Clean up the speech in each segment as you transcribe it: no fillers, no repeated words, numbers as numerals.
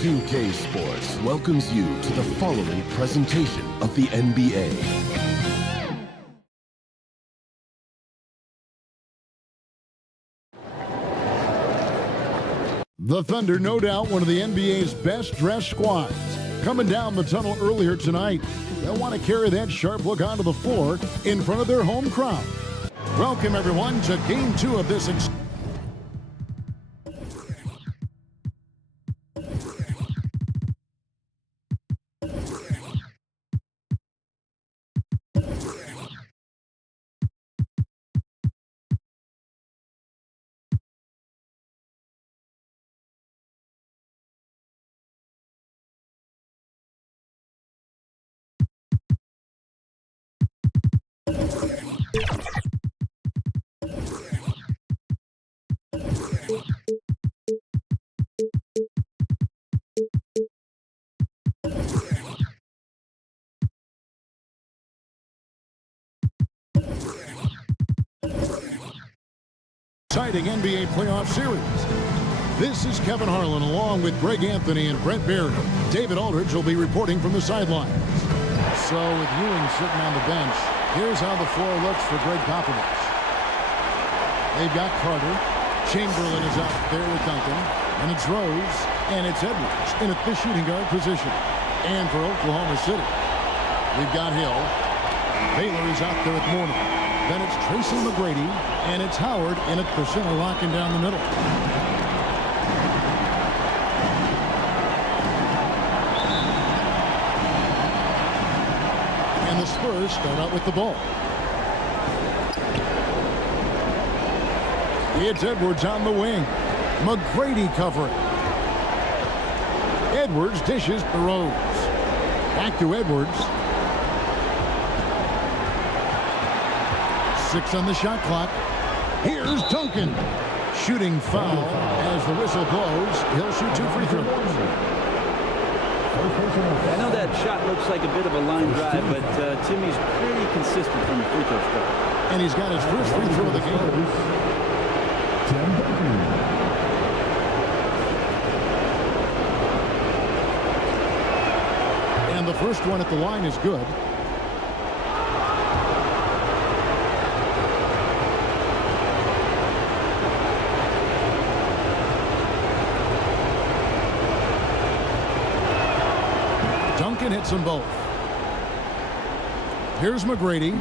2K Sports welcomes you to the following presentation of the NBA. The Thunder, no doubt, one of the NBA's best-dressed squads. Coming down the tunnel earlier tonight, they'll want to carry that sharp look onto the floor in front of their home crowd. Welcome, everyone, to Game 2 of this exciting NBA playoff series. This is Kevin Harlan along with Greg Anthony and Brent Barry. David Aldridge will be reporting from the sidelines. So with Ewing sitting on the bench, here's how the floor looks for Greg Popovich. They've got Carter. Chamberlain is out there with Duncan. And it's Rose. And it's Edwards in at the shooting guard position. And for Oklahoma City, we've got Hill. Baylor is out there with Mourning. Then it's Tracy McGrady, and it's Howard in at the center, locking down the middle. And the Spurs start out with the ball. It's Edwards on the wing. McGrady covering. Edwards dishes to Rose. Back to Edwards. 6 on the shot clock. Here's Duncan. Shooting foul as the whistle blows. He'll shoot 2 free throws. I know that shot looks like a bit of a line drive, but Timmy's pretty consistent from the free throw spot. And he's got his first free throw of the game. And the first one at the line is good. Duncan hits them both. Here's McGrady.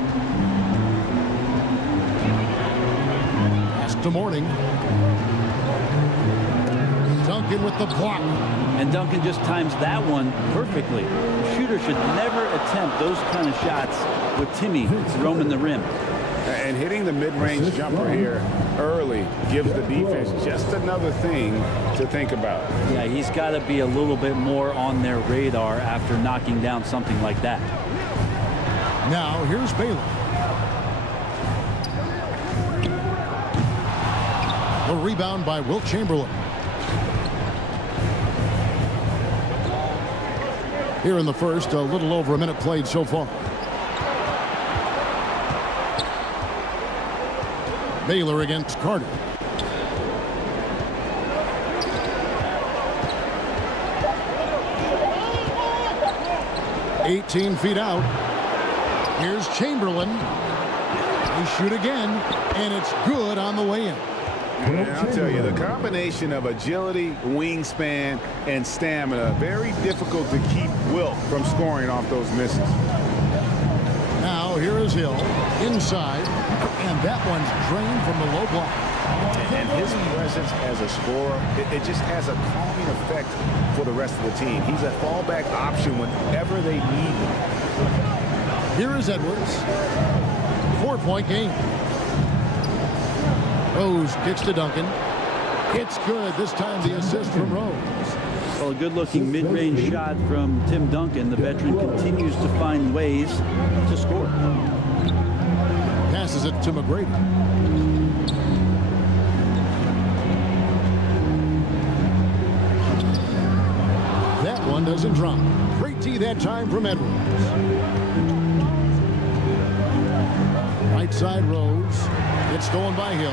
Pass to Mourning. Duncan with the block. And Duncan just times that one perfectly. The shooter should never attempt those kind of shots with Timmy roaming the rim. And hitting the mid-range jumper here early gives the defense just another thing to think about. Yeah, he's got to be a little bit more on their radar after knocking down something like that. Now here's Baylor. The rebound by Wilt Chamberlain. Here in the first, a little over a minute played so far. Baylor against Carter. "18 feet out. Here's Chamberlain. They shoot again, and it's good on the way in. And I'll tell you, the combination of agility, wingspan, and stamina, very difficult to keep Wilt from scoring off those misses. Now here is Hill inside, and that one's drained from the low block. And his presence as a scorer, it just has a calming effect for the rest of the team. He's a fallback option whenever they need him. Here is Edwards. 4-point game. Rose kicks to Duncan. It's good. This time the assist from Rose. Well, a good-looking mid-range shot from Tim Duncan. The veteran continues to find ways to score. Passes it to McGrady. That one doesn't drop. Great D that time from Edwards. Right side Rose. It's stolen by Hill.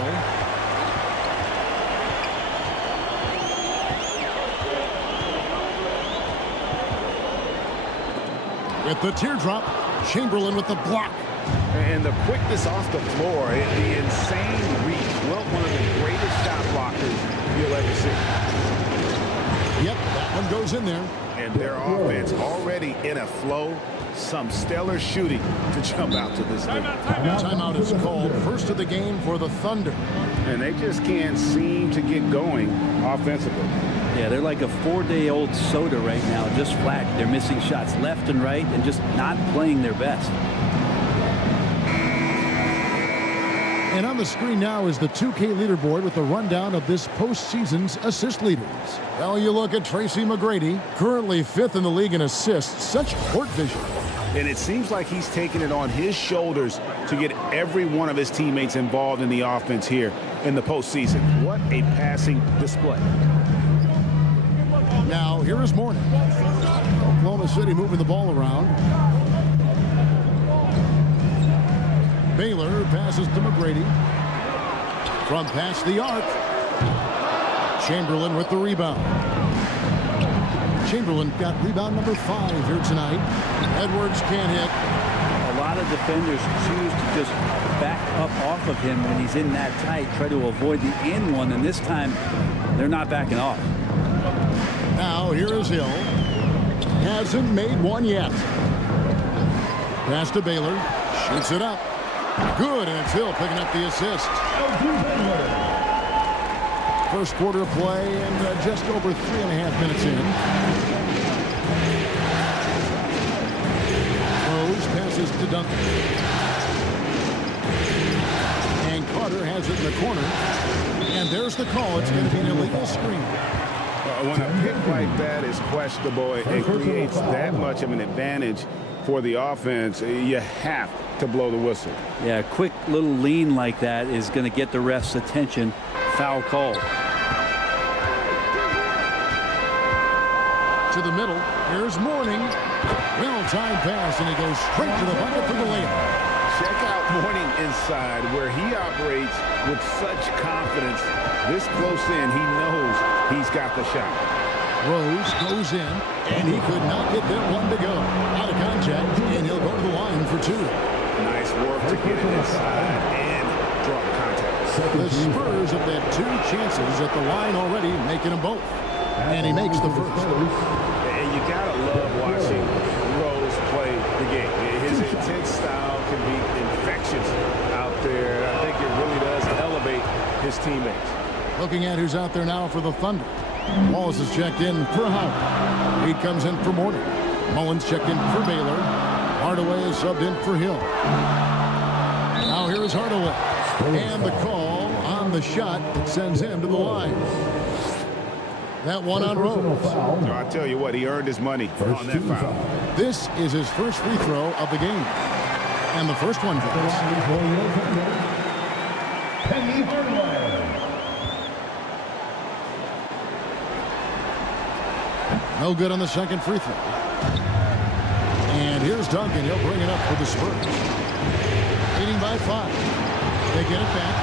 with the teardrop. Chamberlain with the block. And the quickness off the floor, the insane reach. Well, one of the greatest shot blockers you'll ever see. Yep, that one goes in there. And their offense already in a flow. Some stellar shooting to jump out to this lead. Timeout is called. First of the game for the Thunder. And they just can't seem to get going offensively. Yeah, they're like a 4-day-old soda right now, just flat. They're missing shots left and right and just not playing their best. And on the screen now is the 2K leaderboard with a rundown of this postseason's assist leaders. Well, you look at Tracy McGrady, currently 5th in the league in assists. Such court vision. And it seems like he's taking it on his shoulders to get every one of his teammates involved in the offense here in the postseason. What a passing display. Now, here is Morning. Oklahoma City moving the ball around. Baylor passes to McGrady. From past the arc. Chamberlain with the rebound. Chamberlain got rebound number 5 here tonight. Edwards can't hit. A lot of defenders choose to just back up off of him when he's in that tight, try to avoid the in one, and this time they're not backing off. Now here is Hill. Hasn't made one yet. Pass to Baylor. Shoots it up. Good, and it's Hill picking up the assist. First quarter of play and just over 3.5 minutes in. Rose passes to Duncan. And Carter has it in the corner. And there's the call. It's going to be an illegal screen. When a pick like that is questionable, it creates that much of an advantage for the offense. You have to blow the whistle. Yeah, a quick little lean like that is going to get the ref's attention. Foul call. To the middle. Here's Morning. Well-timed pass, and he goes straight to the bucket for the layup. Check out Morning inside, where he operates with such confidence. This close in, he knows he's got the shot. Rose goes in, and he could not get that one to go. Out of contact, and he'll go to the line for 2. Nice work to get it inside and drop contact. The Spurs have had 2 chances at the line already, making them both. And he makes the first. And you gotta love watching Rose play the game. His intense style can be infectious out there. I think it really does elevate his teammates. Looking at who's out there now for the Thunder. Wallace is checked in for Howard. He comes in for Morning. Mullins checked in for Baylor. Hardaway is subbed in for Hill. Now here is Hardaway. And the call on the shot that sends him to the line. That one on Rose. I tell you what, he earned his money on that foul. This is his first free throw of the game. And the first one drops. No good on the second free throw. And here's Duncan. He'll bring it up for the Spurs. Leading by 5. They get it back.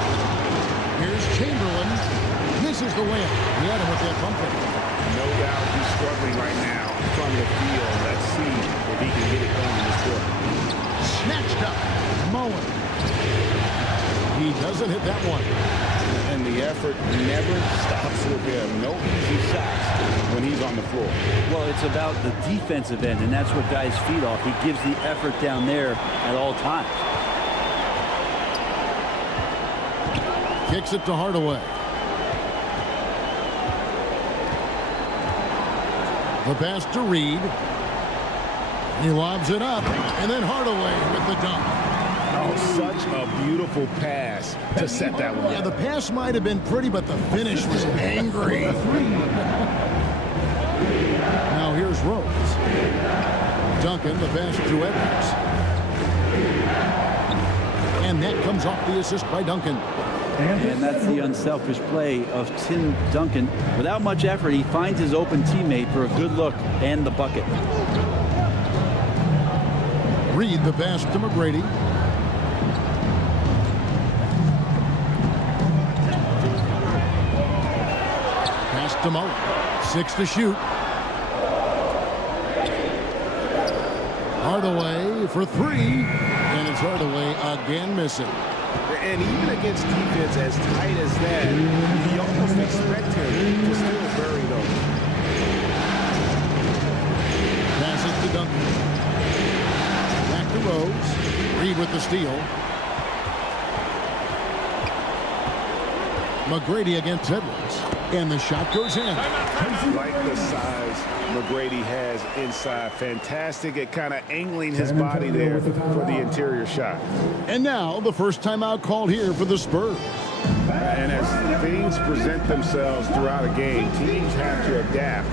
Here's Chamberlain. Misses the layup. He had him with that bump fake. No doubt he's struggling right now from the field. Let's see if he can get it done in this quarter. Snatched up. Mullen. He doesn't hit that one. And the effort never stops with him. No easy shots when he's on the floor. Well, it's about the defensive end, and that's what guys feed off. He gives the effort down there at all times. Kicks it to Hardaway. The pass to Reed. He lobs it up, and then Hardaway with the dunk. Oh, such a beautiful pass to set that one. Yeah, the pass might have been pretty, but the finish was angry. Now here's Rose. Duncan, the pass to Edwards. And that comes off the assist by Duncan. And that's the unselfish play of Tim Duncan. Without much effort, he finds his open teammate for a good look and the bucket. Reed, the pass to McGrady. Pass to Mullen. 6 to shoot. Hardaway for three, and it's Hardaway again missing. And even against defense as tight as that, you almost expect him to still bury those. Passes to Duncan. Back to Rose. Reed with the steal. McGrady against Edwards. And the shot goes in. Like the size McGrady has inside. Fantastic at kind of angling his body there for the interior shot. And now the first timeout called here for the Spurs. And as things present themselves throughout a game, teams have to adapt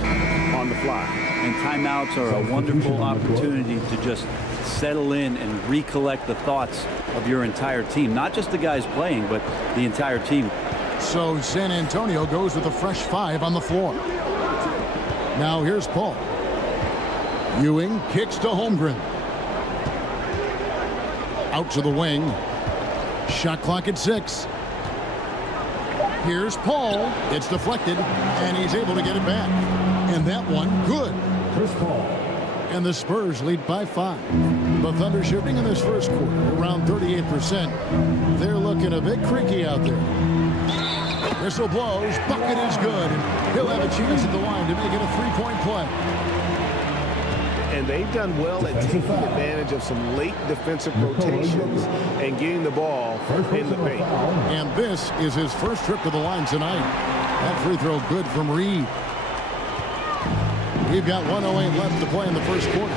on the fly. And timeouts are a wonderful opportunity to just settle in and recollect the thoughts of your entire team. Not just the guys playing, but the entire team. So San Antonio goes with a fresh 5 on the floor. Now here's Paul. Ewing kicks to Holmgren. Out to the wing. Shot clock at 6. Here's Paul. It's deflected, and he's able to get it back. And that one, good. Chris Paul. And the Spurs lead by 5. The Thunder shooting in this first quarter around 38%. They're looking a bit creaky out there. Whistle blows. Bucket is good. And he'll have a chance at the line to make it a 3-point play. And they've done well at taking advantage of some late defensive rotations and getting the ball in the paint. And this is his first trip to the line tonight. That free throw good from Reed. We've got 1:08 left to play in the first quarter.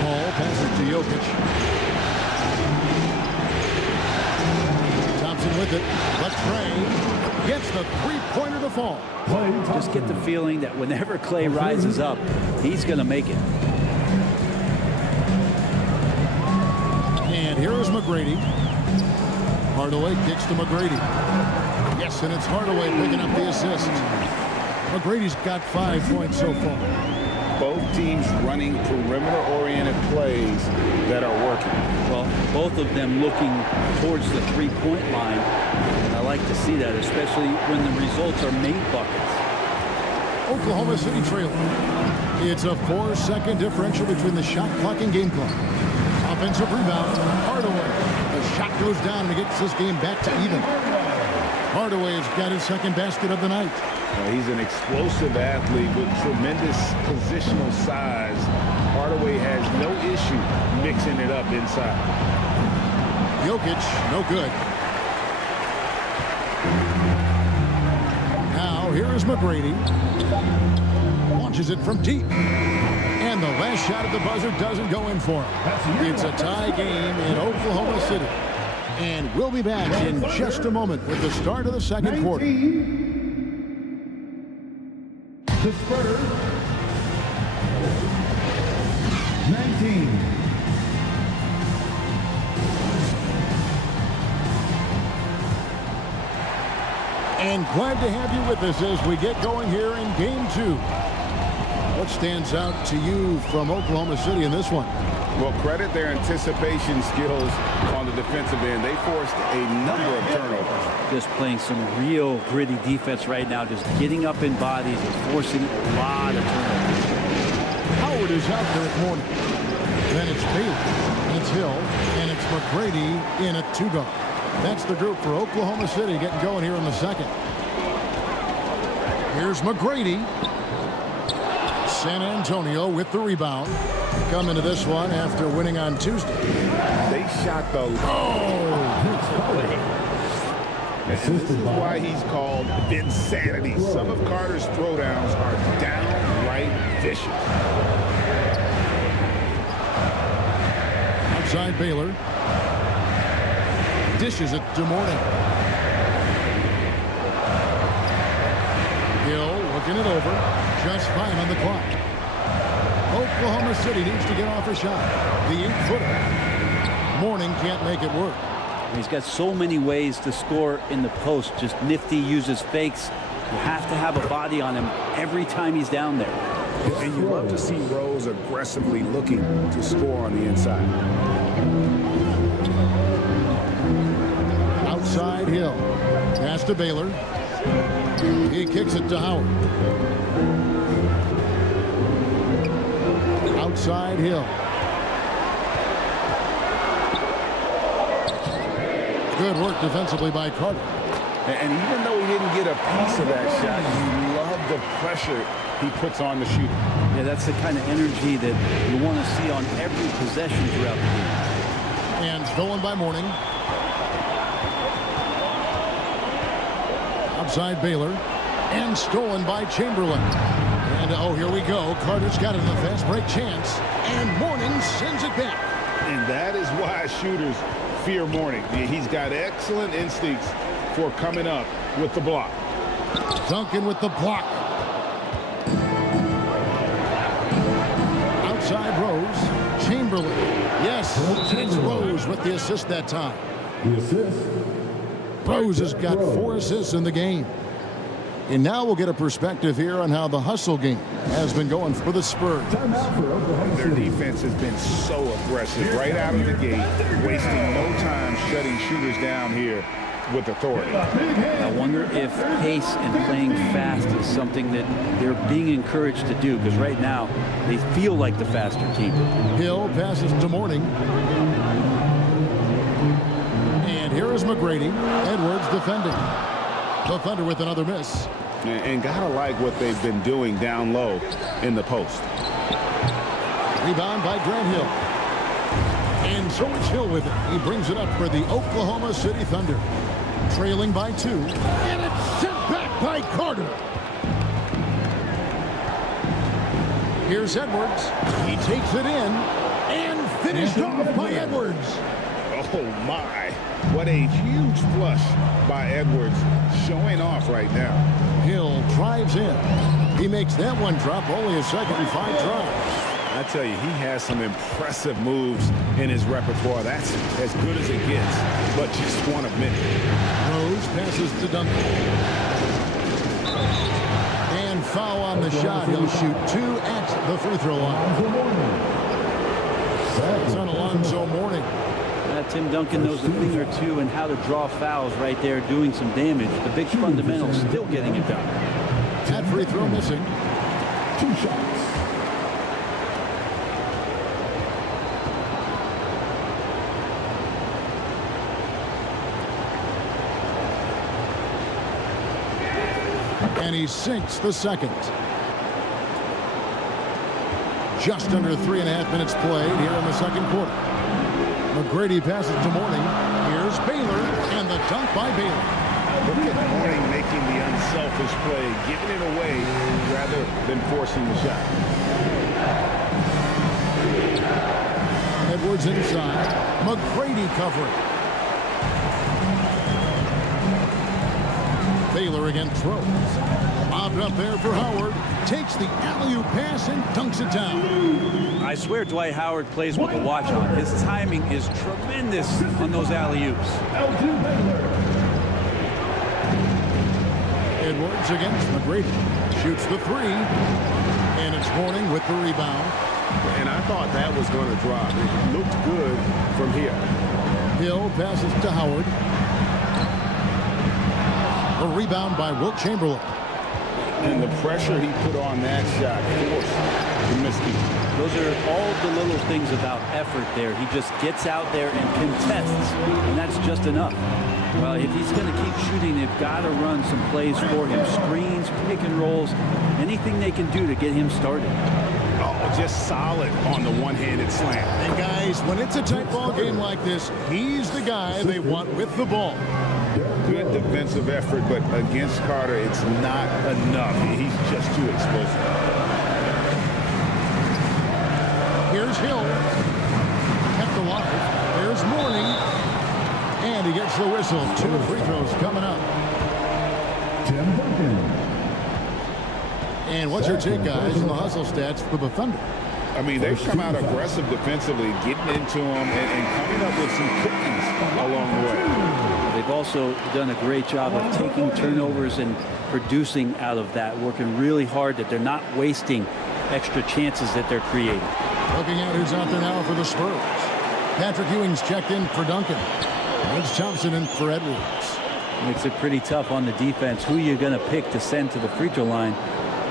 Paul passes to Jokic. Thompson with it. Let's Trey gets the three-pointer to fall. Just get the feeling that whenever Clay rises up, he's going to make it. And here is McGrady. Hardaway kicks to McGrady. Yes, and it's Hardaway picking up the assist. McGrady's got 5 points so far. Both teams running perimeter-oriented plays that are working. Well, both of them looking towards the three-point line. And I like to see that, especially when the results are made buckets. Oklahoma City trailing. It's a 4-second differential between the shot clock and game clock. Offensive rebound. Hardaway. The shot goes down and it gets this game back to even. Hardaway's got his second basket of the night. He's an explosive athlete with tremendous positional size. Hardaway has no issue mixing it up inside. Jokic, no good. Now, here is McGrady. Launches it from deep. And the last shot at the buzzer doesn't go in for him. It's a tie game in Oklahoma City. And we'll be back in just a moment with the start of the second quarter. The Spurs, 19. And glad to have you with us as we get going here in Game 2. What stands out to you from Oklahoma City in this one? Well, credit their anticipation skills on the defensive end. They forced a number of turnovers. Just playing some real gritty defense right now, just getting up in bodies and forcing a lot of turnovers. Howard is out there at corner. Then it's Bailey, it's Hill, and it's McGrady in a 2-guard. That's the group for Oklahoma City getting going here in the second. Here's McGrady. San Antonio with the rebound. Come into this one after winning on Tuesday. They shot the And this is why he's called Vinsanity. Some of Carter's throwdowns are downright vicious. Outside Baylor. Dishes it to Morning. Hill looking it over. Just 5 on the clock. Oklahoma City needs to get off a shot. The 8-footer. Morning can't make it work. He's got so many ways to score in the post. Just nifty, uses fakes. You have to have a body on him every time he's down there. And you love to see Rose aggressively looking to score on the inside. Outside Hill. Pass to Baylor. He kicks it to Howard. outside Hill. Good work defensively by Carter. And even though he didn't get a piece of that shot, you love the pressure he puts on the shooter. Yeah, that's the kind of energy that you want to see on every possession throughout the game. And stolen by Mourning. Outside Baylor. And stolen by Chamberlain. And oh, here we go. Carter's got it in a fast break chance. And Mourning sends it back. And that is why shooters fear Mourning. He's got excellent instincts for coming up with the block. Duncan with the block. Outside Rose. Chamberlain. Yes, it's Rose with the assist that time. The assist. Rose has got 4 assists in the game. And now we'll get a perspective here on how the hustle game has been going for the Spurs. Their defense has been so aggressive right out of the gate, wasting no time shutting shooters down here with authority. I wonder if pace and playing fast is something that they're being encouraged to do, because right now they feel like the faster team. Hill passes to Mourning. And here is McGrady. Edwards defending. The Thunder with another miss. And gotta like what they've been doing down low in the post. Rebound by Grant Hill. And so it's Hill with it. He brings it up for the Oklahoma City Thunder. Trailing by 2. And it's sent back by Carter. Here's Edwards. He takes it in. And finished off by Edwards. Oh my, what a huge flush by Edwards, showing off right now. Hill drives in. He makes that one drop, only a second and 5 tries. I tell you, he has some impressive moves in his repertoire. That's as good as it gets, but just one of many. Rose passes to Duncan. And foul on the shot. He'll shoot 2 at the free throw line. It's on Alonzo Mourning. Tim Duncan knows a thing or two and how to draw fouls right there, doing some damage. The big fundamentals still getting it done. That free throw missing. 2 shots. And he sinks the second. Just under 3.5 minutes played here in the second quarter. McGrady passes to Mourning. Here's Baylor, and the dunk by Baylor. Look at Mourning making the unselfish play, giving it away rather than forcing the shot. Edwards inside. McGrady covering. Baylor against Rose. Lobbed up there for Howard. Takes the alley-oop pass and dunks it down. I swear Dwight Howard plays with a watch on. His timing is tremendous on those alley-oops. Edwards against McGrady. Shoots the 3. And it's Mourning with the rebound. And I thought that was going to drop. It looked good from here. Hill passes to Howard. A rebound by Wilt Chamberlain. And the pressure he put on that shot forced the miscue. Those are all the little things about effort there. He just gets out there and contests, and that's just enough. Well, if he's going to keep shooting, they've got to run some plays for him. Screens, pick and rolls, anything they can do to get him started. Oh, just solid on the one-handed slam. And guys, when it's a tight ball game like this, he's the guy they want with the ball. Good defensive effort, but against Carter, it's not enough. He's just too explosive. Here's Hill. Kept alive. There's Mourning. And he gets the whistle. 2 free throws coming up. Tim Duncan. And what's your take, guys, on the hustle stats for the Thunder? I mean, they've come out aggressive defensively, getting into them and coming up with some cookies along the way. They've also done a great job of taking turnovers and producing out of that, working really hard that they're not wasting extra chances that they're creating. Looking at who's out there now for the Spurs. Patrick Ewing's checked in for Duncan. It's Thompson in for Edwards. Makes it pretty tough on the defense. Who you're going to pick to send to the free throw line.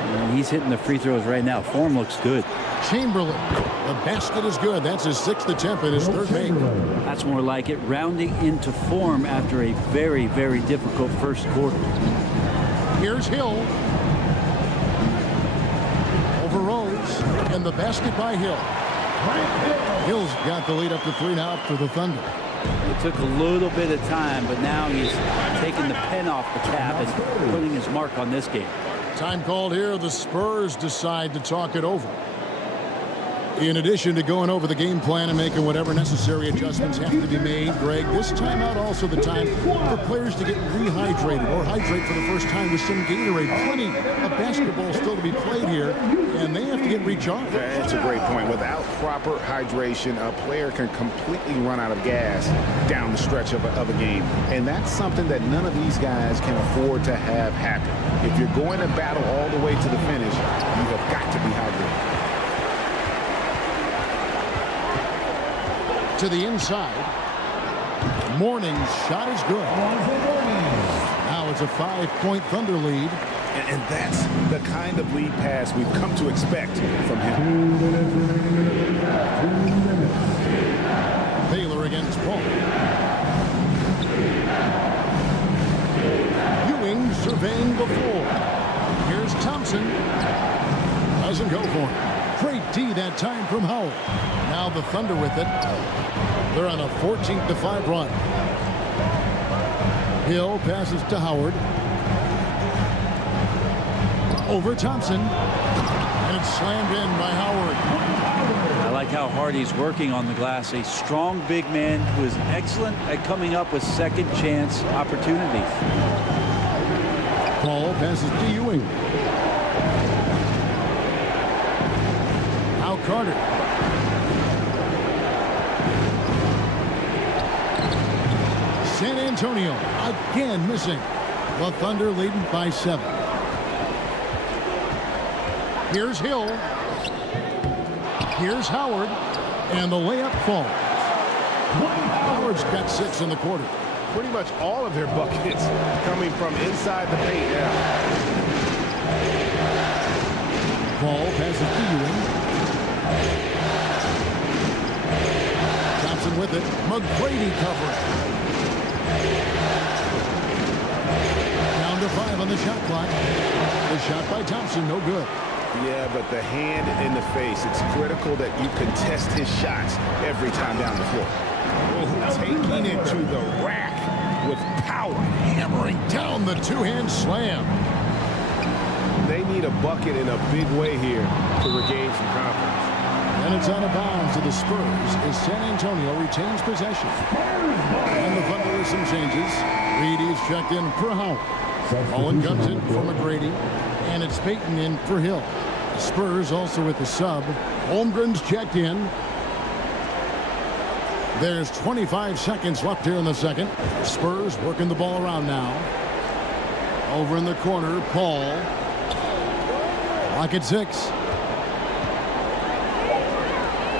And he's hitting the free throws right now. Form looks good. Chamberlain, the basket is good. That's his 6th attempt and his 3rd make. That's more like it, rounding into form after a very, very difficult first quarter. Here's Hill. Over Rose, and the basket by Hill. Hill's got the lead up to 3 now for the Thunder. It took a little bit of time, but now he's taking the pen off the cap and putting his mark on this game. Time called here. The Spurs decide to talk it over. In addition to going over the game plan and making whatever necessary adjustments have to be made, Greg, this timeout also the time for players to get rehydrated or hydrate for the first time with some Gatorade. Plenty of basketball still to be played here, and they have to get recharged. That's a great point. Without proper hydration, a player can completely run out of gas down the stretch of a game. And that's something that none of these guys can afford to have happen. If you're going to battle all the way to the finish, you have got to be hydrated. To the inside. Morning's shot is good. Now it's a 5-point Thunder lead. And that's the kind of lead pass we've come to expect from him. 2 minutes. Baylor against Paul. Ewing surveying the floor. Here's Thompson. Doesn't go for it. Great D that time from Howell. Now the Thunder with it. They're on a 14-5 run. Hill passes to Howard. Over Thompson. And it's slammed in by Howard. I like how hard he's working on the glass. A strong big man who is excellent at coming up with second chance opportunities. Paul passes to Ewing. Now Carter. San Antonio again missing. The Thunder leading by 7. Here's Hill. Here's Howard. And the layup falls. Howard's got 6 in the quarter. Pretty much all of their buckets coming from inside the paint now. Paul passes to Ewing. Thompson with it. McGrady covering. Down to 5 on the shot clock. The shot by Thompson, no good. Yeah, but the hand in the face, it's critical that you contest his shots every time down the floor. Taking it to the rack with power. Hammering down the two-hand slam. They need a bucket in a big way here to regain some confidence. And it's out of bounds to the Spurs as San Antonio retains possession. And the Thunder with some changes. Reedy's checked in for Howard. Mullen comes in for McGrady. And it's Payton in for Hill. The Spurs also with the sub. Holmgren's checked in. There's 25 seconds left here in the second. Spurs working the ball around now. Over in the corner, Paul. Clock at 6.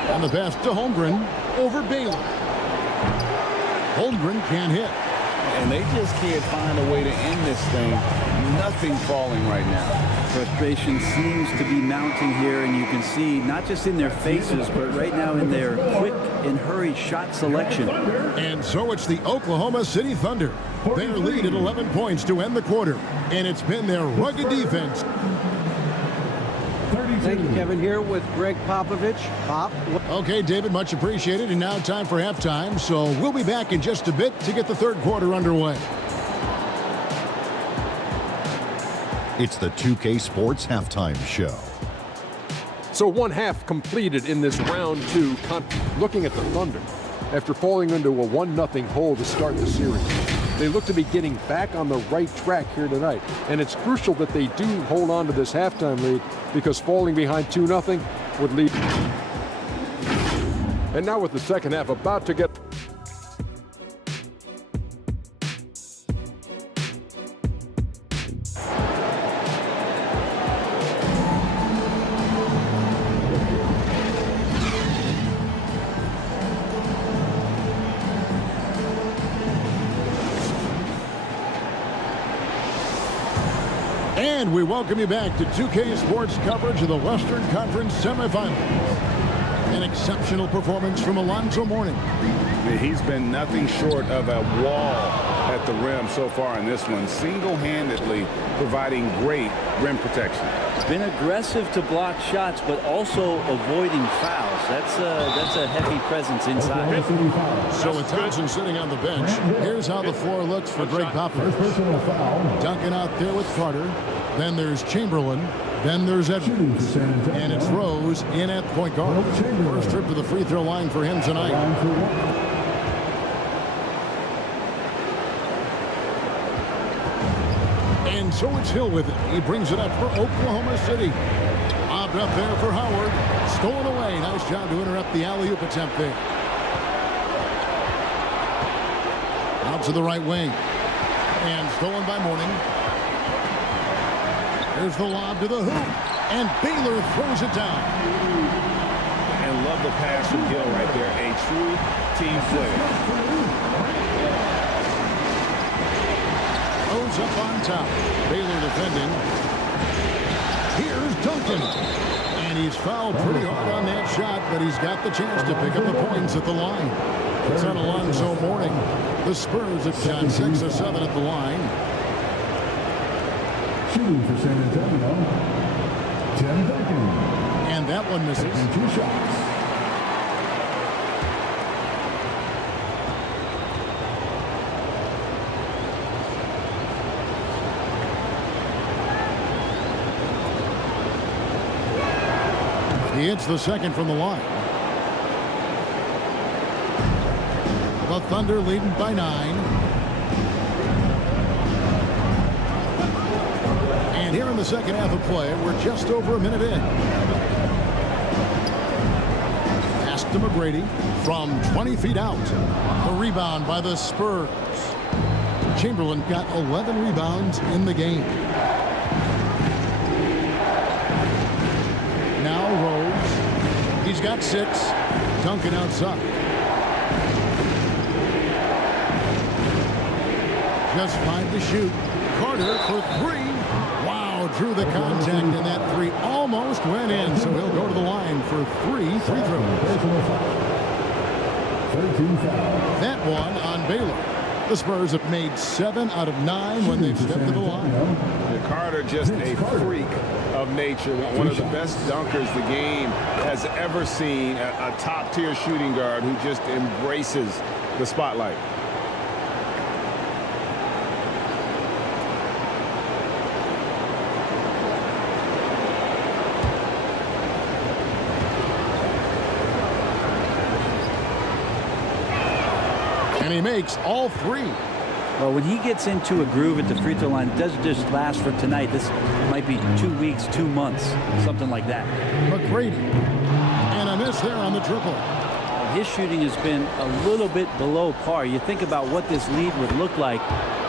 And the pass to Holmgren over Baylor. Holmgren can't hit. And they just can't find a way to end this thing. Nothing falling right now. Frustration seems to be mounting here, and you can see not just in their faces, but right now in their quick and hurried shot selection. And so it's the Oklahoma City Thunder. Their lead at 11 points to end the quarter. And it's been their rugged defense. Thank you, Kevin. Here with Greg Popovich. Pop. Okay, David, much appreciated. And now time for halftime. So we'll be back in just a bit to get the third quarter underway. It's the 2K Sports Halftime Show. So 1 half completed in this round 2. Looking at the Thunder, after falling into a 1-0 hole to start the series, they look to be getting back on the right track here tonight. And it's crucial that they do hold on to this halftime lead, because falling behind 2-0 would lead. And now with the second half about to get. And we welcome you back to 2K Sports coverage of the Western Conference semifinals. An exceptional performance from Alonzo Mourning. He's been nothing short of a wall at the rim so far in this one, single-handedly providing great rim protection. Been aggressive to block shots, but also avoiding fouls. That's a heavy presence inside. So with Thompson sitting on the bench, here's how the floor looks for Greg Popovich. Duncan out there with Carter. Then there's Chamberlain. Then there's Edwards. And it's Rose in at point guard. First trip to the free throw line for him tonight. And so it's Hill with it. He brings it up for Oklahoma City. Lobbed up there for Howard. Stolen away. Nice job to interrupt the alley-oop attempt there. Out to the right wing. And stolen by Mourning. There's the lob to the hoop. And Baylor throws it down. And love the pass from Gill right there. A true team player. Rose up on top. Baylor defending. Here's Duncan. And he's fouled pretty hard on that shot, but he's got the chance to pick up the points at the line. It's on Alonzo Mourning. The Spurs have shot 6 of 7 at the line. Shooting for San Antonio, Tim Duncan. And that one misses. Taking 2 shots. He hits the second from the line. The Thunder leading by 9. And here in the second half of play, we're just over a minute in. Pass to McGrady from 20 feet out. The rebound by the Spurs. Chamberlain got 11 rebounds in the game. Now Rose. He's got 6. Duncan outside. Just 5 to shoot. Carter for 3. Wow, drew the contact, and that 3 almost went in. So he'll go to the line for 3 free throws. That one on Baylor. The Spurs have made 7 out of 9 when they've stepped to the line. Carter, just a freak of nature. One of the best dunkers the game has ever seen. A top-tier shooting guard who just embraces the spotlight. And he makes all 3. Well, when he gets into a groove at the free throw line, it doesn't just last for tonight. This might be 2 weeks, 2 months, something like that. McGrady. And a miss there on the triple. His shooting has been a little bit below par. You think about what this lead would look like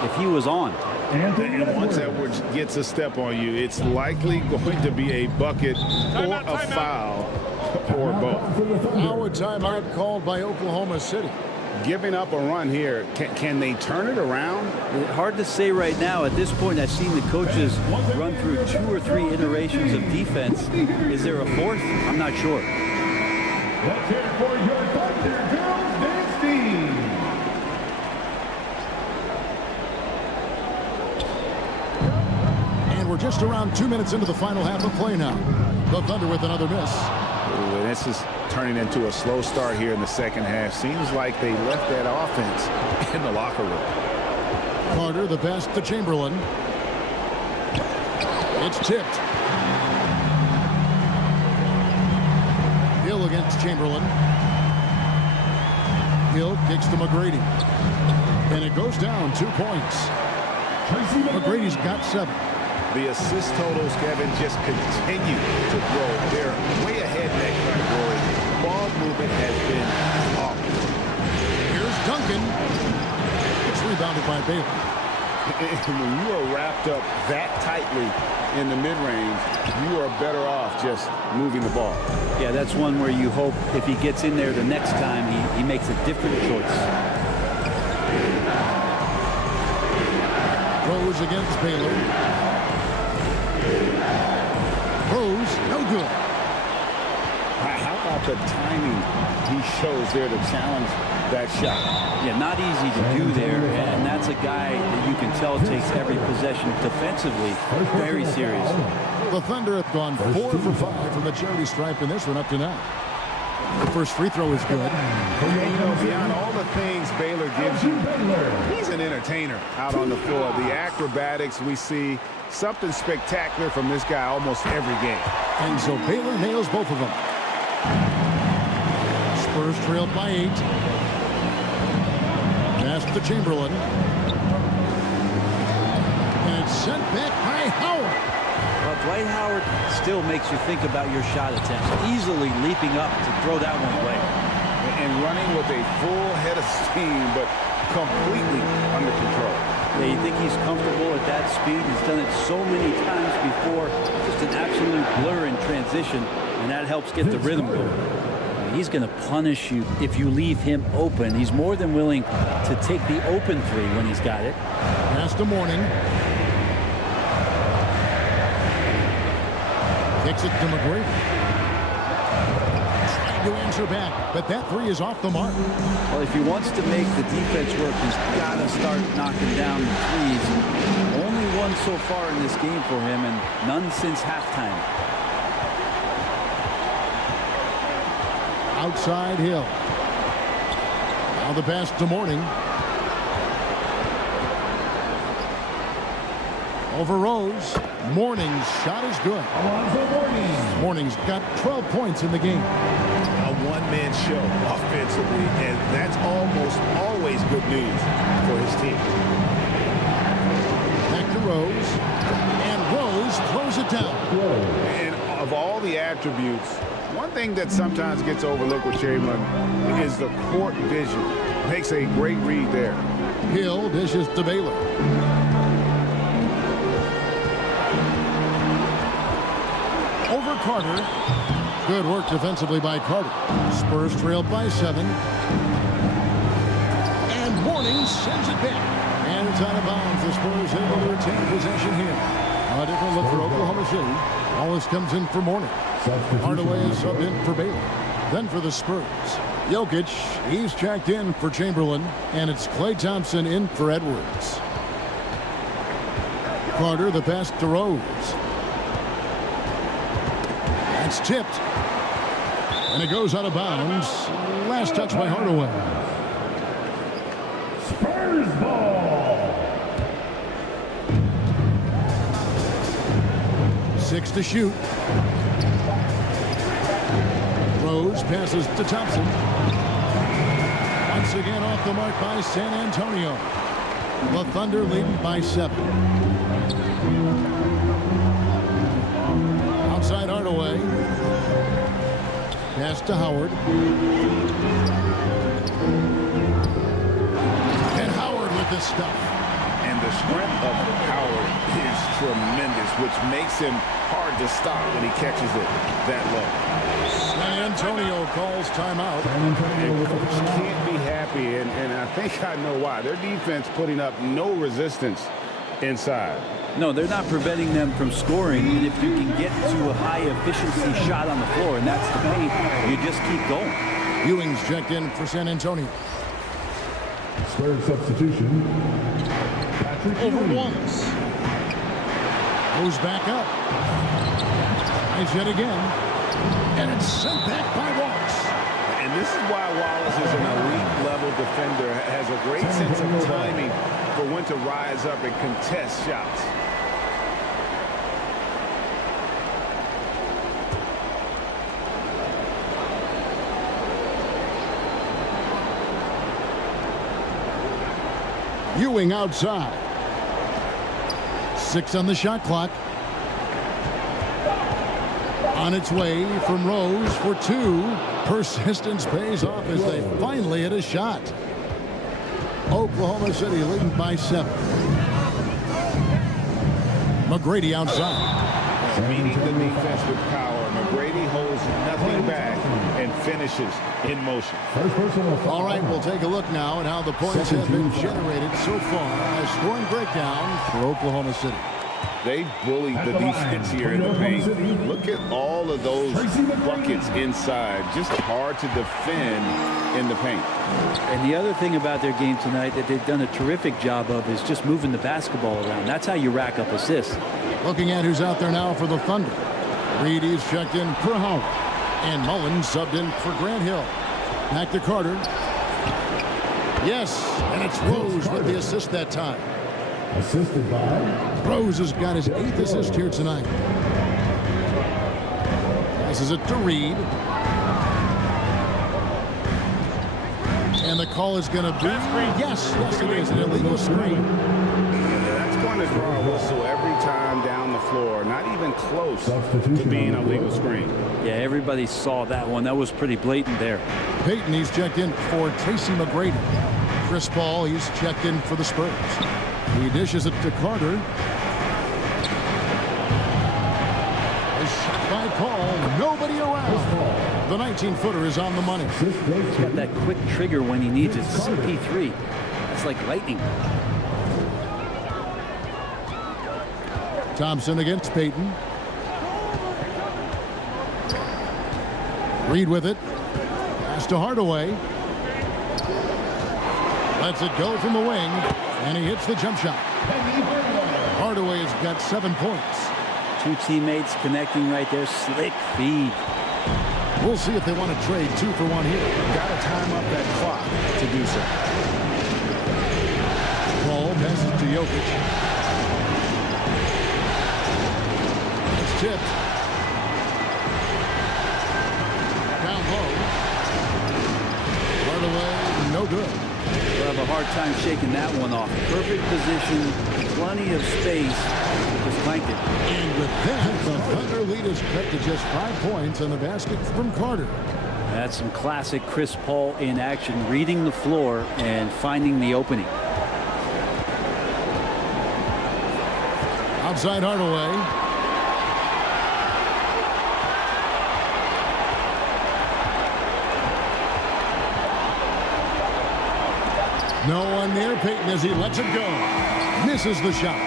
if he was on. And once Edwards gets a step on you, it's likely going to be a bucket or a foul or both. Now a timeout called by Oklahoma City. Giving up a run here, can they turn it around? Hard to say right now. At this point, I've seen the coaches run through 2 or 3 iterations of defense. Is there a 4th? I'm not sure. Let's hear it for your Thunder Girls Dance Team. And we're just around 2 minutes into the final half of play now. The Thunder with another miss. Ooh, and this is turning into a slow start here in the second half. Seems like they left that offense in the locker room. Carter, the pass to Chamberlain. It's tipped. Hill against Chamberlain. Hill kicks to McGrady. And it goes down 2 points. McGrady's got 7. The assist totals, Kevin, just continue to grow. They're way ahead in that category. Ball movement has been off. Here's Duncan. It's rebounded by Baylor. When you are wrapped up that tightly in the mid-range, you are better off just moving the ball. Yeah, that's one where you hope if he gets in there the next time, he makes a different choice. Rose against Baylor. Rose, no good. How about the timing he shows there to challenge that shot? Yeah, not easy to do there, and that's a guy that you can tell takes every possession defensively very seriously. The Thunder have gone 4 for 5 from the charity stripe in this one up to now. The first free throw is good. And, you know, beyond all the things Baylor gives you, he's an entertainer out on the floor. The acrobatics we see, something spectacular from this guy almost every game. And so Baylor nails both of them. Spurs trailed by 8. Pass to Chamberlain. And it's sent back by Howard. Well, Dwight Howard still makes you think about your shot attempts, easily leaping up to throw that one away. And running with a full head of steam, but completely under control. Yeah, you think he's comfortable at that speed? He's done it so many times before. Just an absolute blur in transition, and that helps get the rhythm going. He's going to punish you if you leave him open. He's more than willing to take the open three when he's got it. Pass to Mourning. Kicks it to McGrady. Trying to answer back, but that three is off the mark. Well, if he wants to make the defense work, he's got to start knocking down the threes. Only one so far in this game for him, and none since halftime. Outside Hill. Now the pass to Mourning. Over Rose. Mourning's shot is good. Mourning's got 12 points in the game. A one-man show offensively, and that's almost always good news for his team. Back to Rose. And Rose throws it down. And of all the attributes, one thing that sometimes gets overlooked with Chamberlain is the court vision. Makes a great read there. Hill dishes to Baylor. Over Carter. Good work defensively by Carter. Spurs trailed by 7. And Mourning sends it back. And it's out of bounds. The Spurs able to retain possession here. A different look for Oklahoma City. Wallace comes in for Mourning. Hardaway is subbed in for Baylor. Then for the Spurs, Jokic, he's checked in for Chamberlain. And it's Klay Thompson in for Edwards. Carter, the pass to Rose. That's tipped. And it goes out of bounds. Last touch by Hardaway. Spurs ball. 6 to shoot. Rose passes to Thompson. Once again off the mark by San Antonio. The Thunder leading by 7. Outside Hardaway. Pass to Howard. And Howard with the stuff. And the strength of Howard is tremendous, which makes him hard to stop when he catches it that low. San Antonio calls timeout. And coach can't be happy, and I think I know why. Their defense putting up no resistance inside. No, they're not preventing them from scoring. And if you can get to a high-efficiency shot on the floor, and that's the paint, you just keep going. Ewing's checked in for San Antonio. Spurs substitution. Over once. Goes back up. Tries yet again. And it's sent back by Wallace. And this is why Wallace is an elite-level defender, has a great sense of timing for when to rise up and contest shots. Ewing outside. 6 on the shot clock. On its way from Rose for 2. Persistence pays off as they finally hit a shot. Oklahoma City leading by 7. McGrady outside. Meeting the defense with power. McGrady holds nothing back and finishes in motion. All right, we'll take a look now at how the points have been generated so far. A scoring breakdown for Oklahoma City. They bullied the defense here in the paint. Look at all of those buckets inside. Just hard to defend in the paint. And the other thing about their game tonight that they've done a terrific job of is just moving the basketball around. That's how you rack up assists. Looking at who's out there now for the Thunder. Reed is checked in for Howard. And Mullen subbed in for Grant Hill. Back to Carter. Yes, and it's Rose with the assist that time. Assisted by Rose has got his 8th assist here tonight. Passes it to Reed. And the call is going to be, yes, it is an illegal screen. That's going to draw a whistle every time down the floor. Not even close to being a legal screen. Yeah, everybody saw that one. That was pretty blatant there. Payton, he's checked in for Tracy McGrady. Chris Paul, he's checked in for the Spurs. He dishes it to Carter. A shot by Paul. Nobody around. The 19-footer is on the money. He's got that quick trigger when he needs it. CP3. That's like lightning. Thompson against Payton. Reed with it. Pass to Hardaway. Lets it go from the wing. And he hits the jump shot. Hardaway has got 7 points. Two teammates connecting right there. Slick feed. We'll see if they want to trade 2 for 1 here. Got to time up that clock to do so. Paul passes to Jokic. It's tipped. Down low. Hardaway, no good. We'll have a hard time shaking that one off. Perfect position, plenty of space. Just flanked it. And with that, the Thunder lead is cut to just 5 points on the basket from Carter. That's some classic Chris Paul in action, reading the floor and finding the opening. Outside Hardaway. No one near Payton as he lets it go. Misses the shot.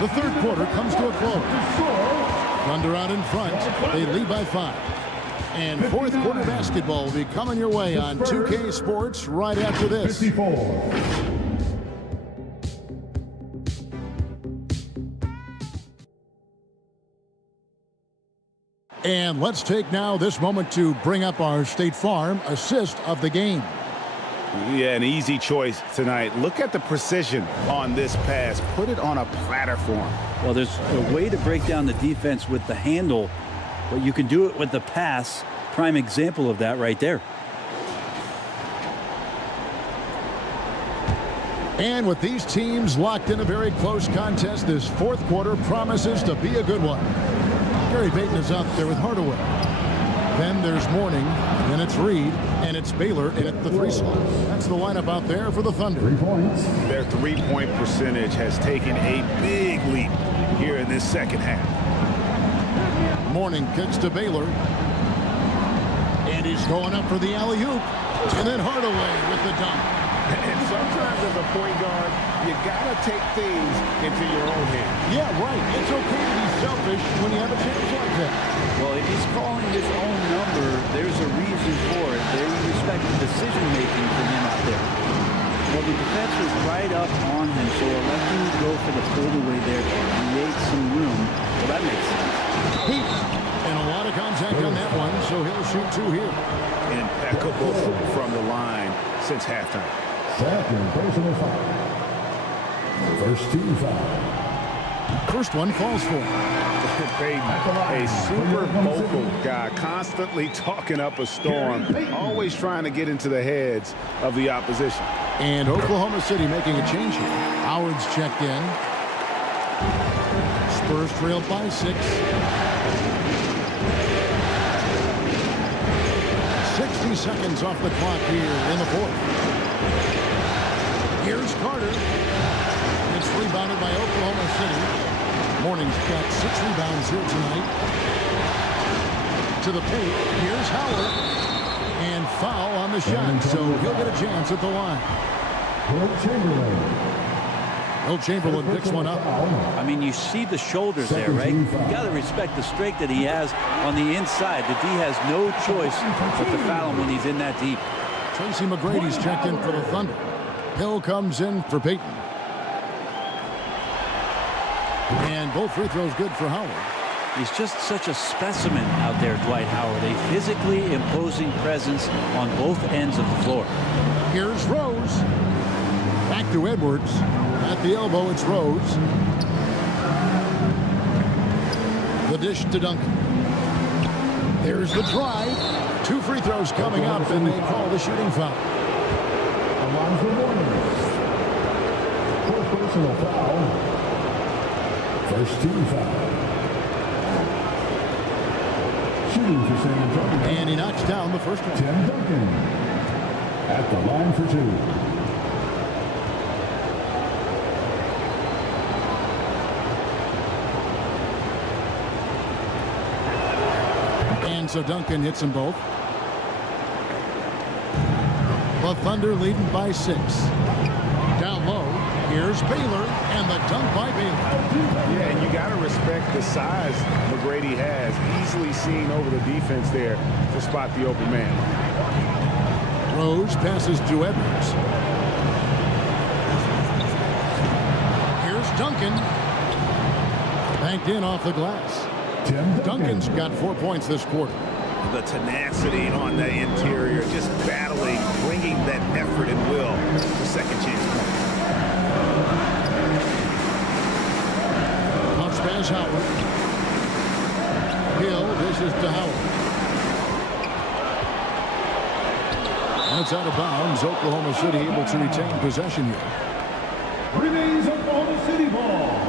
The third quarter comes to a close. Thunder out in front. They lead by 5. And fourth quarter basketball will be coming your way on 2K Sports right after this. 54. And let's take now this moment to bring up our State Farm assist of the game. Yeah, an easy choice tonight. Look at the precision on this pass. Put it on a platter form. Well, there's a way to break down the defense with the handle, but you can do it with the pass. Prime example of that right there. And with these teams locked in a very close contest, this fourth quarter promises to be a good one. Gary Payton is out there with Hardaway. Then there's Mourning, then it's Reed, and it's Baylor in at the 3 slot. That's the lineup out there for the Thunder. 3 points. Their three-point percentage has taken a big leap here in this second half. Mourning kicks to Baylor. And he's going up for the alley-oop. And then Hardaway with the dunk. And sometimes as a point guard, you gotta take things into your own hands. Yeah, right. It's okay to be selfish when you have a chance like that. Well, if he's calling his own number, there's a reason for it. They respect the decision-making from him out there. Well, the defense was right up on him, so electing to go for the fadeaway there to create some room. Well, that makes sense. Heat. And a lot of contact on that one, so he'll shoot 2 here. Impeccable from the line since halftime. Second personal foul. First team foul. First one falls for him. A super vocal guy, constantly talking up a storm, always trying to get into the heads of the opposition. And Oklahoma City making a change here. Howard's checked in. Spurs trailed by 6. 60 seconds off the clock here in the fourth. Here's Carter. It's rebounded by Oklahoma City. Mourning's got 6 rebounds here tonight. To the paint. Here's Howard. And foul on the shot. So he'll get a chance at the line. Chamberlain. Will Chamberlain picks one up. I mean, you see the shoulders there, right? You got to respect the strength that he has on the inside. The D has no choice but to foul him when he's in that deep. Tracy McGrady's checked in for the Thunder. Hill comes in for Payton. And both free throws good for Howard. He's just such a specimen out there, Dwight Howard. A physically imposing presence on both ends of the floor. Here's Rose. Back to Edwards. At the elbow, it's Rose. The dish to Duncan. There's the drive. 2 free throws coming up, and they call the shooting foul. Alonzo Mourning. Fourth personal foul. First team foul. Shooting for San Antonio. And he knocks down the first one. Tim Duncan at the line for 2. And so Duncan hits them both. The Thunder leading by 6. Down low, here's Baylor, and the dunk by Baylor. Yeah, and you got to respect the size McGrady has. Easily seen over the defense there to spot the open man. Rose passes to Edwards. Here's Duncan. Banked in off the glass. Duncan's got 4 points this quarter. The tenacity on the interior, just battling, bringing that effort and will to second chance point. Bounce pass Howard. Hill dishes to Howard. And it's out of bounds. Oklahoma City able to retain possession here. Remains Oklahoma City ball.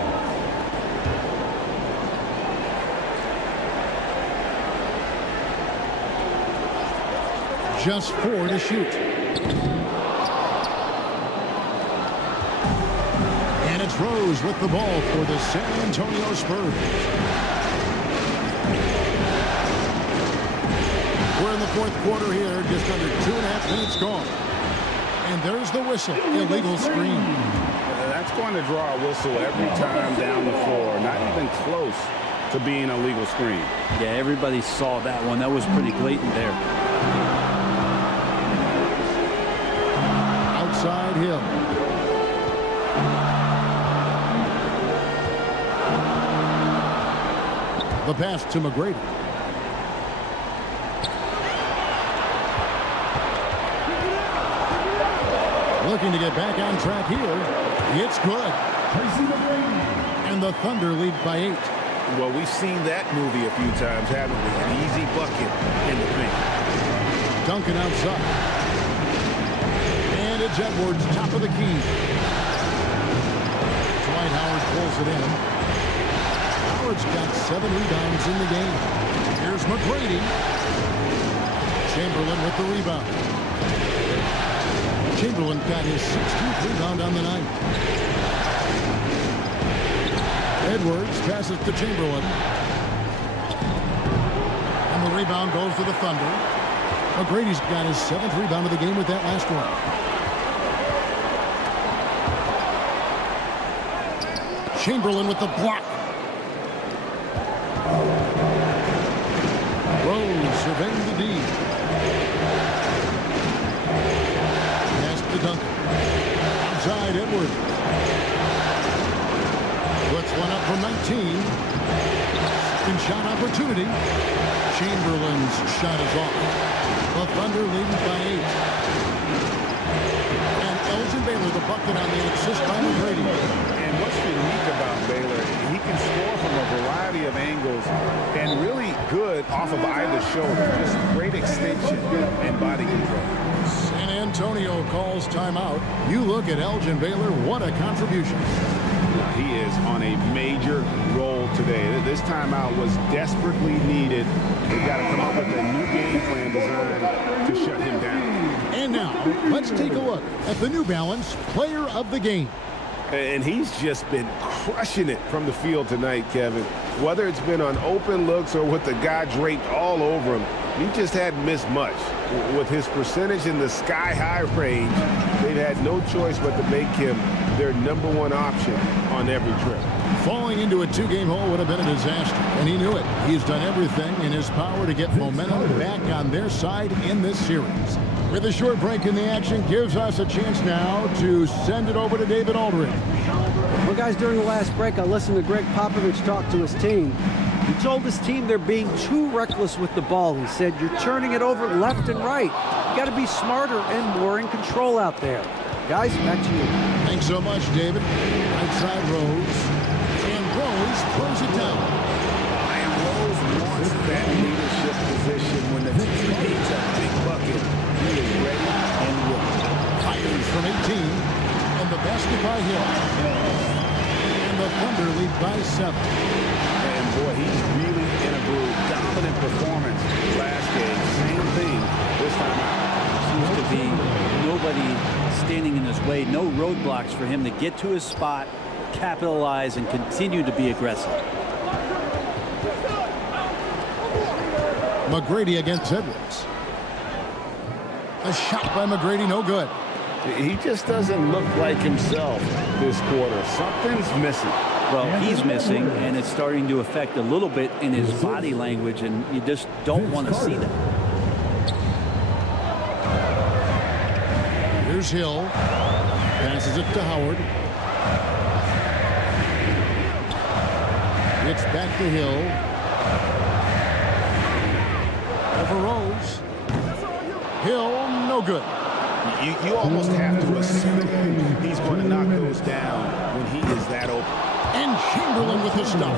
Just 4 to shoot. And it's Rose with the ball for the San Antonio Spurs. We're in the 4th quarter here, just under 2.5 minutes gone. And there's the whistle, illegal screen. That's going to draw a whistle every time down the floor. Not even close to being a legal screen. Yeah, everybody saw that one. That was pretty blatant there. Outside Hill. The pass to McGrady. Looking to get back on track here. It's good. And the Thunder lead by 8. Well, we've seen that movie a few times, haven't we? An easy bucket in the paint. Duncan outside. And it's Edwards, top of the key. Dwight Howard pulls it in. Howard's got 7 rebounds in the game. Here's McGrady. Chamberlain with the rebound. Chamberlain got his 16th rebound on the night. Edwards passes to Chamberlain. And the rebound goes to the Thunder. McGrady's got his 7th rebound of the game with that last one. Chamberlain with the block. Rose surveying the D. Pass to Duncan. Outside Edwards. Puts one up from 19. Second shot opportunity. Chamberlain's shot is off. The Thunder leading by 8. And Elgin Baylor the bucket on the assist by McGrady. And what's unique about Baylor, he can score from a variety of angles and really good off of either shoulder. Just great extension and body control. San Antonio calls timeout. You look at Elgin Baylor, what a contribution. He is on a major roll today. This timeout was desperately needed. They've got to come up with a new game plan designed to shut him down. And now, let's take a look at the New Balance Player of the Game. And he's just been crushing it from the field tonight, Kevin. Whether it's been on open looks or with the guy draped all over him, he just hadn't missed much. With his percentage in the sky-high range, they've had no choice but to make him their #1 option on every trip. Falling into a 2-game hole would have been a disaster, and he knew it. He's done everything in his power to get momentum back on their side in this series. With a short break in the action, gives us a chance now to send it over to David Aldridge. Well, guys, during the last break, I listened to Greg Popovich talk to his team. He told his team they're being too reckless with the ball. He said, you're turning it over left and right. You got to be smarter and more in control out there. Guys, back to you. Thanks so much, David. Outside Rose. And Rose throws it down. And Rose wants that leadership position when the team needs a big bucket. He is ready and willing. Fires from 18. And the basket by Hill. And the Thunder lead by 7. And boy, he's really in a groove. Dominant performance last game. Same thing this time out. Seems to be nobody standing in his way. No roadblocks for him to get to his spot, capitalize, and continue to be aggressive. McGrady against Edwards. A shot by McGrady, no good. He just doesn't look like himself this quarter. Something's missing. Well, he's missing, and it's starting to affect a little bit in his body language, and you just don't want to see that. Here's Hill. Passes it to Howard. It's back to Hill. Over Rose. Hill, no good. You almost have to assume he's going to knock those down when he is that open. And Chamberlain with the stop.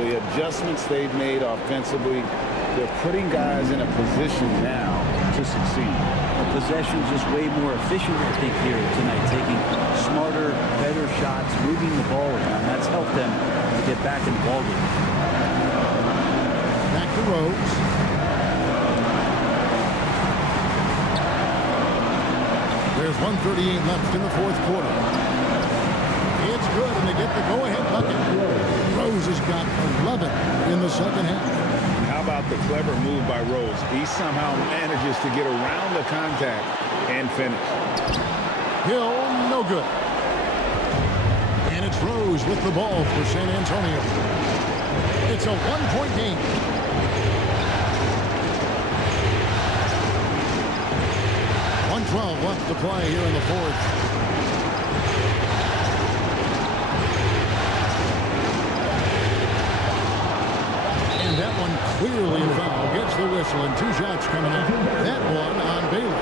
The adjustments they've made offensively, they're putting guys in a position now to succeed. The possession's just way more efficient, I think, here tonight, taking smarter, better shots, moving the ball around. That's helped them to get back in the ballgame. Back to Rose. There's 1:38 left in the 4th quarter. It's good, and they get the go-ahead bucket. Rose has got 11 in the 2nd half. How about the clever move by Rose? He somehow manages to get around the contact and finish. Hill, no good. And it's Rose with the ball for San Antonio. It's a 1-point game. .12 left to play here in the 4th. And that one clearly a foul. Gets the whistle and 2 shots coming up. That one on Baylor.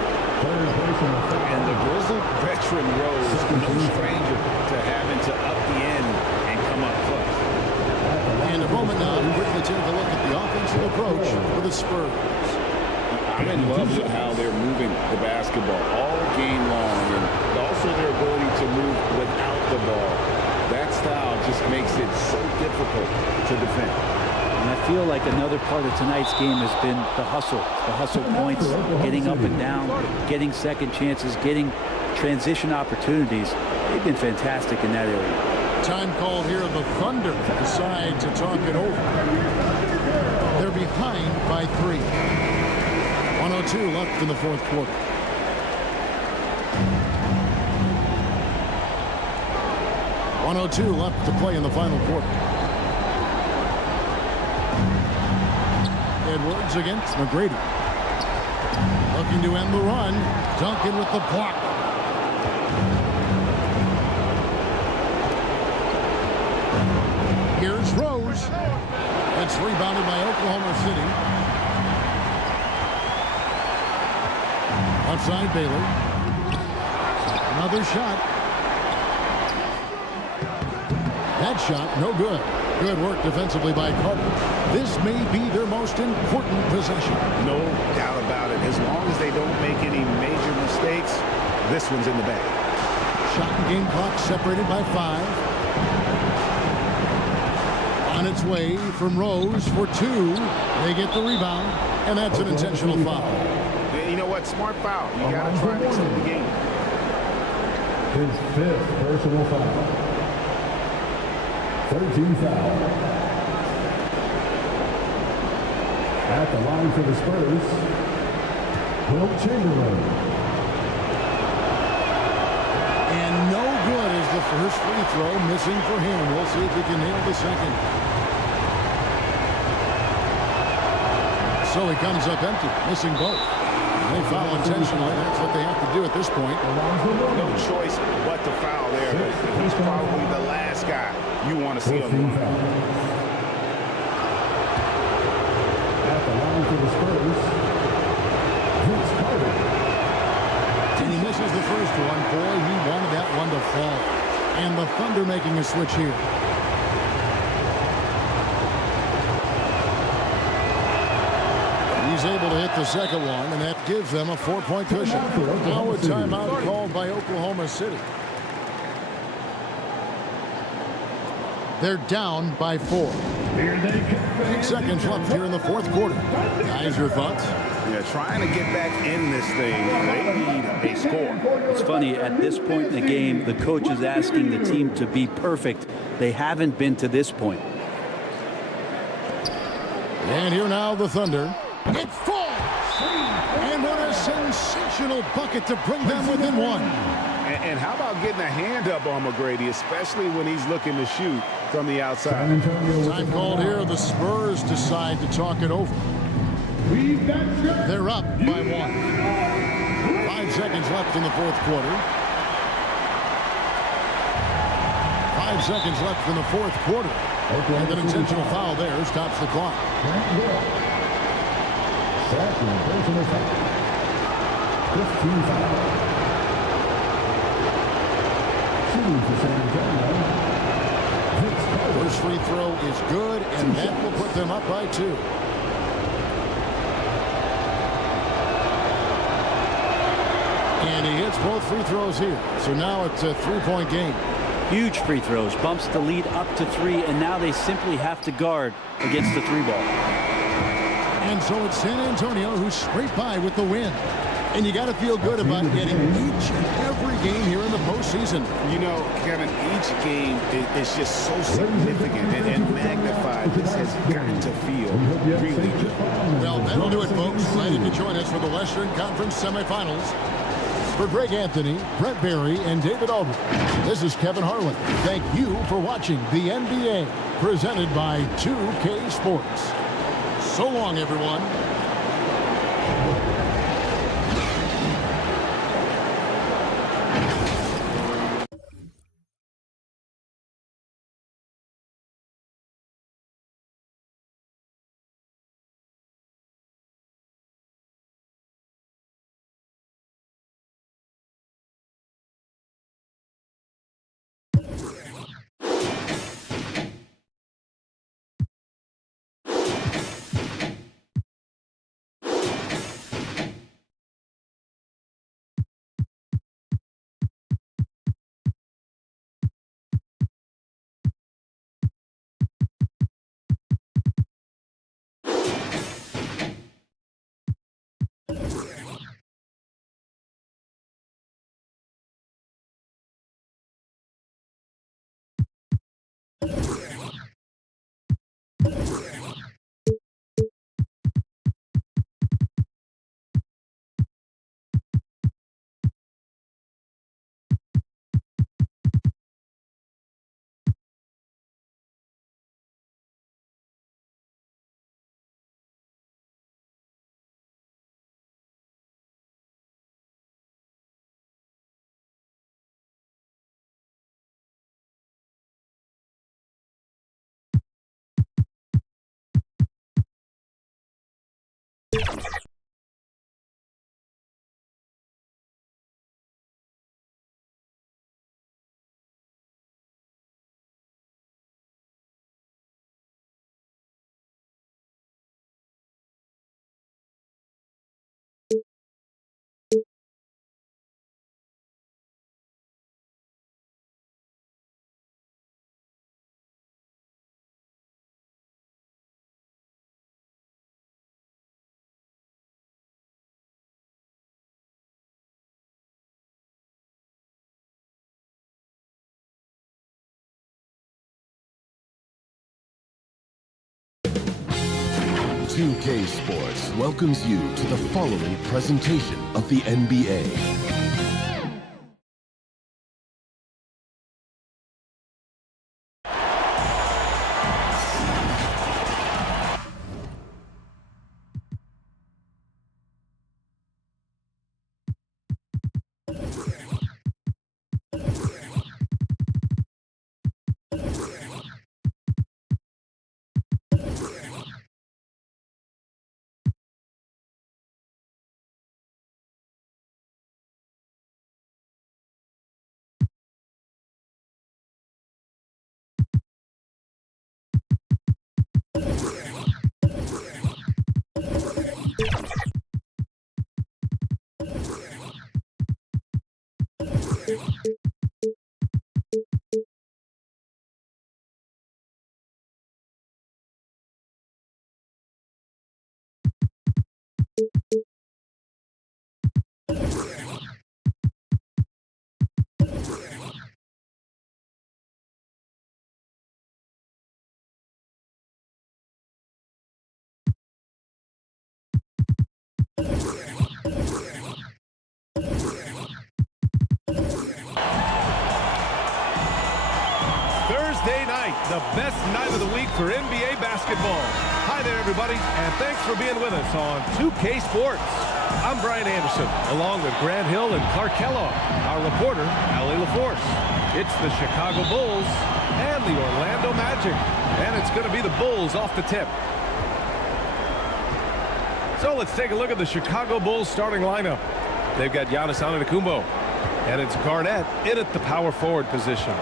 And the grizzled veteran Rose, no stranger to having to up the end and come up clutch. And a moment now to quickly take a look at the offensive approach for the Spurs. I'm in love with how they're moving the basketball all game long, and also their ability to move without the ball. That style just makes it so difficult to defend. And I feel like another part of tonight's game has been the hustle points, getting up and down, getting second chances, getting transition opportunities. They've been fantastic in that area. Time called here. The Thunder decide to talk it over. They're behind by 3. 1:02 left in the 4th quarter. .102 left to play in the final quarter. Edwards against McGrady. Looking to end the run. Duncan with the block. Here's Rose. It's rebounded by Oklahoma City. Outside Baylor. Another shot. That shot, no good. Good work defensively by Carter. This may be their most important possession. No doubt about it. As long as they don't make any major mistakes, this one's in the bag. Shot and game clock separated by 5. On its way from Rose for 2. They get the rebound, and that's an intentional foul. You know what? Smart foul. You got to try and extend the game. His 5th personal foul. 13 foul. At the line for the Spurs, Wilt Chamberlain. And no good as the the first free throw, missing for him. We'll see if he can nail the second. So he comes up empty, missing both. They foul intentionally. That's what they have to do at this point. No choice but to foul there. He's probably the last guy you want to see on the line. At the line for the Spurs, And he misses the first one. Boy, he wanted that one to fall. And the Thunder making a switch here. He's able to hit the second one, and that gives them a 4-point cushion. Now a timeout called by Oklahoma City. They're down by 4. 8 seconds left here in the fourth quarter. Guys, your thoughts? Yeah, trying to get back in this thing. They need a score. It's funny, at this point in the game, the coach is asking the team to be perfect. They haven't been to this point. And here now the Thunder. It falls! And what a sensational bucket to bring them within one. And how about getting a hand up on McGrady, especially when he's looking to shoot from the outside. Time called here. The Spurs decide to talk it over. They're up by 1. 5 seconds left in the fourth quarter. 5 seconds left in the fourth quarter. And an intentional foul there stops the clock. Second personal foul. 15 foul. 2 for San Antonio. First free throw is good, and that will put them up by 2. And he hits both free throws here. So now it's a 3-point game. Huge free throws, bumps the lead up to 3, and now they simply have to guard against the 3-ball. And so it's San Antonio who's straight by with the win. And you got to feel good about getting each and every game here in the postseason. You know, Kevin, each game is just so significant and magnified. This has got to feel really good. Well, that'll do it, folks. Glad you could join us for the Western Conference semifinals. For Greg Anthony, Brett Barry, and David Aldridge, this is Kevin Harlan. Thank you for watching the NBA, presented by 2K Sports. So long, everyone. .2K Sports welcomes you to the following presentation of the NBA. Thursday night, the best night of the week for NBA basketball. Hi there, everybody, and thanks for being with us on 2K Sports. I'm Brian Anderson, along with Grant Hill and Clark Kellogg, our reporter, Ali LaForce. It's the Chicago Bulls and the Orlando Magic, and it's going to be the Bulls off the tip. So let's take a look at the Chicago Bulls starting lineup. They've got Giannis Antetokounmpo, and it's Garnett in at the power forward position.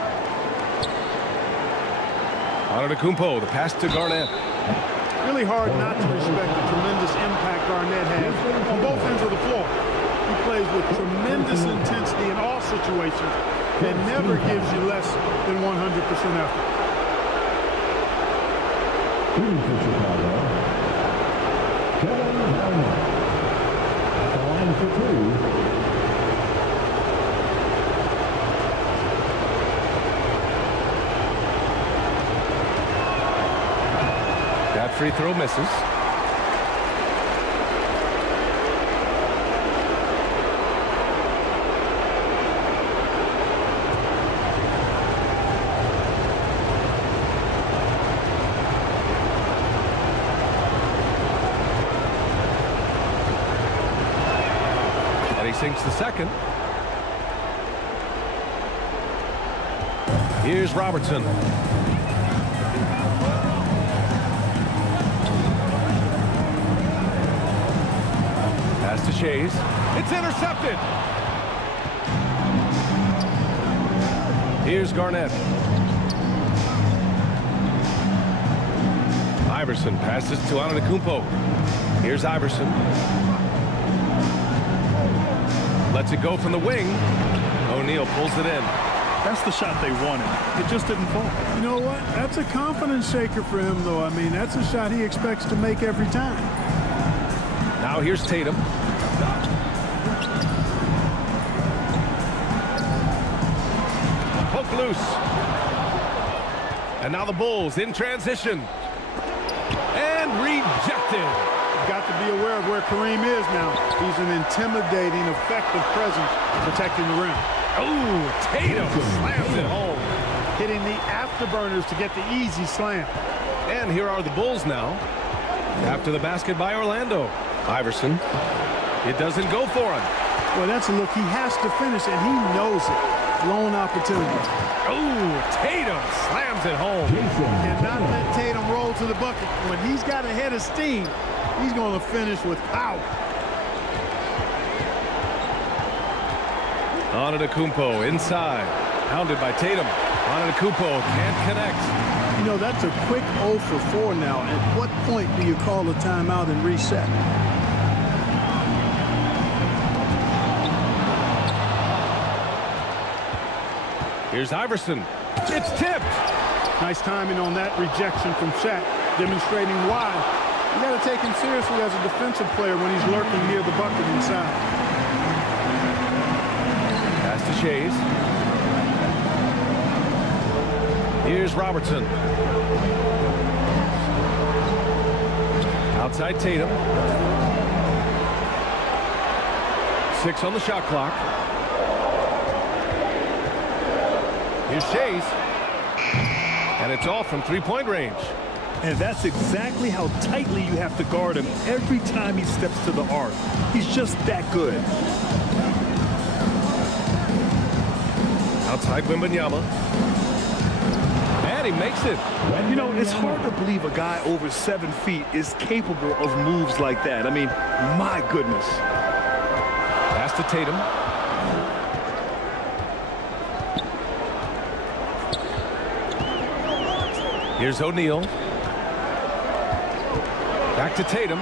Antetokounmpo, the pass to Garnett. Really hard not to respect the tremendous impact Garnett has on both ends of the floor. He plays with tremendous intensity in all situations and never gives you less than 100% effort. Shooting for Chicago, Kevin Harlan. At the line for two. That free throw misses. And he sinks the second. Here's Robertson. To Shays. It's intercepted. Here's Garnett. Iverson passes to Antetokounmpo. Here's Iverson. Lets it go from the wing. O'Neal pulls it in. That's the shot they wanted. It just didn't fall. You know what? That's a confidence shaker for him, though. I mean, that's a shot he expects to make every time. Now here's Tatum. Poke loose. And now the Bulls in transition. And rejected. You've got to be aware of where Kareem is now. He's an intimidating, effective presence protecting the rim. Oh, Tatum slams it home. Hitting the afterburners to get the easy slam. And here are the Bulls now. After the basket by Orlando. Iverson. It doesn't go for him. Well, that's a look he has to finish, and he knows it. Lone opportunity. Oh, Tatum slams it home. Cannot let Tatum roll to the bucket. When he's got a head of steam, he's going to finish with power. Antetokounmpo inside. Pounded by Tatum. Antetokounmpo can't connect. You know, that's a quick 0 for 4 now. At what point do you call a timeout and reset? Here's Iverson. It's tipped. Nice timing on that rejection from Chet, demonstrating why. You got to take him seriously as a defensive player when he's lurking near the bucket inside. Pass to Shays. Here's Robertson. Outside Tatum. 6 on the shot clock. Here's Shays. And it's off from three-point range. And that's exactly how tightly you have to guard him every time he steps to the arc. He's just that good. Outside Wembanyama. And he makes it. You know, it's hard to believe a guy over 7 feet is capable of moves like that. I mean, my goodness. Pass to Tatum. Here's O'Neal. Back to Tatum.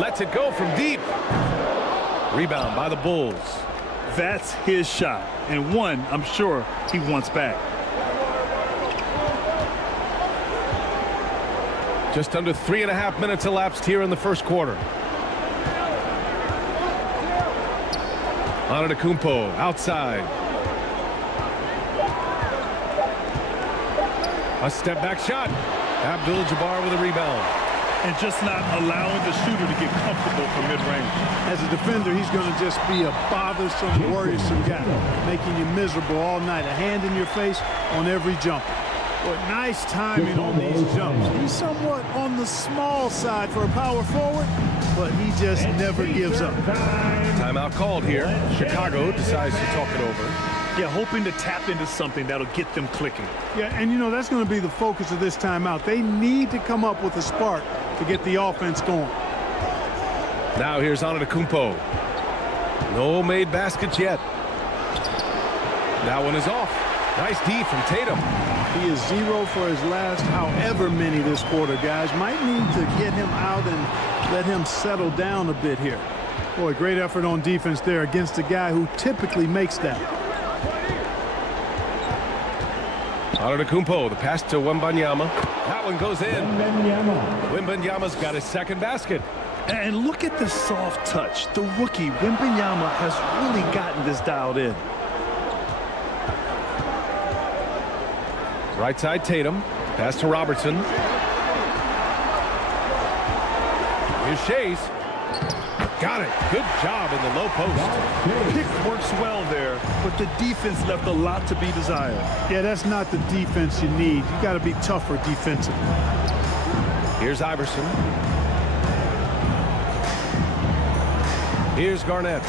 Lets it go from deep. Rebound by the Bulls. That's his shot, and one I'm sure he wants back. Just under 3.5 minutes elapsed here in the first quarter. Antetokounmpo outside. A step back shot. Abdul-Jabbar with a rebound. And just not allowing the shooter to get comfortable from mid-range. As a defender, he's going to just be a bothersome, worrisome guy, making you miserable all night. A hand in your face on every jump. But nice timing on these jumps. He's somewhat on the small side for a power forward, but he just never gives up. Timeout called here. Chicago decides to talk it over. Yeah, hoping to tap into something that'll get them clicking. Yeah, and you know, that's going to be the focus of this timeout. They need to come up with a spark to get the offense going. Now here's Antetokounmpo. No made baskets yet. That one is off. Nice D from Tatum. He is 0 for his last however many this quarter, guys. Might need to get him out and let him settle down a bit here. Boy, great effort on defense there against a guy who typically makes that. Antetokounmpo, the pass to Wembanyama. That one goes in. Wembanyama's got his second basket. And look at the soft touch. The rookie, Wembanyama, has really gotten this dialed in. Right side Tatum. Pass to Robertson. Here's Shays. Got it. Good job in the low post. Pick works well there, but the defense left a lot to be desired. Yeah, that's not the defense you need. You got to be tougher defensively. Here's Iverson. Here's Garnett.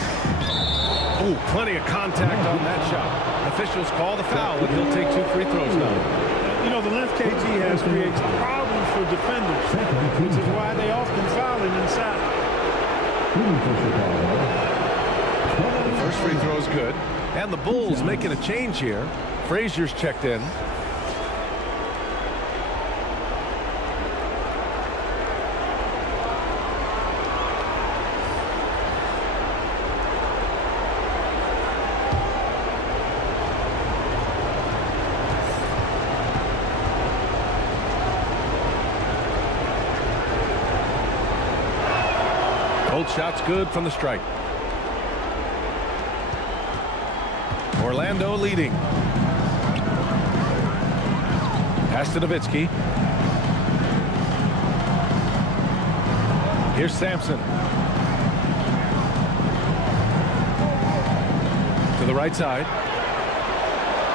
Oh, plenty of contact on that shot. Officials call the foul, and he'll take 2 free throws now. You know, the length KG has creates problems for defenders, which is why they often foul him inside. The first free throw is good. And the Bulls making a change here. Frazier's checked in. Both shots good from the strike. Orlando leading. Pass to Nowitzki. Here's Sampson. To the right side.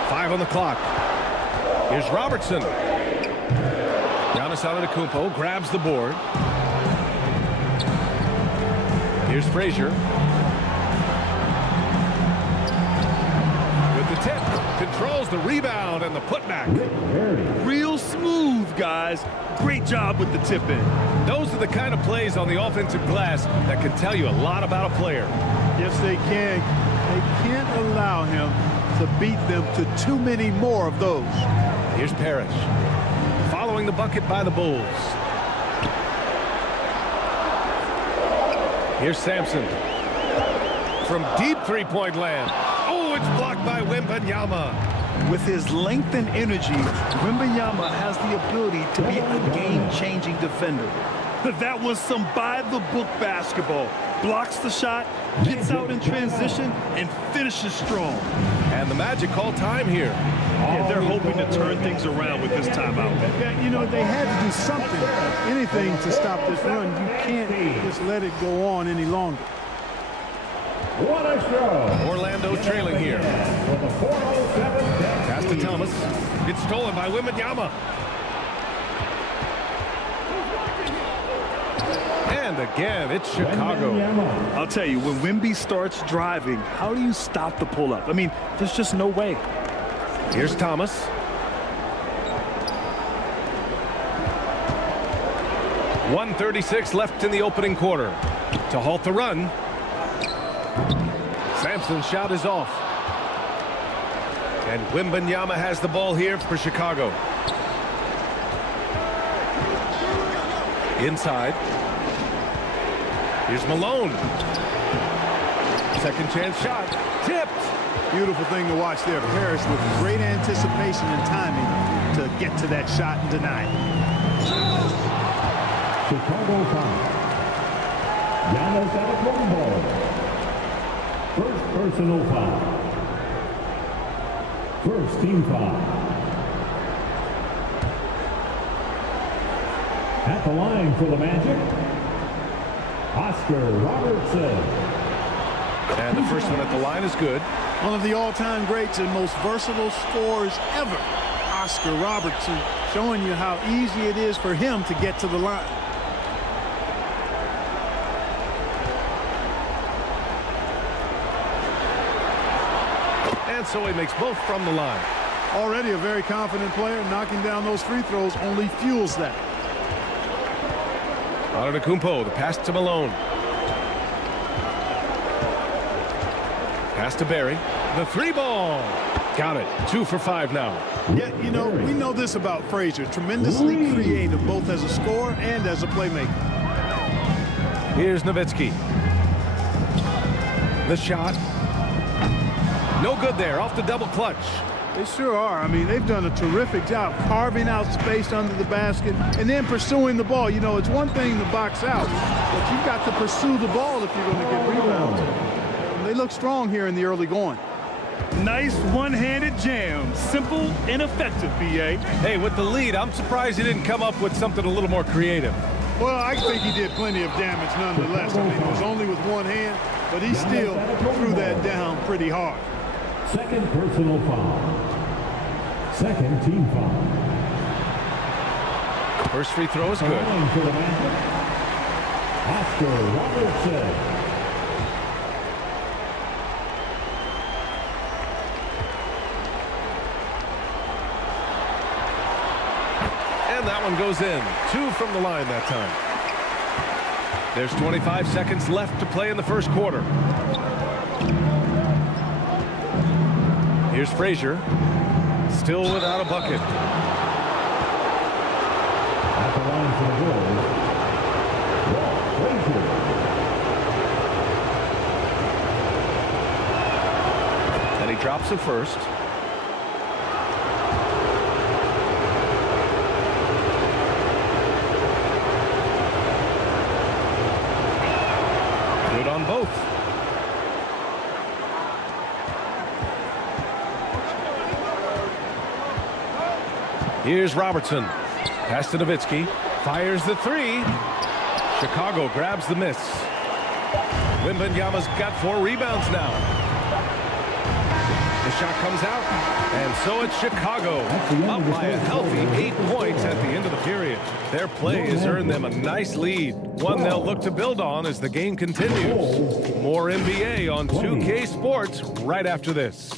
5 on the clock. Here's Robertson. Giannis Antetokounmpo grabs the board. Here's Frazier. With the tip. Controls the rebound and the putback. Real smooth, guys. Great job with the tip in. Those are the kind of plays on the offensive glass that can tell you a lot about a player. Yes, they can. They can't allow him to beat them to too many more of those. Here's Parrish. Following the bucket by the Bulls. Here's Sampson. From deep three-point land. Oh, it's blocked by Wembanyama. With his length and energy, Wembanyama has the ability to be a game-changing defender. That was some by-the-book basketball. Blocks the shot, gets out in transition, and finishes strong. And the Magic call time here. Yeah, they're hoping to turn things around with this timeout. You know, they had to do something, anything to stop this run. You can't just let it go on any longer. Orlando trailing here. Pass to Thomas. It's stolen by Wembanyama. And And again, it's Chicago. I'll tell you, when Wemby starts driving, how do you stop the pull-up? I mean, there's just no way. Here's Thomas. .136 left in the opening quarter. To halt the run. Sampson's shot is off. And Wembanyama has the ball here for Chicago. Inside. Here's Malone. Second chance shot. Tipped. Beautiful thing to watch there. Harris with great anticipation and timing to get to that shot and deny it. Chicago foul. Giannis Antetokounmpo. First personal foul. First team foul. At the line for the Magic, Oscar Robertson. And the first one at the line is good. One of the all-time greats and most versatile scorers ever, Oscar Robertson, showing you how easy it is for him to get to the line. And so he makes both from the line. Already a very confident player. Knocking down those free throws only fuels that. Antetokounmpo, the pass to Malone. Pass to Barry. The three ball. Got it. 2 for 5 now. Yeah, you know, we know this about Frazier. Tremendously creative, both as a scorer and as a playmaker. Here's Nowitzki. The shot. No good there. Off the double clutch. They sure are. I mean, they've done a terrific job carving out space under the basket and then pursuing the ball. You know, it's one thing to box out, but you've got to pursue the ball if you're going to get rebounds. And they look strong here in the early going. Nice one-handed jam. Simple and effective, B.A. Hey, with the lead, I'm surprised he didn't come up with something a little more creative. Well, I think he did plenty of damage nonetheless. I mean, it was only with one hand, but he still threw that down pretty hard. Second personal foul. Second team foul. First free throw is good. Line for the Magic, Oscar Robertson. And that one goes in. 2 from the line that time. There's 25 seconds left to play in the first quarter. Here's Frazier. Still without a bucket. At the line for the Bulls, Frazier. And he drops it first. Good on both. Here's Robertson. Pass to Nowitzki. Fires the three. Chicago grabs the miss. Wembanyama's got 4 rebounds now. The shot comes out. And so it's Chicago. Up by a healthy 8 points at the end of the period. Their play has earned them a nice lead. One they'll look to build on as the game continues. More NBA on 2K Sports right after this.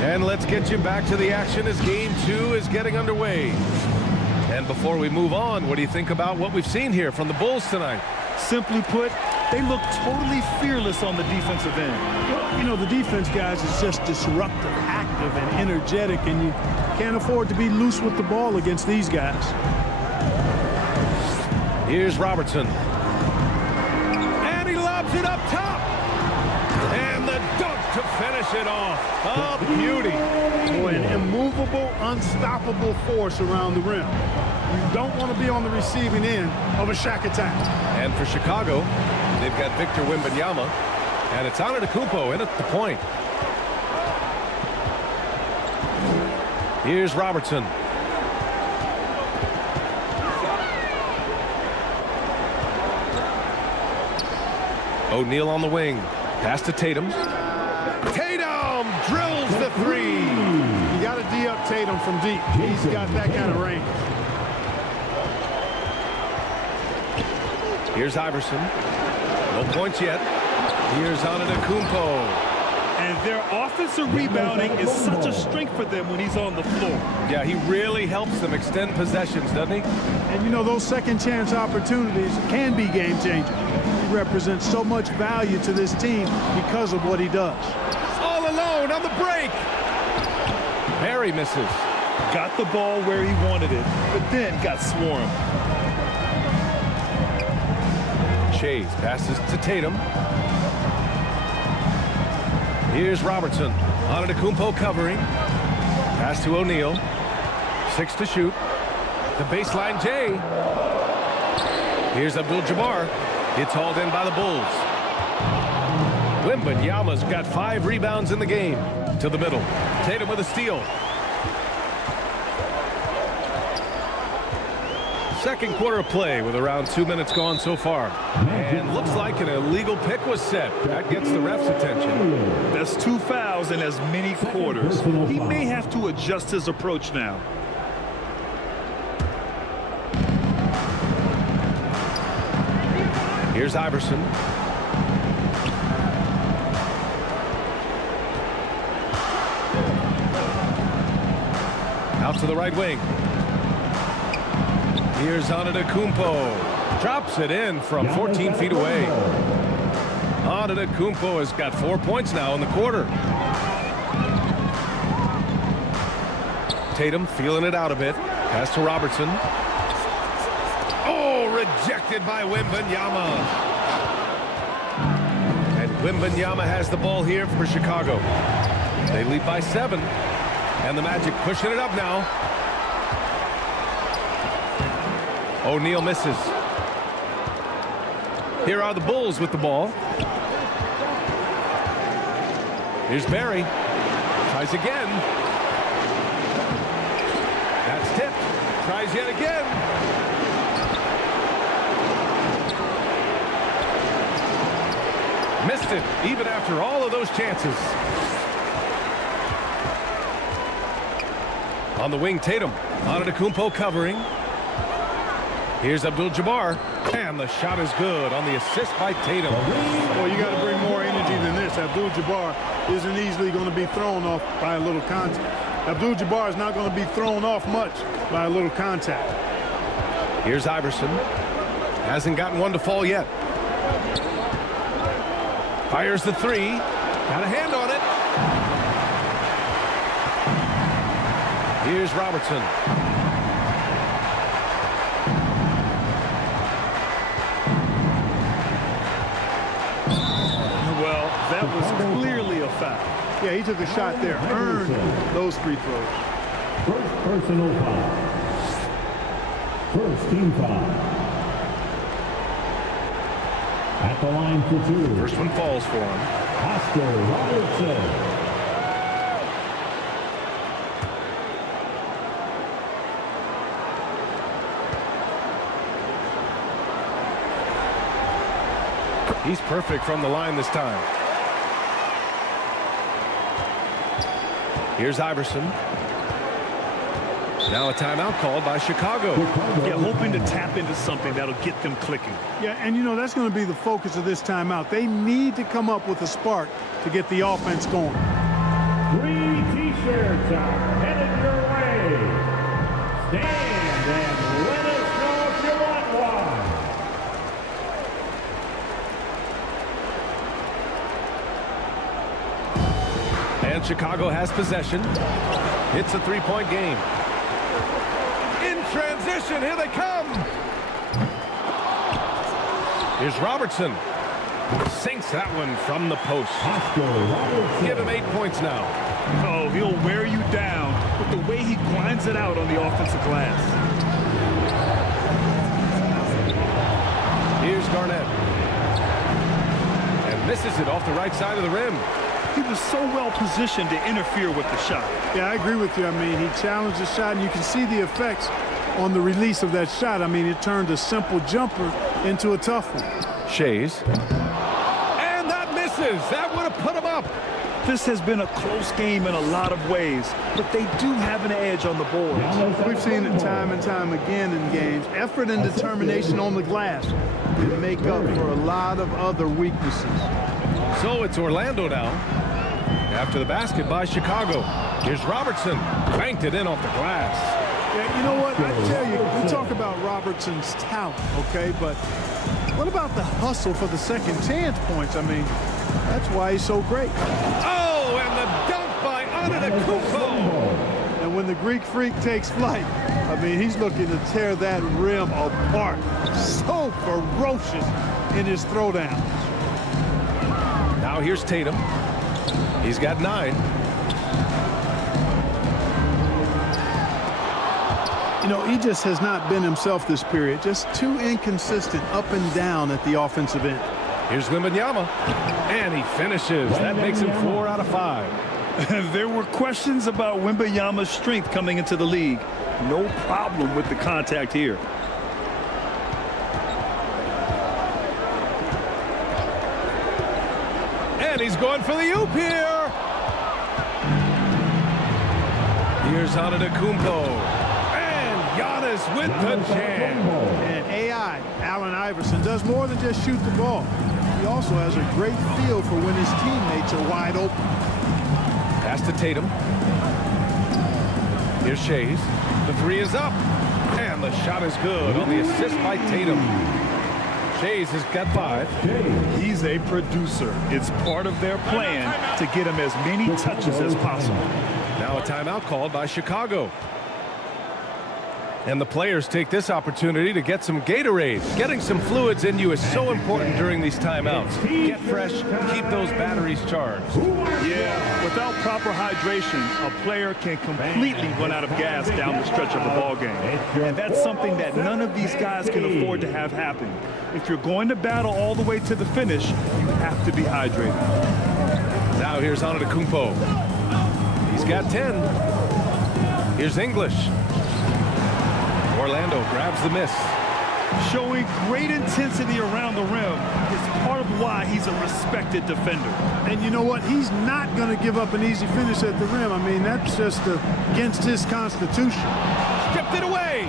And let's get you back to the action as Game 2 is getting underway. And before we move on, what do you think about what we've seen here from the Bulls tonight? Simply put, they look totally fearless on the defensive end. You know, the defense, guys, is just disruptive, active, and energetic, and you can't afford to be loose with the ball against these guys. Here's Robertson. And he lobs it up top. And the dunk to finish it off. A beauty. Boy, an immovable, unstoppable force around the rim. You don't want to be on the receiving end of a Shaq attack. And for Chicago, they've got Victor Wembanyama. And it's Antetokounmpo in at the point. Here's Robertson. O'Neal on the wing. Pass to Tatum. Tatum drills the three. You got block Tatum from deep. He's got that kind of range. Here's Iverson. No points yet. Here's Antetokounmpo. And their offensive rebounding is such a strength for them when he's on the floor. Yeah, he really helps them extend possessions, doesn't he? And you know, those second chance opportunities can be game changers. He represents so much value to this team because of what he does. All alone on the break. Barry misses. Got the ball where he wanted it, but then got swarmed. Chase passes to Tatum. Here's Robertson. Antetokounmpo covering. Pass to O'Neal. 6 to shoot. The baseline J. Here's Abdul-Jabbar. It's hauled in by the Bulls. Wembanyama's got 5 rebounds in the game. To the middle. Tatum with a steal. Second quarter of play with around 2 minutes gone so far. And looks like an illegal pick was set. That gets the ref's attention. That's 2 fouls in as many quarters. He may have to adjust his approach now. Here's Iverson. Out to the right wing. Here's Antetokounmpo. Drops it in from 14 feet away. Antetokounmpo has got 4 points now in the quarter. Tatum feeling it out a bit. Pass to Robertson. Oh, rejected by Wembanyama. And Wembanyama has the ball here for Chicago. They lead by 7. And the Magic pushing it up now. O'Neal misses. Here are the Bulls with the ball. Here's Barry. Tries again. That's tipped. Tries yet again. Missed it, even after all of those chances. On the wing, Tatum. Antetokounmpo covering. Here's Abdul-Jabbar, and the shot is good on the assist by Tatum. Well, you got to bring more energy than this. Abdul-Jabbar isn't easily going to be thrown off by a little contact. Abdul-Jabbar is not going to be thrown off much by a little contact. Here's Iverson. Hasn't gotten one to fall yet. Fires the 3. Got a hand on it. Here's Robertson. That was clearly a foul. Yeah, he took a shot there, earned those free throws. First personal foul. First team foul. At the line for 2. First one falls for him. Oscar Robertson. He's perfect from the line this time. Here's Iverson. Now a timeout called by Chicago. Yeah, hoping to tap into something that'll get them clicking. Yeah, and you know, that's going to be the focus of this timeout. They need to come up with a spark to get the offense going. 3 T-shirts are headed your way. Stand and let us know if you want one. And Chicago has possession. It's a 3-point game. In transition, here they come. Here's Robertson. Sinks that one from the post. Give him 8 points now. Oh, he'll wear you down with the way he grinds it out on the offensive glass. Here's Garnett. And misses it off the right side of the rim. He was so well positioned to interfere with the shot. Yeah, I agree with you. I mean, he challenged the shot, and you can see the effects on the release of that shot. I mean, it turned a simple jumper into a tough one. Shays. And that misses. That would have put him up. This has been a close game in a lot of ways, but they do have an edge on the boards. We've seen it time and time again in games. Effort and determination on the glass can make up for a lot of other weaknesses. So it's Orlando now. After the basket by Chicago. Here's Robertson. Banked it in off the glass. Yeah, you know what? I tell you, we talk about Robertson's talent, okay? But what about the hustle for the second chance points? I mean, that's why he's so great. Oh, and the dunk by Antetokounmpo. And when the Greek freak takes flight, I mean, he's looking to tear that rim apart. So ferocious in his throwdowns. Now here's Tatum. He's got 9. You know, he just has not been himself this period. Just too inconsistent up and down at the offensive end. Here's Wembanyama. And he finishes. That makes him 4 out of 5. There were questions about Wembanyama's strength coming into the league. No problem with the contact here. And he's going for the oop here. Here's Antetokounmpo. And Giannis with the jam. And AI, Allen Iverson, does more than just shoot the ball. He also has a great feel for when his teammates are wide open. Pass to Tatum. Here's Shays. The 3 is up. And the shot is good on the assist by Tatum. Shays has got 5. He's a producer. It's part of their plan to get him as many touches as possible. Now a timeout called by Chicago. And the players take this opportunity to get some Gatorade. Getting some fluids in you is so important during these timeouts. Get fresh, keep those batteries charged. Yeah, without proper hydration, a player can completely run out of gas down the stretch of a ball game. And that's something that none of these guys can afford to have happen. If you're going to battle all the way to the finish, you have to be hydrated. Now here's Antetokounmpo. He's got 10. Here's English. Orlando grabs the miss. Showing great intensity around the rim is part of why he's a respected defender. And you know what? He's not going to give up an easy finish at the rim. I mean, that's just against his constitution. Stripped it away.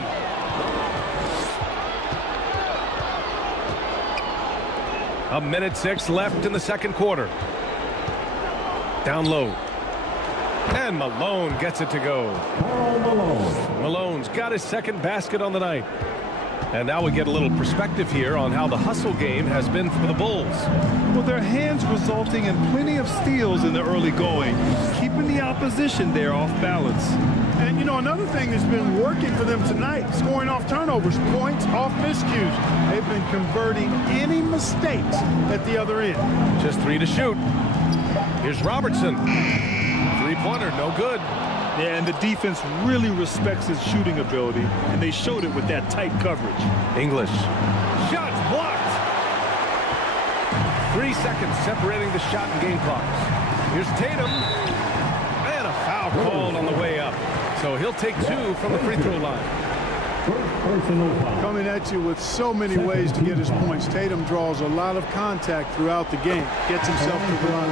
A minute 6 left in the second quarter. Down low. And Malone gets it to go. Malone's got his second basket on the night. And now we get a little perspective here on how the hustle game has been for the Bulls. Well, their hands resulting in plenty of steals in the early going, keeping the opposition there off balance. And, you know, another thing that's been working for them tonight, scoring off turnovers, points off miscues. They've been converting any mistakes at the other end. Just 3 to shoot. Here's Robertson. Three-pointer, no good. Yeah, and the defense really respects his shooting ability, and they showed it with that tight coverage. English. Shots blocked. 3 seconds separating the shot and game clocks. Here's Tatum. And a foul called on the way up. So he'll take 2 from the free throw line. Coming at you with so many ways to get his points. Tatum draws a lot of contact throughout the game. Gets himself to the line.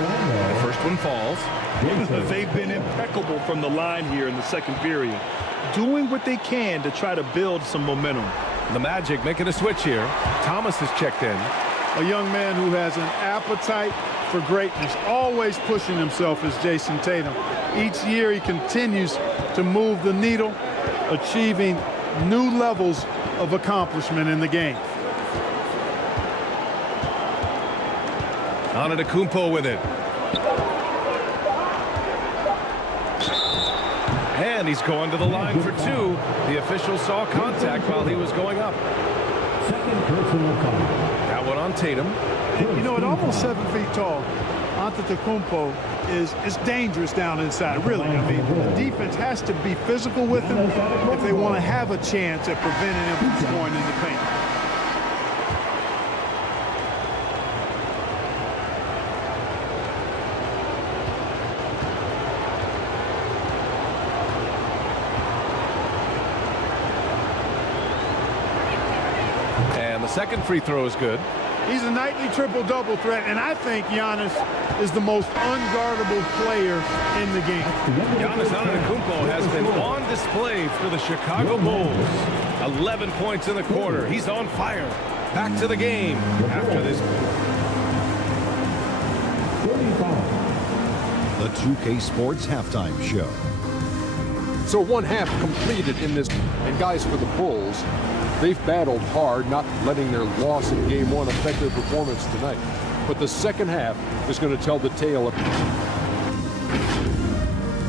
The first one falls. They've been impeccable from the line here in the second period, doing what they can to try to build some momentum. The Magic making a switch here. Thomas has checked in. A young man who has an appetite for greatness, always pushing himself, is Jason Tatum. Each year he continues to move the needle, achieving new levels of accomplishment in the game. Antetokounmpo with it. And he's going to the line for 2. The official saw contact while he was going up. Second personal foul. That one on Tatum. And, you know, at almost 7 feet tall, Antetokounmpo is dangerous down inside, really. I mean, the defense has to be physical with him if they want to have a chance at preventing him from scoring in the paint. And the second free throw is good. He's a nightly triple-double threat, and I think Giannis is the most unguardable player in the game. Giannis Antetokounmpo has been on display for the Chicago Bulls. 11 points in the quarter. He's on fire. Back to the game after this. The 2K Sports Halftime Show. So one half completed in this, and guys, for the Bulls, they've battled hard, not letting their loss in Game 1 affect their performance tonight. But the second half is going to tell the tale of...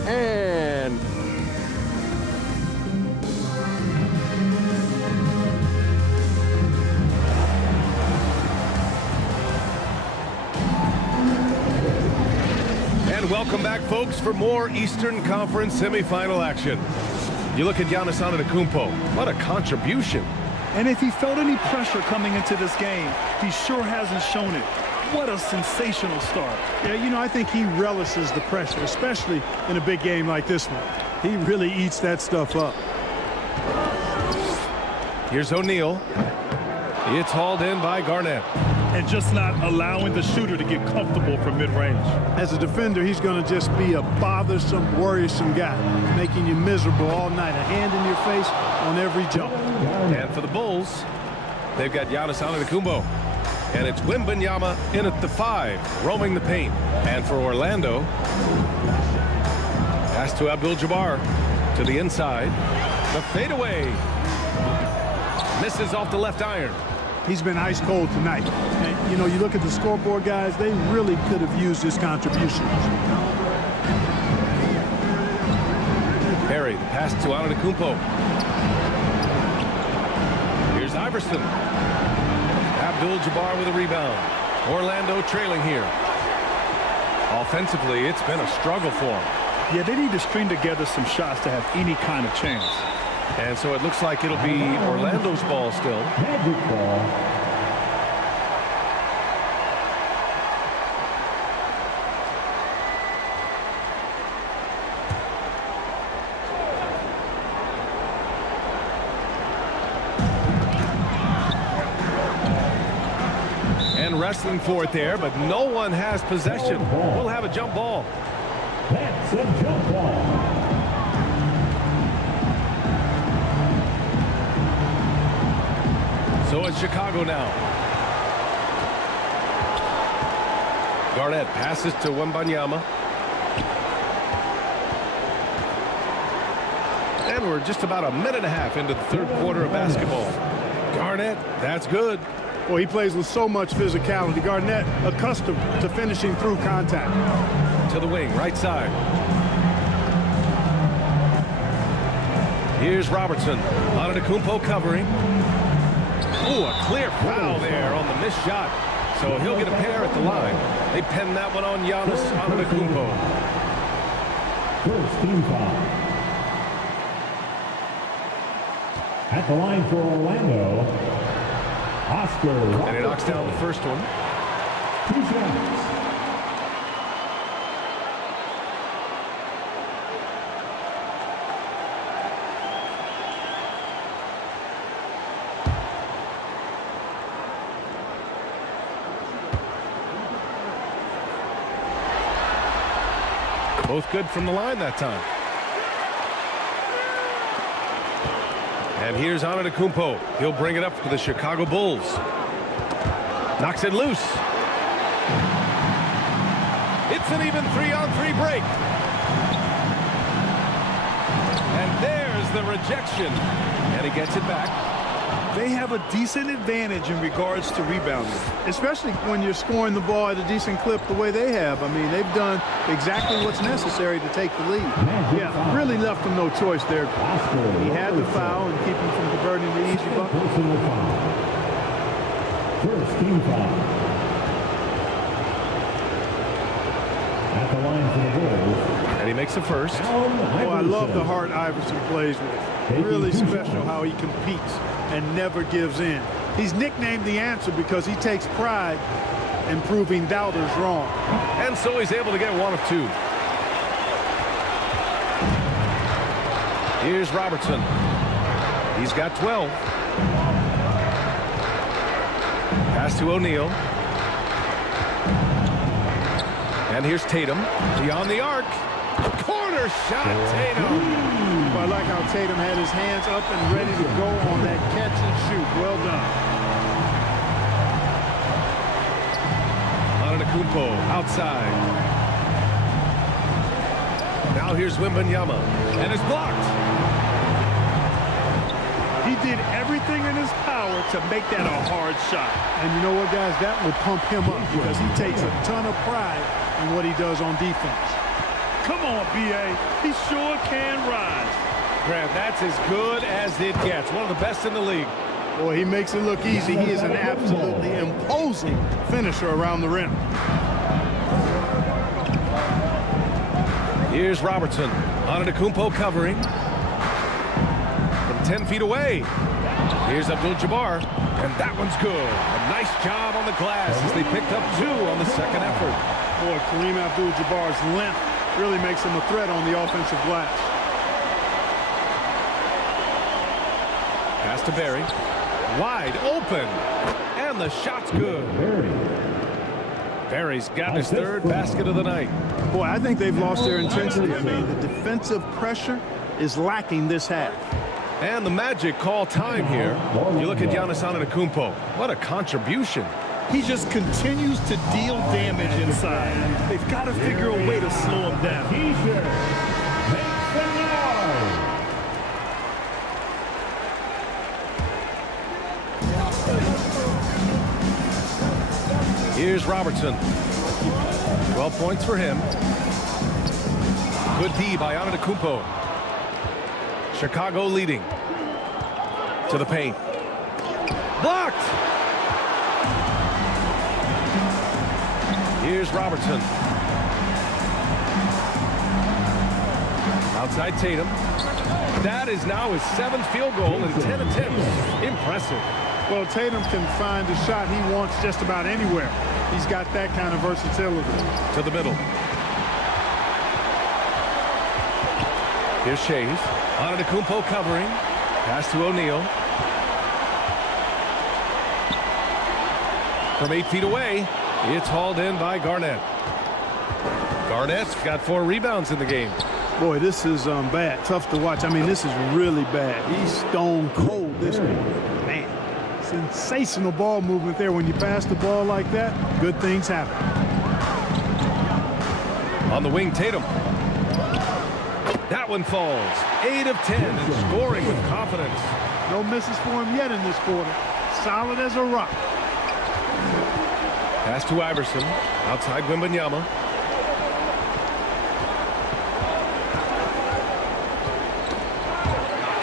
And... And welcome back, folks, for more Eastern Conference semifinal action. You look at Giannis Antetokounmpo. What a contribution. And if he felt any pressure coming into this game, he sure hasn't shown it. What a sensational start. Yeah, you know, I think he relishes the pressure, especially in a big game like this one. He really eats that stuff up. Here's O'Neal. It's hauled in by Garnett. And just not allowing the shooter to get comfortable from mid-range. As a defender, he's going to just be a bothersome, worrisome guy, making you miserable all night. A hand in your face on every jump. And for the Bulls, they've got Giannis Antetokounmpo. And it's Wembanyama in at the 5, roaming the paint. And for Orlando, pass to Abdul-Jabbar to the inside. The fadeaway. Misses off the left iron. He's been ice cold tonight. And, you know, you look at the scoreboard, guys, they really could have used his contribution. Perry, the pass to Antetokounmpo. Here's Iverson. Abdul-Jabbar with a rebound. Orlando trailing here. Offensively, it's been a struggle for him. Yeah, they need to string together some shots to have any kind of chance. And so it looks like it'll be Orlando's ball still. Magic ball. And wrestling for it there, but no one has possession. We'll have a jump ball. That's a jump ball. So it's Chicago now. Garnett passes to Wembanyama. And we're just about a minute and a half into the third quarter of basketball. Garnett, that's good. Well, he plays with so much physicality. Garnett, accustomed to finishing through contact. To the wing, right side. Here's Robertson. Antetokounmpo covering. Ooh, a clear foul there on the missed shot. So he'll get a pair at the line. They pen that one on Giannis Antetokounmpo. First team foul. At the line for Orlando, Oscar Robertson. And he knocks down the first one. 2 shots. Both good from the line that time. And here's Antetokounmpo. He'll bring it up for the Chicago Bulls. Knocks it loose. It's an even 3-on-3 break. And there's the rejection. And he gets it back. They have a decent advantage in regards to rebounding. Especially when you're scoring the ball at a decent clip the way they have. I mean, they've done exactly what's necessary to take the lead. Yeah, really left them no choice there. He had the foul and keep him from converting the easy bucket. First team foul. At the line for the Bulls. And he makes the first. Oh, I love the heart Iverson plays with. Really special how he competes and never gives in. He's nicknamed the answer because he takes pride in proving doubters wrong. And so he's able to get one of two. Here's Robertson. He's got 12. Pass to O'Neal. And here's Tatum. Beyond the arc. Corner shot, Tatum. Well, I like how Tatum had his hands up and ready to go on that catch and shoot. Well done. Antetokounmpo outside. Now here's Wembanyama. And it's blocked. He did everything in his power to make that a hard shot. And you know what, guys? That will pump him up because he takes a ton of pride in what he does on defense. Come on, B.A. He sure can rise. Grant, that's as good as it gets. One of the best in the league. Boy, he makes it look easy. He is an absolutely imposing finisher around the rim. Here's Robertson. Antetokounmpo covering. From 10 feet away. Here's Abdul-Jabbar. And that one's good. A nice job on the glass as they picked up 2 on the second effort. Boy, Kareem Abdul-Jabbar's length really makes him a threat on the offensive glass. Pass to Barry. Wide open. And the shot's good. Barry's got his 3rd basket of the night. Boy, I think they've lost their intensity. I mean, the defensive pressure is lacking this half. And the Magic call time here. You look at Giannis Antetokounmpo. What a contribution. He just continues to deal damage inside. They've got to figure a way to slow him down. T-shirt. Makes the noise. Here's Robertson. 12 points for him. Good D by Antetokounmpo. Chicago leading. To the paint. Blocked! Here's Robertson. Outside Tatum. That is now his 7th field goal in 10 attempts. Impressive. Well, Tatum can find the shot he wants just about anywhere. He's got that kind of versatility. To the middle. Here's Shays. Antetokounmpo covering. Pass to O'Neal. From 8 feet away, it's hauled in by Garnett. Garnett's got 4 rebounds in the game. Boy, this is bad. Tough to watch. I mean, this is really bad. He's stone cold this quarter. Man, sensational ball movement there. When you pass the ball like that, good things happen. On the wing, Tatum. That one falls. 8 of 10 and scoring with confidence. No misses for him yet in this quarter. Solid as a rock. Pass to Iverson. Outside Wembanyama.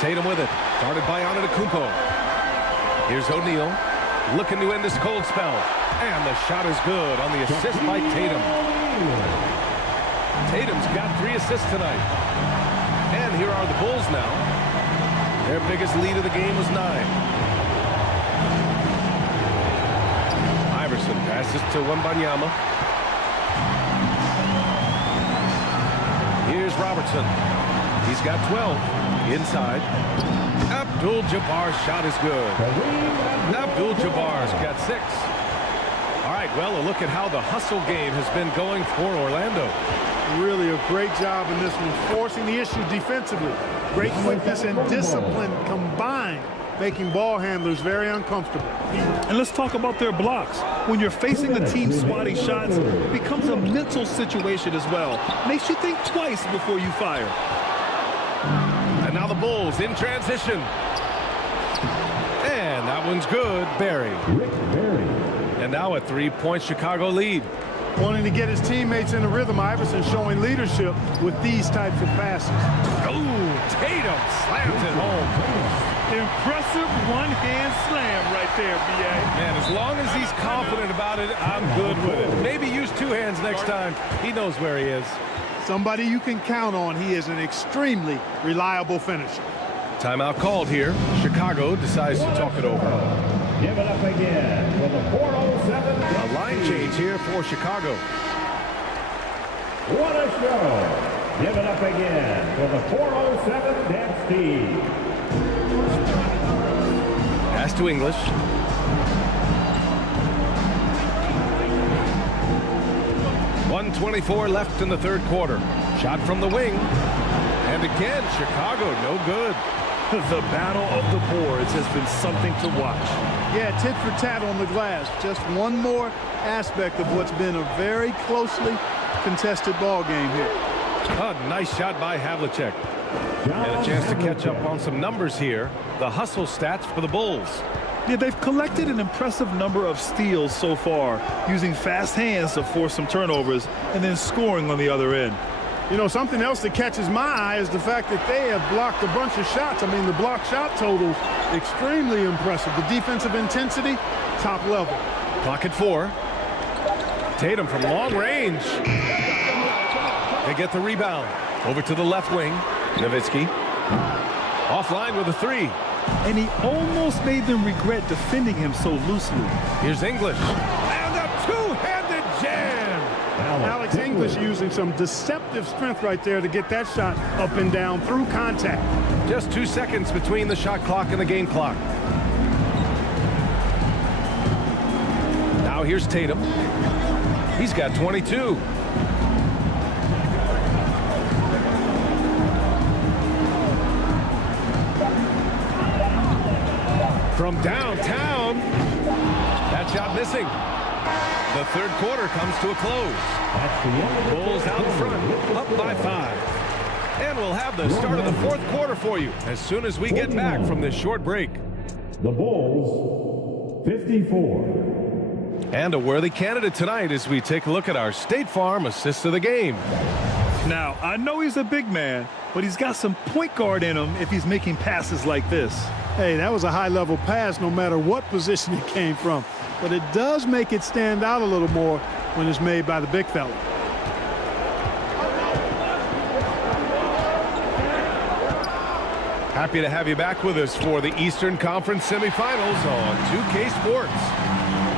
Tatum with it. Guarded by Antetokounmpo. Here's O'Neal. Looking to end this cold spell. And the shot is good on the assist by Tatum. Tatum's got 3 assists tonight. And here are the Bulls now. Their biggest lead of the game was 9. Iverson passes to Wembanyama. Here's Robertson. He's got 12. Inside. Abdul-Jabbar's shot is good. Abdul-Jabbar's got 6. All right, well, a look at how the hustle game has been going for Orlando. Really a great job in this one, forcing the issue defensively. Great quickness and discipline combined, making ball handlers very uncomfortable. And let's talk about their blocks. When you're facing the team swatting shots, it becomes a mental situation as well. Makes you think twice before you fire. And now the Bulls in transition. And that one's good. Barry. And now a 3-point Chicago lead. Wanting to get his teammates in the rhythm, Iverson showing leadership with these types of passes. Ooh, Tatum slams it home. Impressive one-hand slam right there, B.A. Man, as long as he's confident about it, I'm good with it. Maybe use 2 hands next time. He knows where he is. Somebody you can count on. He is an extremely reliable finisher. Timeout called here. Chicago decides to talk it over. Give it up again for the 407. A line change here for Chicago. What a show. Give it up again for the 407 Dance Team. Pass to English. 1:24 left in the third quarter. Shot from the wing. And again, Chicago, no good. The battle of the boards has been something to watch. Yeah, tit for tat on the glass. Just one more aspect of what's been a very closely contested ball game here. A nice shot by Havlicek. And a chance to catch up on some numbers here. The hustle stats for the Bulls. Yeah, they've collected an impressive number of steals so far, using fast hands to force some turnovers and then scoring on the other end. You know, something else that catches my eye is the fact that they have blocked a bunch of shots. I mean, the block shot totals, extremely impressive. The defensive intensity, top level. Clock at 4. Tatum from long range. They get the rebound. Over to the left wing. Nowitzki. Offline with a 3. And he almost made them regret defending him so loosely. Here's English. And a two-handed jam. Alex English using some deceptive strength right there to get that shot up and down through contact. Just 2 seconds between the shot clock and the game clock. Now here's Tatum. He's got 22. From downtown, that shot missing. The third quarter comes to a close. Bulls out in front, up by 5. And we'll have the start of the fourth quarter for you as soon as we get back from this short break. The Bulls, 54. And a worthy candidate tonight as we take a look at our State Farm assist of the game. Now, I know he's a big man, but he's got some point guard in him if he's making passes like this. Hey, that was a high-level pass no matter what position it came from. But it does make it stand out a little more when it's made by the big fella. Happy to have you back with us for the Eastern Conference semifinals on 2K Sports.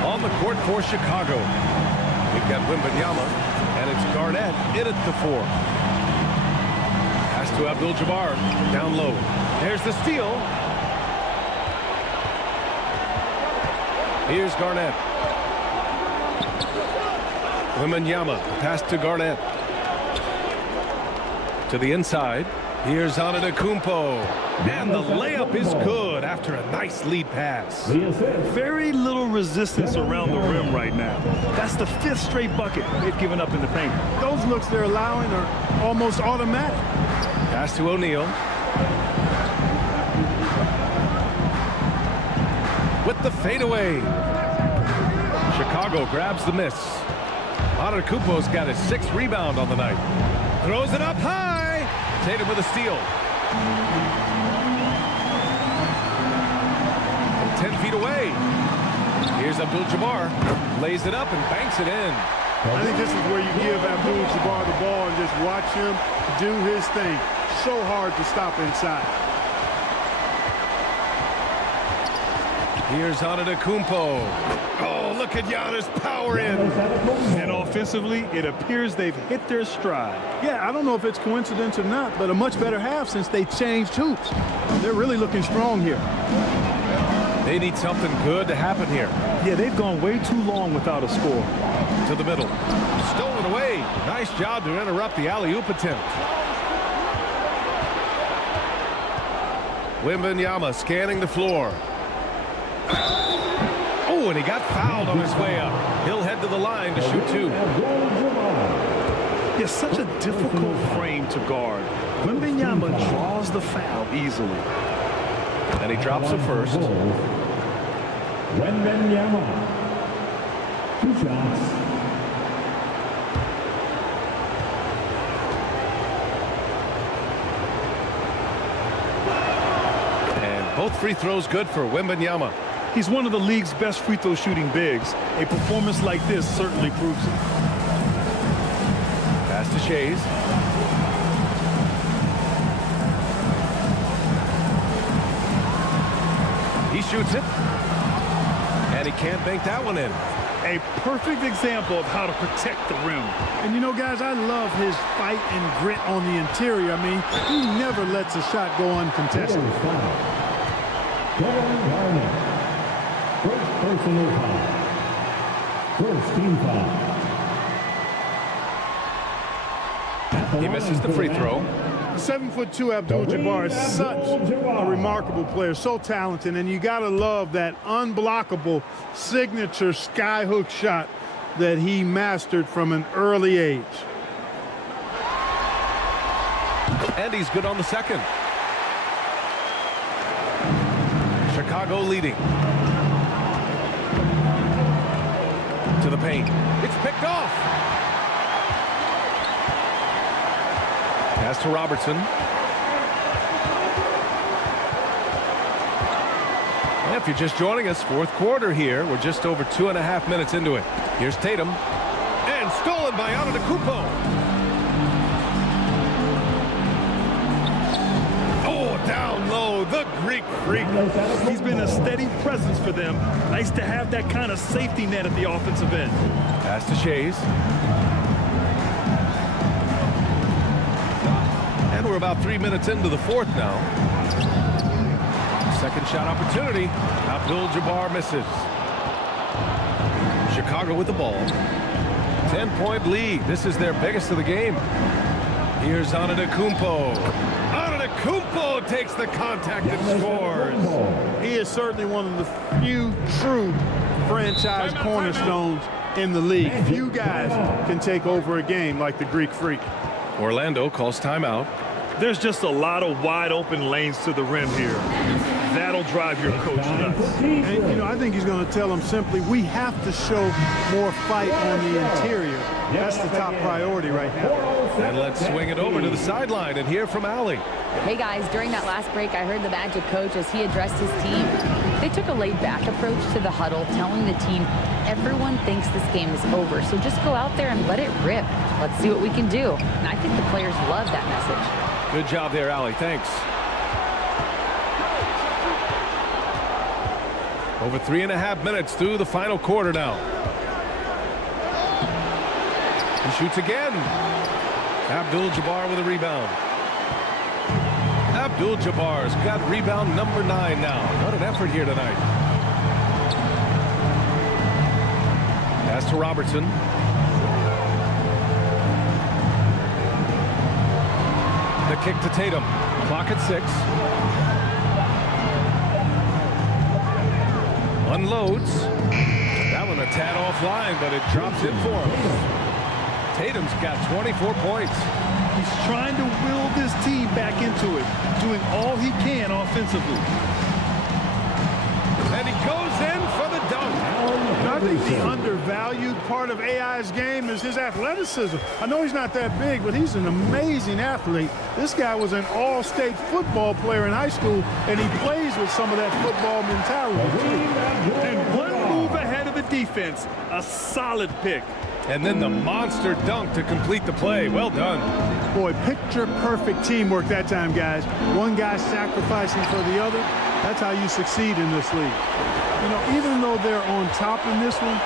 On the court for Chicago, we've got Wembanyama, and it's Garnett in at the 4. Pass to Abdul-Jabbar, down low. There's the steal. Here's Garnett. Wembanyama, pass to Garnett. To the inside. Here's Antetokounmpo. And the layup is good after a nice lead pass. Very little resistance around the rim right now. That's the 5th straight bucket they've given up in the paint. Those looks they're allowing are almost automatic. Pass to O'Neal. With the fadeaway. Chicago grabs the miss. Antetokounmpo's got his 6th rebound on the night. Throws it up high. Tatum with a steal. From 10 feet away. Here's Abdul-Jabbar. Lays it up and banks it in. I think this is where you give Abdul-Jabbar the ball and just watch him do his thing. So hard to stop inside. Here's Antetokounmpo. Oh, look at Giannis power in. And offensively, it appears they've hit their stride. Yeah, I don't know if it's coincidence or not, but a much better half since they changed hoops. They're really looking strong here. They need something good to happen here. Yeah, they've gone way too long without a score. To the middle. Stolen away. Nice job to interrupt the alley-oop attempt. Wembanyama scanning the floor. Oh, and he got fouled on his way up. He'll head to the line to shoot 2. It's such a difficult frame to guard. Wembanyama draws the foul easily. And he drops it first. Wembanyama. 2 shots. And both free throws good for Wembanyama. He's one of the league's best free throw shooting bigs. A performance like this certainly proves it. Pass to Shays. He shoots it. And he can't bank that one in. A perfect example of how to protect the rim. And you know, guys, I love his fight and grit on the interior. I mean, he never lets a shot go uncontested. First personal foul. First team foul. He misses the free throw. 7'2" Abdul-Jabbar is such a remarkable player, so talented, and you got to love that unblockable signature skyhook shot that he mastered from an early age. And he's good on the second. Chicago leading. To the paint. It's picked off. Pass to Robertson. And if you're just joining us, fourth quarter here. We're just over 2.5 minutes into it. Here's Tatum. And stolen by Antetokounmpo. Oh, down low, the Greek Freak. He's been a steady presence for them. Nice to have that kind of safety net at the offensive end. Pass to Shays. And we're about 3 minutes into the fourth now. Second shot opportunity. Abdul-Jabbar misses. Chicago with the ball. 10-point lead. This is their biggest of the game. Here's Antetokounmpo. Antetokounmpo takes the contact and scores. He is certainly one of the few true franchise cornerstones in the league. Few guys can take over a game like the Greek Freak. Orlando calls timeout. There's just a lot of wide open lanes to the rim here. That'll drive your coach nuts. And, you know, I think he's going to tell them simply, we have to show more fight on the interior. That's the top priority right now. And let's swing it over to the sideline and hear from Allie. Hey guys, during that last break, I heard the Magic coach as he addressed his team. They took a laid-back approach to the huddle, telling the team, everyone thinks this game is over, so just go out there and let it rip. Let's see what we can do. And I think the players love that message. Good job there, Allie. Thanks. Over 3.5 minutes through the final quarter now. He shoots again. Abdul-Jabbar with a rebound. Abdul-Jabbar's got rebound number 9 now. What an effort here tonight. Pass to Robertson. The kick to Tatum. Clock at 6. Unloads. That one a tad offline, but it drops in for him. Tatum's got 24 points. He's trying to will this team back into it, doing all he can offensively. And he goes in for the dunk. I think the undervalued part of AI's game is his athleticism. I know he's not that big, but he's an amazing athlete. This guy was an all-state football player in high school, and he plays with some of that football mentality. And one move ahead of the defense. A solid pick. And then the monster dunk to complete the play. Well done. Boy, picture-perfect teamwork that time, guys. One guy sacrificing for the other. That's how you succeed in this league. You know, even though they're on top in this one,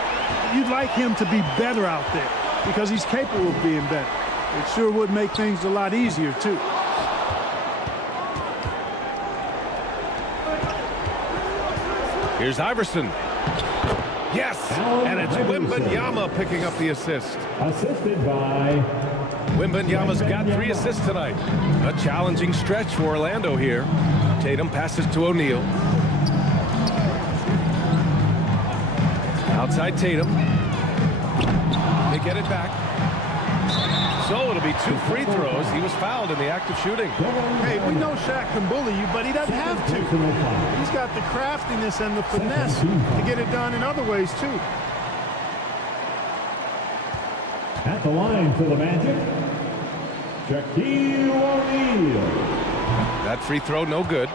you'd like him to be better out there because he's capable of being better. It sure would make things a lot easier, too. Here's Iverson. Yes, and it's Wembanyama picking up the assist. Assisted by Wembanyama's got 3 assists tonight. A challenging stretch for Orlando here. Tatum passes to O'Neal. Outside Tatum. They get it back. So it'll be 2 free throws. He was fouled in the act of shooting. Hey, we know Shaq can bully you, but he doesn't have to. He's got the craftiness and the finesse to get it done in other ways, too. at the line for the Magic, Shaquille O'Neal. That free throw no good.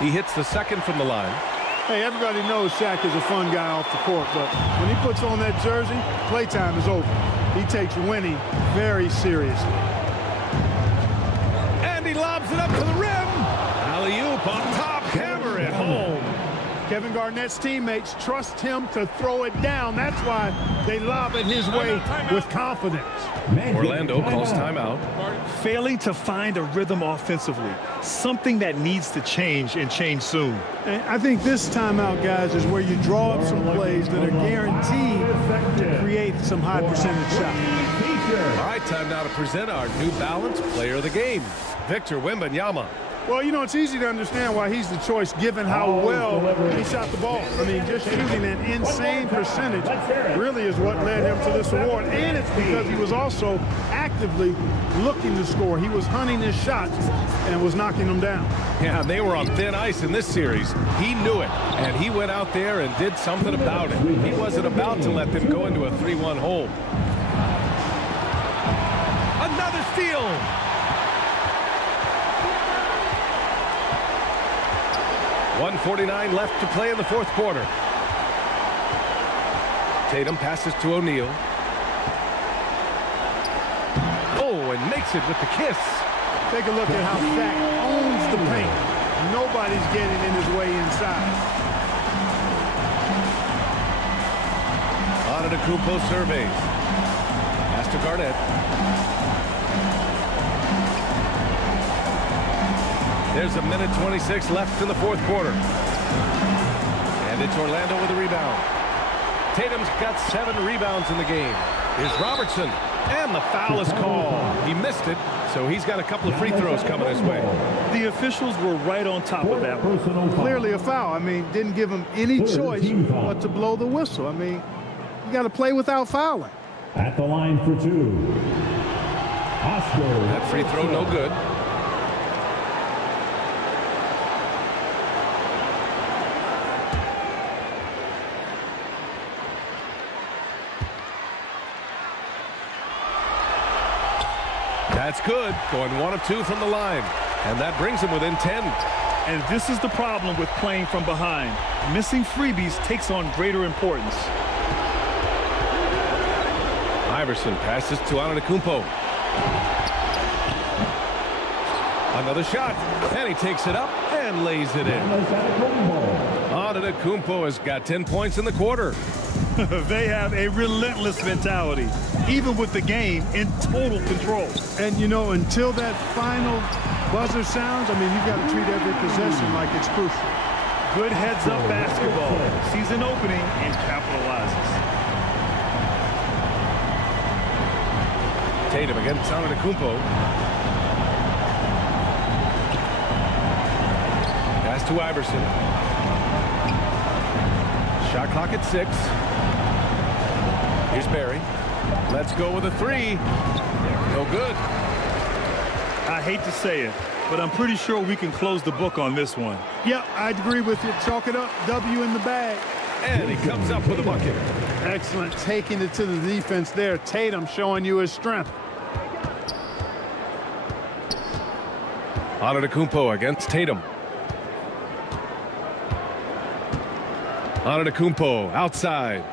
He hits the second from the line. Hey, everybody knows Shaq is a fun guy off the court, but when he puts on that jersey, playtime is over. He takes winning very seriously. And he lobs it up to the rim. Alley-oop on top, hammer it home. Kevin Garnett's teammates trust him to throw it down. That's why they lob it his way with confidence. Orlando calls timeout. Failing to find a rhythm offensively, something that needs to change and change soon. And I think this timeout, guys, is where you draw up some plays that are guaranteed to create some high percentage shots. All right, time now to present our New Balance Player of the Game, Victor Wembanyama. Well, you know, it's easy to understand why he's the choice given how well he shot the ball. I mean, just shooting an insane percentage really is what led him to this award. And it's because he was also actively looking to score. He was hunting his shots and was knocking them down. Yeah, they were on thin ice in this series. He knew it, and he went out there and did something about it. He wasn't about to let them go into a 3-1 hole. Another steal. .149 left to play in the fourth quarter. Tatum passes to O'Neal. Oh, and makes it with the kiss. Take a look at how Shaq owns the paint. Nobody's getting in his way inside. Antetokounmpo surveys. Pass to Garnett. There's a minute 26 left in the fourth quarter. And it's Orlando with a rebound. Tatum's got 7 rebounds in the game. Here's Robertson. And the foul is called. He missed it, so he's got a couple of free throws coming his way. The officials were right on top of that one. Clearly a foul. I mean, didn't give him any choice but to blow the whistle. I mean, you got to play without fouling. At the line for 2. Oscar. That free throw no good. That's good. Going 1 of 2 from the line. And that brings him within 10. And this is the problem with playing from behind. Missing freebies takes on greater importance. Iverson passes to Antetokounmpo. Another shot. And he takes it up and lays it in. Antetokounmpo has got 10 points in the quarter. They have a relentless mentality, even with the game in total control. And, you know, until that final buzzer sounds, I mean, you've got to treat every possession like it's crucial. Good heads-up basketball. Sees an opening and capitalizes. Tatum against Antetokounmpo. Pass to Iverson. Shot clock at 6. Here's Barry. Let's go with a 3. No good. I hate to say it, but I'm pretty sure we can close the book on this one. Yep, I'd agree with you. Chalk it up. W in the bag. And he comes up with a bucket. Excellent. Taking it to the defense there. Tatum showing you his strength. Antetokounmpo against Tatum. Antetokounmpo outside.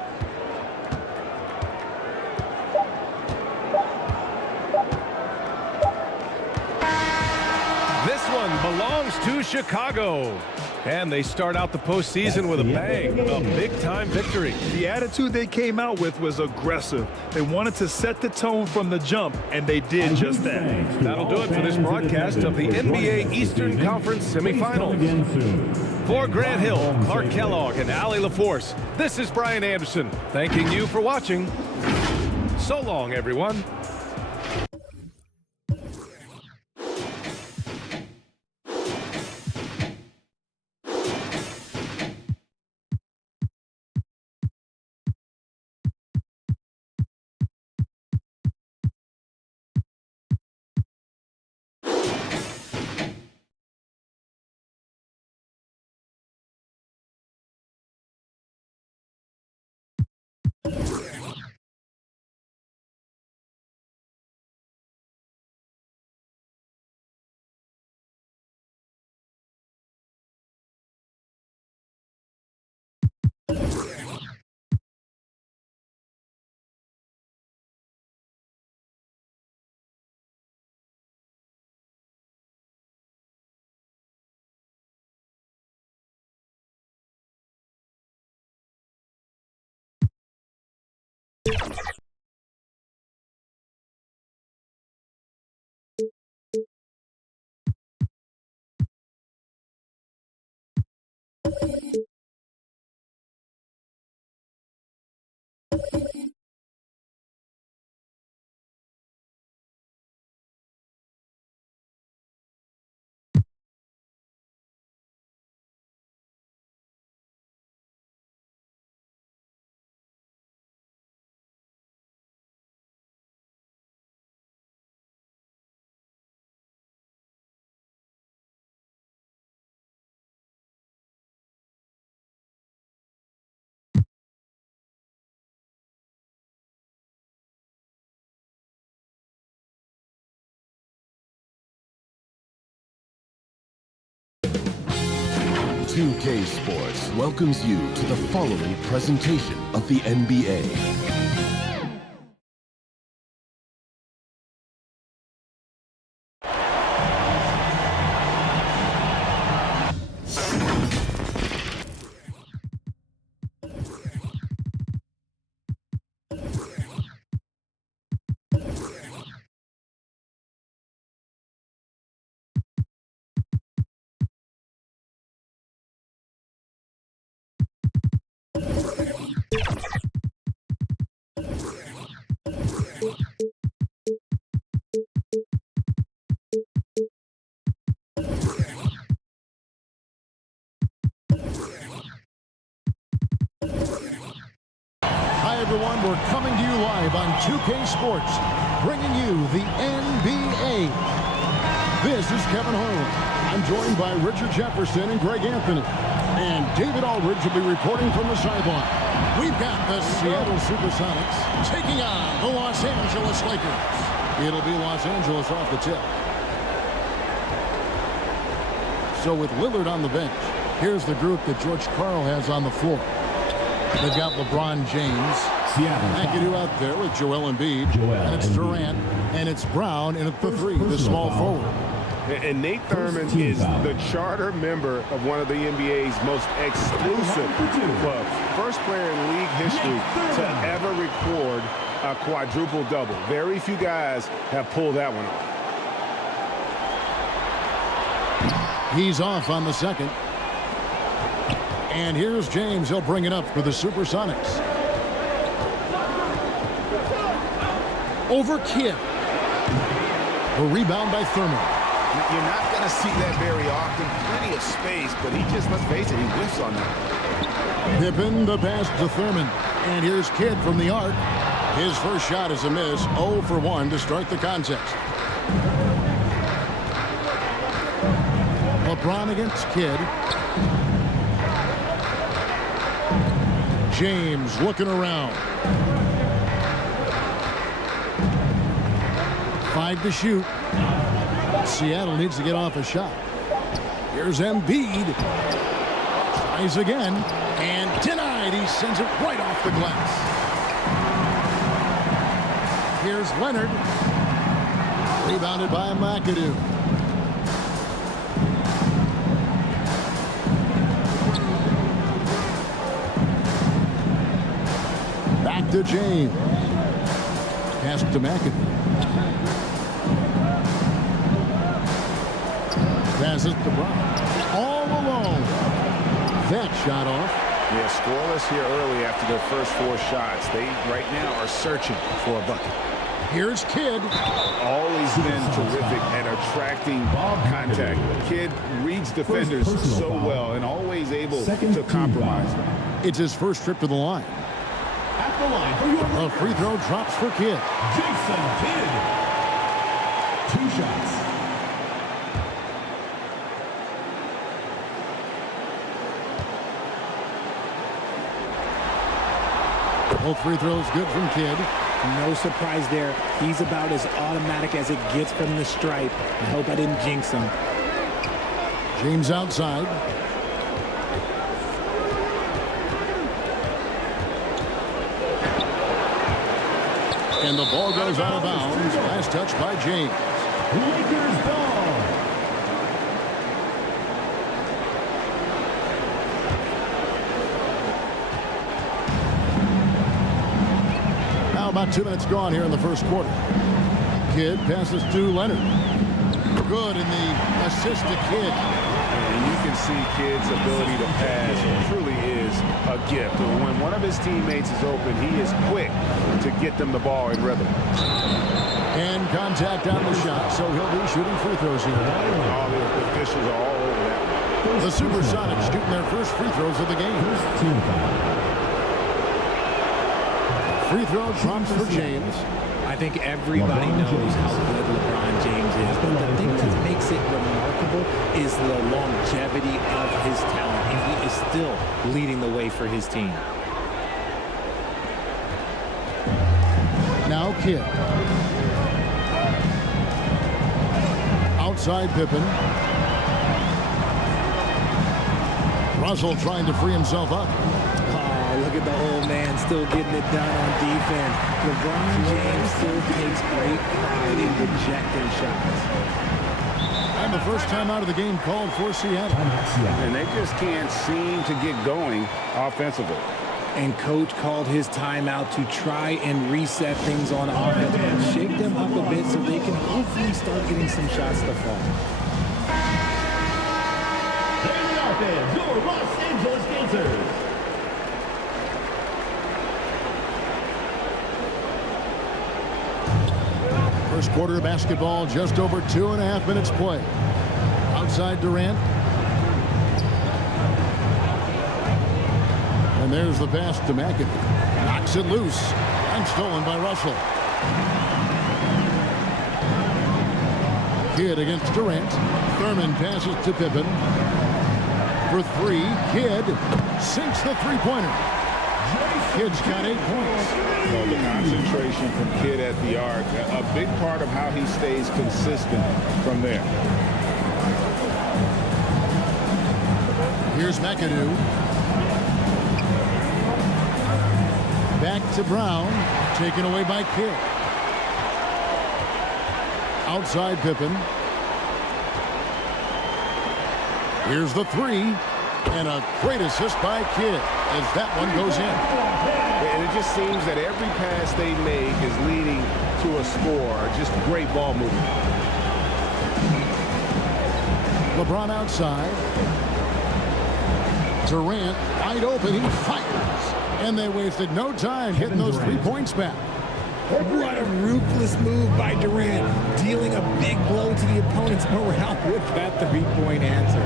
This one belongs to Chicago. And they start out the postseason with a bang, a big-time victory. The attitude they came out with was aggressive. They wanted to set the tone from the jump, and they did just that. That'll do it for this broadcast of the NBA Eastern Conference semifinals. For Grant Hill, Clark Kellogg, and Allie LaForce, this is Brian Anderson, thanking you for watching. So long, everyone. 2K Sports welcomes you to the following presentation of the NBA. Hi, everyone. We're coming to you live on 2K Sports, bringing you the NBA. This is Kevin Harlan. I'm joined by Richard Jefferson and Greg Anthony. And David Aldridge will be reporting from the sideline. We've got the Seattle Supersonics taking on the Los Angeles Lakers. It'll be Los Angeles off the tip. So with Lillard on the bench, here's the group that George Karl has on the floor. They've got LeBron James. McAdoo out there with Joel Embiid. And it's Durant. And it's Brown in at the three, the small forward. And Nate Thurman is the charter member of one of the NBA's most exclusive clubs. First player in league history to ever record a quadruple-double. Very few guys have pulled that one off. He's off on the second. And here's James. He'll bring it up for the Supersonics. Over Kidd. The rebound by Thurman. You're not going to see that very often. Plenty of space, but he just, let's face it, he whiffs on that. Pippen, the pass to Thurman. And here's Kidd from the arc. His first shot is a miss. 0 for 1 to start the contest. LeBron against Kidd. James looking around. 5 to shoot. Seattle needs to get off a shot. Here's Embiid. Tries again. And denied. He sends it right off the glass. Here's Leonard. Rebounded by McAdoo. Back to James. Pass to McAdoo. Pass it to Brown. All alone. That shot off. Yeah, scoreless here early after their first 4 shots. They right now are searching for a bucket. Here's Kidd. Always been terrific at attracting contact. Kidd reads defenders so well and always able to compromise them. It's his first trip to the line. At the line for your A free throw drops for Kidd. Jason Kidd. 2 shots. Both free throws good from Kidd. No surprise there. He's about as automatic as it gets from the stripe. I hope I didn't jinx him. James outside. And the ball goes out of bounds. Last touch by James. Lakers ball. about 2 minutes gone here in the first quarter. Kidd passes to Leonard. Good in the assist to Kidd. And you can see Kidd's ability to pass truly is a gift. And when one of his teammates is open, he is quick to get them the ball in rhythm. And contact on the shot, so he'll be shooting free throws here. All the officials are all over that. The Supersonics shooting their first free throws of the game. Free throw drops for James. I think everybody knows how good LeBron James is, but the thing that makes it remarkable is the longevity of his talent, and he is still leading the way for his team. Now Kidd. Outside Pippen. Russell trying to free himself up. Look at the old man still getting it done on defense. LeBron James still takes great pride in rejecting shots. And the first time out of the game called for Seattle. And they just can't seem to get going offensively. And coach called his timeout to try and reset things on offense and shake them up a bit so they can hopefully start getting some shots to fall. Your Los Angeles Gangsters. First quarter of basketball, just over 2.5 minutes play. Outside Durant. And there's the pass to McAdoo. Knocks it loose and stolen by Russell. Kidd against Durant. Thurman passes to Pippen. For three, Kidd sinks the three-pointer. Kidd's got 8 points. Well, the concentration from Kidd at the arc, a big part of how he stays consistent from there. Here's McAdoo. Back to Brown. Taken away by Kidd. Outside Pippen. Here's the three. And a great assist by Kidd as that one goes in. And it just seems that every pass they make is leading to a score. Just great ball movement. LeBron outside. Durant wide open. He fires. And they wasted no time getting those 3 points back. What a ruthless move by Durant, dealing a big blow to the opponent's morale with that three-point answer.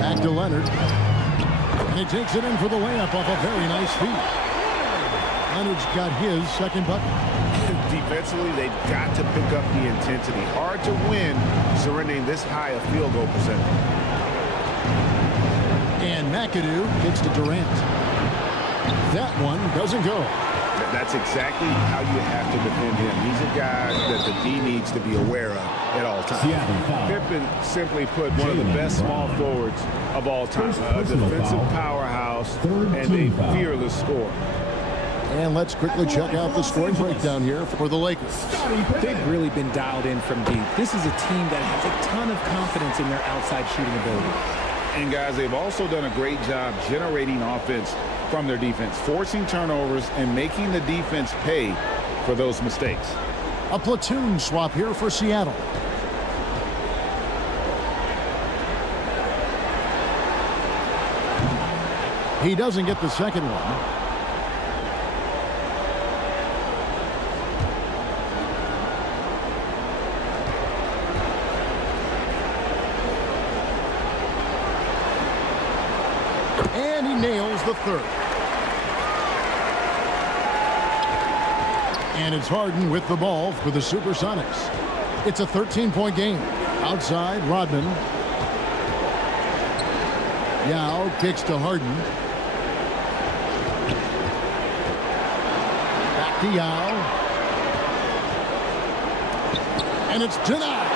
Back to Leonard. And he takes it in for the layup off a very nice feed. Leonard's got his second bucket. Defensively, they've got to pick up the intensity. Hard to win surrendering this high a field goal percentage. And McAdoo kicks to Durant. That one doesn't go. That's exactly how you have to defend him. He's a guy that the D needs to be aware of at all times. Pippen, simply put, one of the best small forwards of all time. A defensive powerhouse and a fearless scorer. And let's quickly check out the scoring breakdown here for the Lakers. They've really been dialed in from deep. This is a team that has a ton of confidence in their outside shooting ability. And guys, they've also done a great job generating offense from their defense, forcing turnovers and making the defense pay for those mistakes. A platoon swap here for Seattle. He doesn't get the second one. And he nails the third. And it's Harden with the ball for the Supersonics. It's a 13-point game. Outside, Rodman. Yao kicks to Harden. Back to Yao. And it's denied.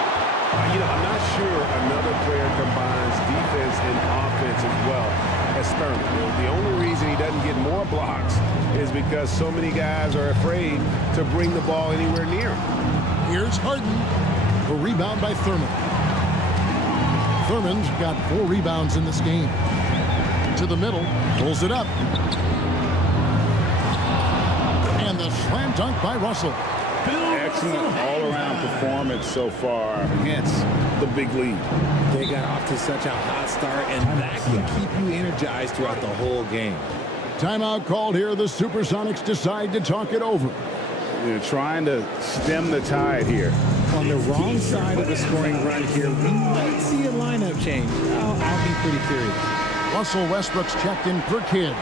You know, I'm not sure another player combines defense and offense as well as Thurman. The only reason he doesn't get more blocks is because so many guys are afraid to bring the ball anywhere near him. Here's Harden. A rebound by Thurman. Thurman's got 4 rebounds in this game. To the middle, pulls it up. And the slam dunk by Russell. Excellent all-around performance so far against the big lead. They got off to such a hot start, and that can keep you energized throughout the whole game. Timeout called here. The Supersonics decide to talk it over. They're trying to stem the tide here. On the wrong side of the scoring run here, we might see a lineup change. I'll be pretty curious. Russell Westbrook's checked in for Kidd.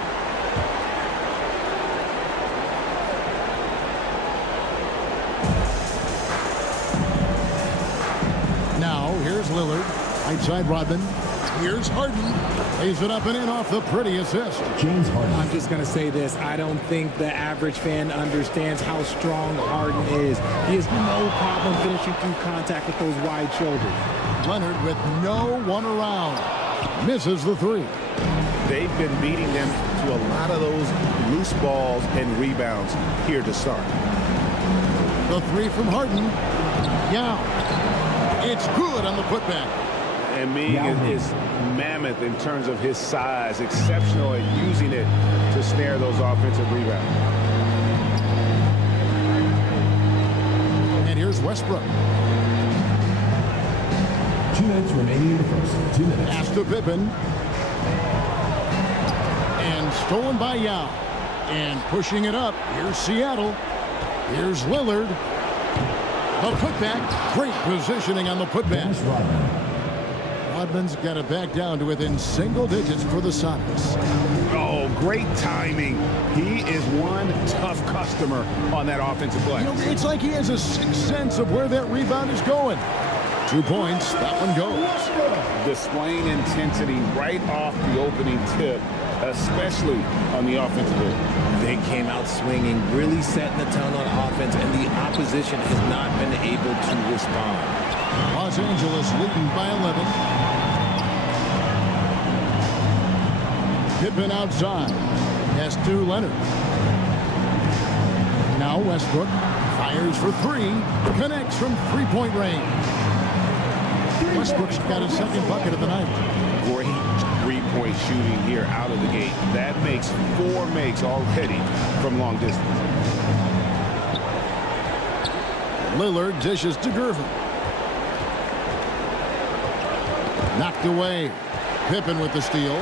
Now, here's Lillard. Right side, Rodman. Here's Harden. Lays it up and in off the pretty assist. James Harden. I'm just going to say this. I don't think the average fan understands how strong Harden is. He has no problem finishing through contact with those wide shoulders. Leonard with no one around. Misses the three. They've been beating them to a lot of those loose balls and rebounds here to start. The three from Harden. Yeah. It's good on the putback. And Ming is mammoth in terms of his size, exceptional at using it to snare those offensive rebounds. And here's Westbrook. 2 minutes remaining in the first. 2 minutes. Pass to Pippen. And stolen by Yao. And pushing it up. Here's Seattle. Here's Lillard. The putback. Great positioning on the putback. Rodman's got it back down to within single digits for the Sonics. Oh, great timing. He is one tough customer on that offensive play. You know, it's like he has a sixth sense of where that rebound is going. 2 points. That one goes. Displaying intensity right off the opening tip, especially on the offensive end. They came out swinging, really setting the tone on offense, and the opposition has not been able to respond. Los Angeles leading by 11. Pippen outside. Has to Leonard. Now Westbrook fires for three. Connects from three-point range. Westbrook's got his second bucket of the night. Great three-point shooting here out of the gate. That makes 4 makes already from long distance. Lillard dishes to Gervin. Knocked away. Pippen with the steal.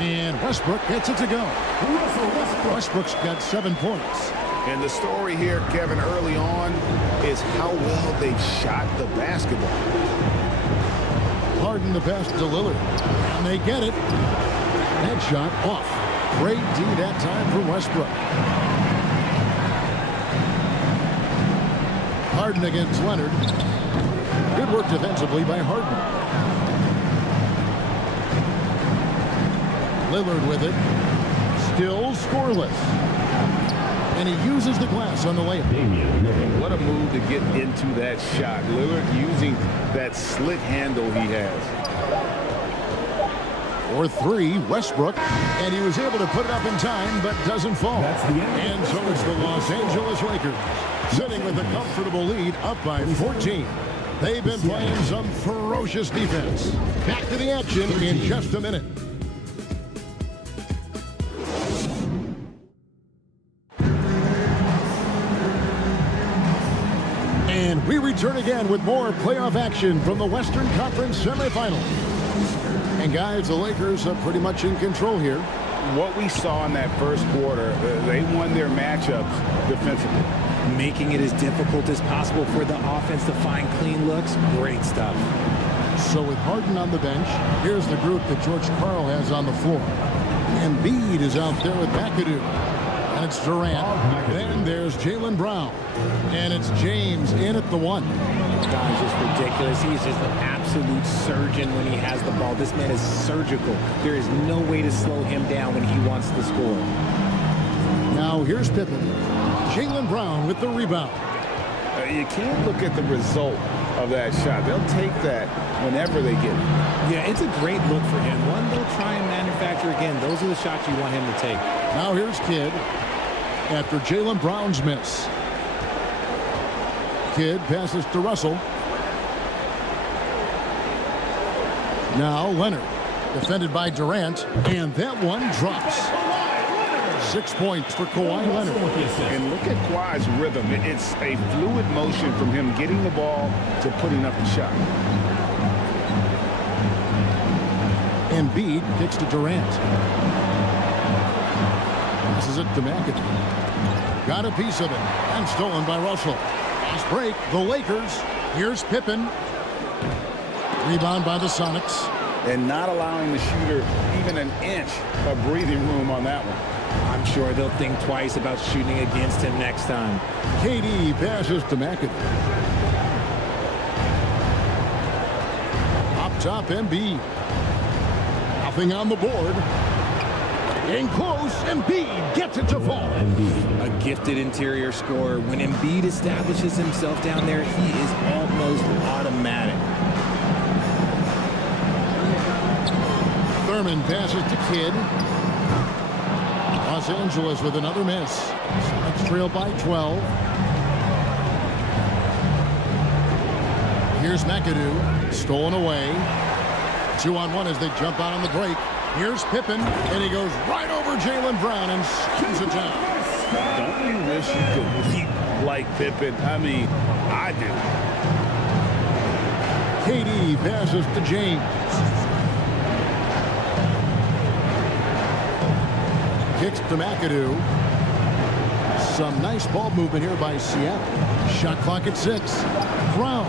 And Westbrook gets it to go. Westbrook's got 7 points. And the story here, Kevin, early on is how well they've shot the basketball. Harden the pass to Lillard. And they get it. That shot off. Great D that time for Westbrook. Harden against Leonard. Good work defensively by Harden. Lillard with it. Still scoreless. And he uses the glass on the layup. What a move to get into that shot. Lillard using that slick handle he has. For three, Westbrook. And he was able to put it up in time, but doesn't fall. And so it's the Los Angeles Lakers sitting with a comfortable lead up by 14. They've been playing some ferocious defense. Back to the action in just a minute. And we return again with more playoff action from the Western Conference semifinals. And guys, the Lakers are pretty much in control here. What we saw in that first quarter, they won their matchups defensively. Making it as difficult as possible for the offense to find clean looks. Great stuff. So with Harden on the bench, here's the group that George Karl has on the floor. Embiid is out there with McAdoo. And it's Durant. Then there's Jaylen Brown. And it's James in at the 1. This guy is just ridiculous. He's just an absolute surgeon when he has the ball. This man is surgical. There is no way to slow him down when he wants to score. Now here's Pippen. Jaylen Brown with the rebound. You can't look at the result of that shot. They'll take that whenever they get it. Yeah, it's a great look for him. One they'll try and manufacture again. Those are the shots you want him to take. Now here's Kidd after Jaylen Brown's miss. Kidd passes to Russell. Now Leonard. Defended by Durant, and that one drops. 6 points for Kawhi Leonard. And look at Kawhi's rhythm. It's a fluid motion from him getting the ball to putting up the shot. Embiid kicks to Durant. Passes it to McAdoo. Got a piece of it, and stolen by Russell. Fast break, the Lakers. Here's Pippen. Rebound by the Sonics. And not allowing the shooter even an inch of breathing room on that one. I'm sure they'll think twice about shooting against him next time. KD passes to McAdoo. Up top, Embiid. Nothing on the board. In close, Embiid gets it to fall. A gifted interior scorer. When Embiid establishes himself down there, he is almost automatic. Thurman passes to Kidd. Los Angeles with another miss. Sonics trail by 12. Here's McAdoo. Stolen away. 2-on-1 as they jump out on the break. Here's Pippen, and he goes right over Jaylen Brown and skins it down. Don't you wish you could leap like Pippen? I mean, I do. KD passes to James. Kicks to McAdoo. Some nice ball movement here by Seattle. Shot clock at 6. Brown.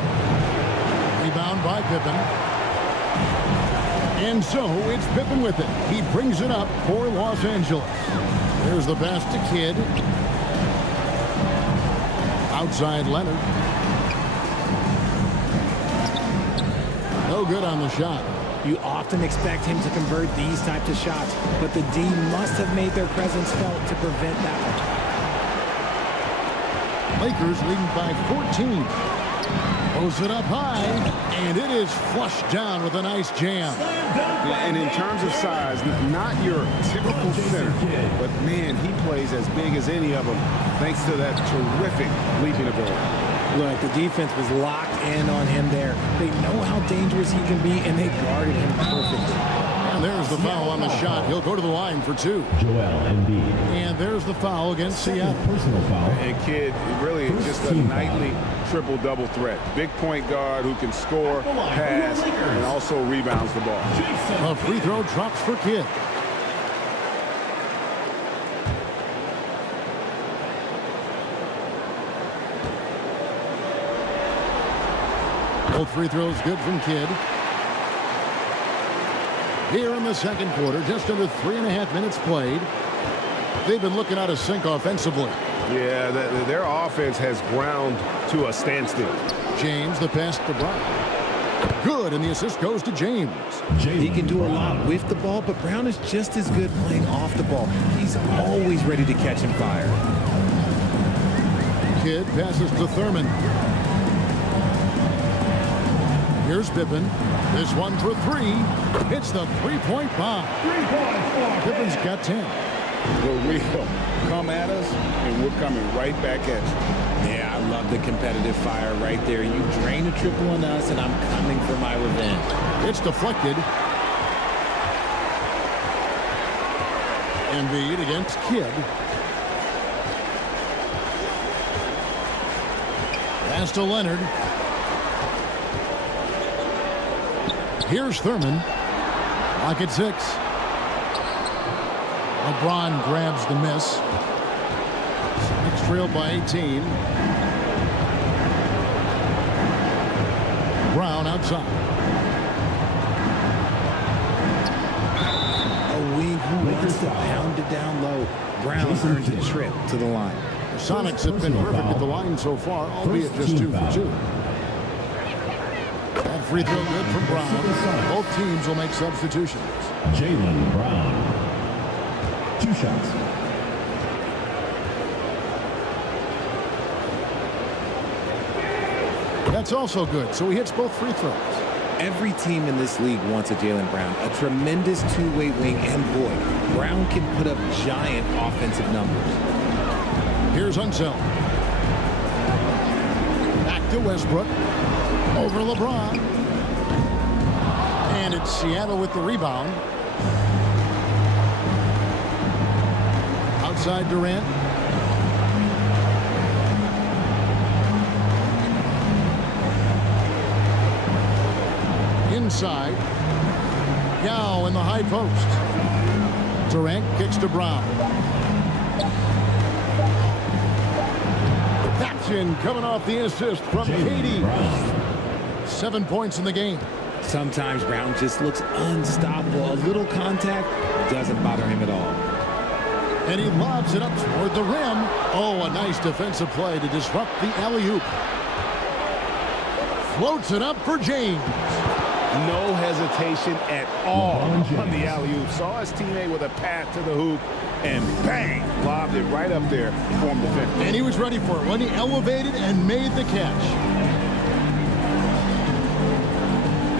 Rebound by Pippen. And so it's Pippen with it. He brings it up for Los Angeles. There's the pass to Kidd. Outside Leonard. No good on the shot. You often expect him to convert these types of shots, but the D must have made their presence felt to prevent that one. Lakers leading by 14. Pulls it up high, and it is flushed down with a nice jam. And in terms of size, not your typical center, but man, he plays as big as any of them thanks to that terrific leaping ability. Look, the defense was locked in on him there. They know how dangerous he can be, and they guarded him perfectly. And there's the foul on the shot. He'll go to the line for 2. Joel Embiid. And there's the foul against Seattle. Personal foul. And Kidd really just a nightly triple-double threat. Big point guard who can score, pass, and also rebounds the ball. A free throw drops for Kidd. Both free throws good from Kidd. Here in the second quarter, just under 3.5 minutes played. They've been looking out of sync offensively. Yeah, their offense has ground to a standstill. James, the pass to Brown. Good, and the assist goes to James. He can do a lot with the ball, but Brown is just as good playing off the ball. He's always ready to catch and fire. Kidd passes to Thurman. Here's Pippen. This one for 3. Hits the three-point bomb. Pippen's got 10. We're real. Come at us, and we're coming right back at you. Yeah, I love the competitive fire right there. You drain a triple on us, and I'm coming for my revenge. It's deflected. Embiid against Kidd. Pass to Leonard. Here's Thurman. Lock at 6. LeBron grabs the miss. Sonics trail by 18. Brown outside. A wing who wants to pound it down low. Brown earns a trip to the line. The Sonics have been perfect at the line so far, albeit just 2 for 2. That free throw good from Brown. Both teams will make substitutions. Jaylen Brown. 2 shots. That's also good, so he hits both free throws. Every team in this league wants a Jaylen Brown, a tremendous two-way wing, and boy, Brown can put up giant offensive numbers. Here's Unseld. Back to Westbrook. Over LeBron. And it Seattle with the rebound. Outside Durant. Inside. Yao in the high post. Durant kicks to Brown. That's in, coming off the assist from Katie. 7 points in the game. Sometimes Brown just looks unstoppable. A little contact doesn't bother him at all. And he lobs it up toward the rim. Oh, a nice defensive play to disrupt the alley-oop. Floats it up for James. No hesitation at all on the alley-oop. Saw his teammate with a path to the hoop, and bang, lobbed it right up there for him to finish. And he was ready for it when he elevated and made the catch.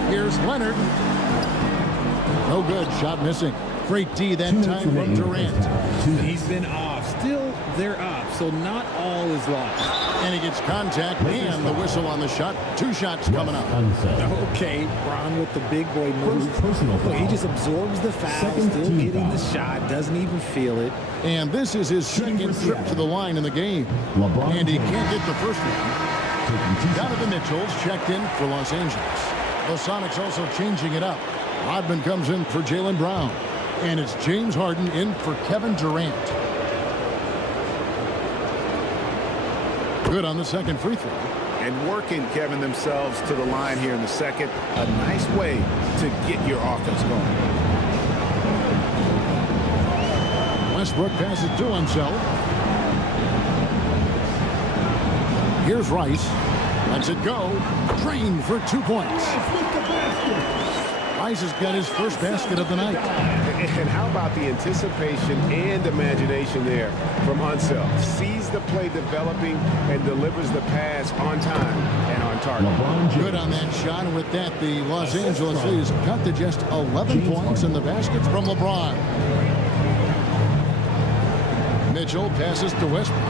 Here's Leonard. No good, shot missing. Great D that time from Durant. He's been off. Still, they're up, so not all is lost. And he gets contact and the whistle on the shot. 2 shots coming up. Okay, Brown with the big boy move. Look, he just absorbs the foul, still getting the shot, doesn't even feel it. And this is his second trip to the line in the game. And he can't get the first one. Donovan Mitchell's checked in for Los Angeles. The Sonics also changing it up. Rodman comes in for Jaylen Brown. And it's James Harden in for Kevin Durant. Good on the second free throw. And working Kevin themselves to the line here in the second. A nice way to get your offense going. Westbrook passes to himself. Here's Rice. Lets it go. Drained for 2 points. Rice has got his first basket of the night. And how about the anticipation and imagination there from Unseld? Sees the play developing and delivers the pass on time and on target. Good on that shot. And with that, the Los Angeles lead is cut to just 11 points in the basket from LeBron. Mitchell passes to Westbrook.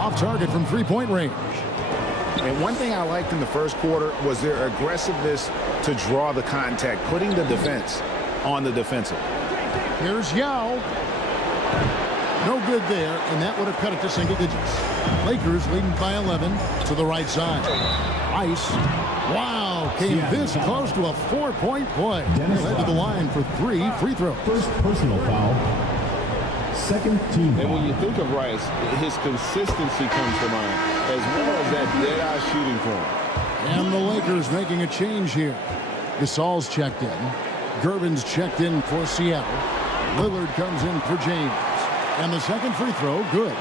Off target from three-point range. And one thing I liked in the first quarter was their aggressiveness to draw the contact, putting the defense on the defensive. Here's Yao. No good there, and that would have cut it to single digits. Lakers leading by 11 to the right side. Ice. Wow, came this close to a 4-point play. Led to the line for 3 free throws. First personal foul. Second team foul. And when you think of Rice, his consistency comes to mind, as well as that dead-eye shooting form. And the Lakers making a change here. Gasol's checked in. Gervin's checked in for Seattle. Lillard comes in for James. And the second free throw, good.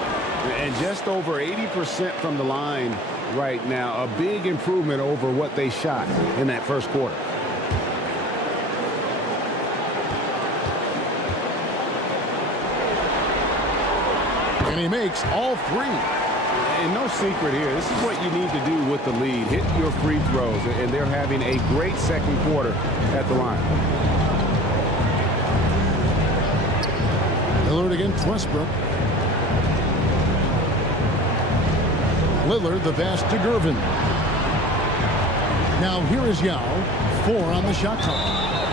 And just over 80% from the line right now. A big improvement over what they shot in that first quarter. And he makes all 3. And no secret here. This is what you need to do with the lead. Hit your free throws. And they're having a great second quarter at the line. Lillard against Westbrook. Lillard, the pass to Gervin. Now here is Yao. 4 on the shot clock.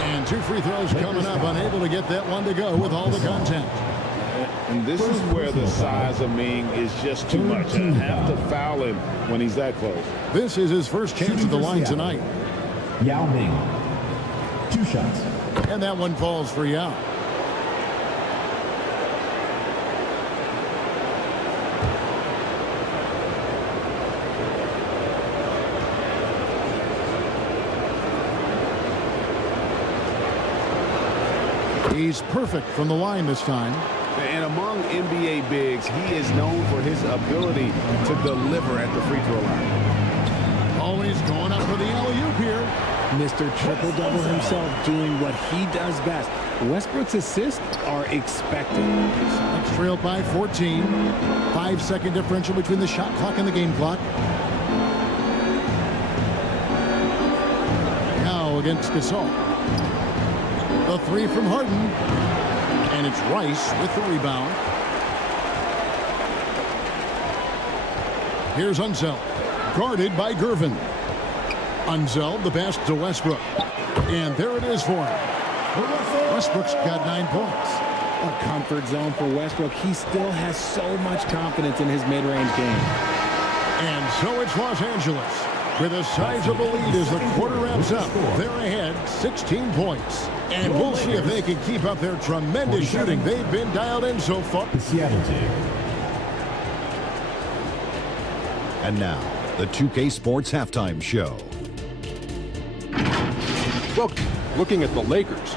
And 2 free throws coming up. Unable to get that one to go with all the contact. And this is where the size of Ming is just too much. I have to foul him when he's that close. This is his first chance at the line tonight. Yao Ming. 2 shots. And that one falls for Yao. He's perfect from the line this time. And among NBA bigs, he is known for his ability to deliver at the free throw line. Always going up for the alley-oop here. Mr. Triple-Double himself doing what he does best. Westbrook's assists are expected. Next trailed by 14. 5-second differential between the shot clock and the game clock. Now against Gasol. The 3 from Harden. And it's Rice with the rebound. Here's Unseld. Guarded by Gervin. Unzeld the pass to Westbrook. And there it is for him. Westbrook's got 9 points. A comfort zone for Westbrook. He still has so much confidence in his mid-range game. And so it's Los Angeles with a sizable lead as the quarter wraps up. They're ahead 16 points. And we'll see if they can keep up their tremendous shooting. They've been dialed in so far. The Seattle team. And now, the 2K Sports Halftime Show. Well, looking at the Lakers,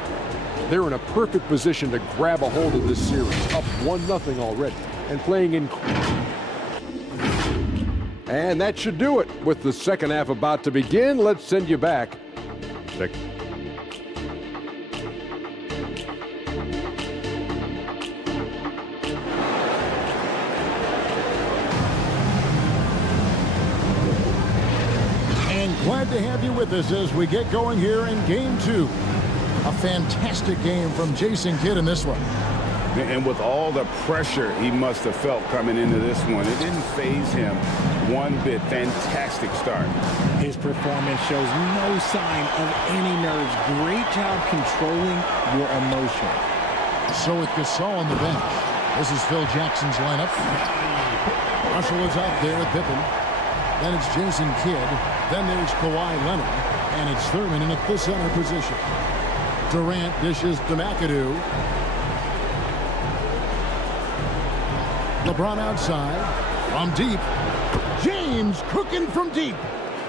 they're in a perfect position to grab a hold of this series, up 1-0 already, and playing in. And that should do it. With the second half about to begin, let's send you back. And glad to have you with us as we get going here in Game 2. A fantastic game from Jason Kidd in this one. And with all the pressure he must have felt coming into this one, it didn't faze him one bit. Fantastic start. His performance shows no sign of any nerves. Great job controlling your emotion. So with Gasol on the bench, this is Phil Jackson's lineup. Russell is out there with Pippen. Then it's Jason Kidd. Then there's Kawhi Leonard. And it's Thurman in at the center position. Durant dishes to McAdoo. LeBron outside. From deep. James cooking from deep.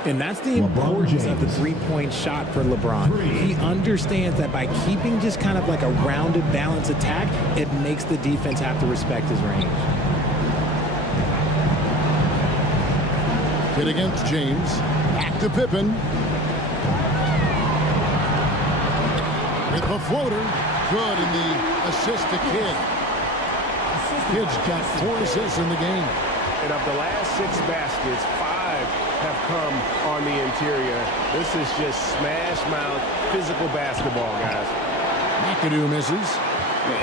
And that's the importance of the three-point shot for LeBron. He understands that by keeping just kind of like a rounded, balanced attack, it makes the defense have to respect his range. Hit against James. Back to Pippen. With the floater. Good in the assist to Kidd. Kidd's got 4 assists in the game. And of the last 6 baskets, 5 have come on the interior. This is just smash mouth physical basketball, guys. McAdoo misses.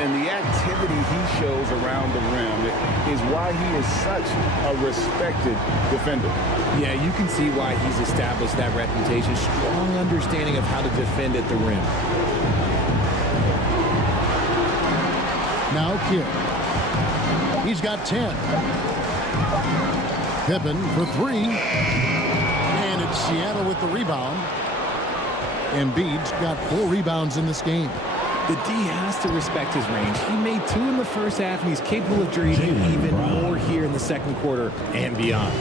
And the activity he shows around the rim is why he is such a respected defender. Yeah, you can see why he's established that reputation. Strong understanding of how to defend at the rim. Now Kidd. He's got 10. Pippen for 3. And it's Seattle with the rebound. Embiid's got 4 rebounds in this game. The D has to respect his range. He made 2 in the first half, and he's capable of draining even more here in the second quarter and beyond.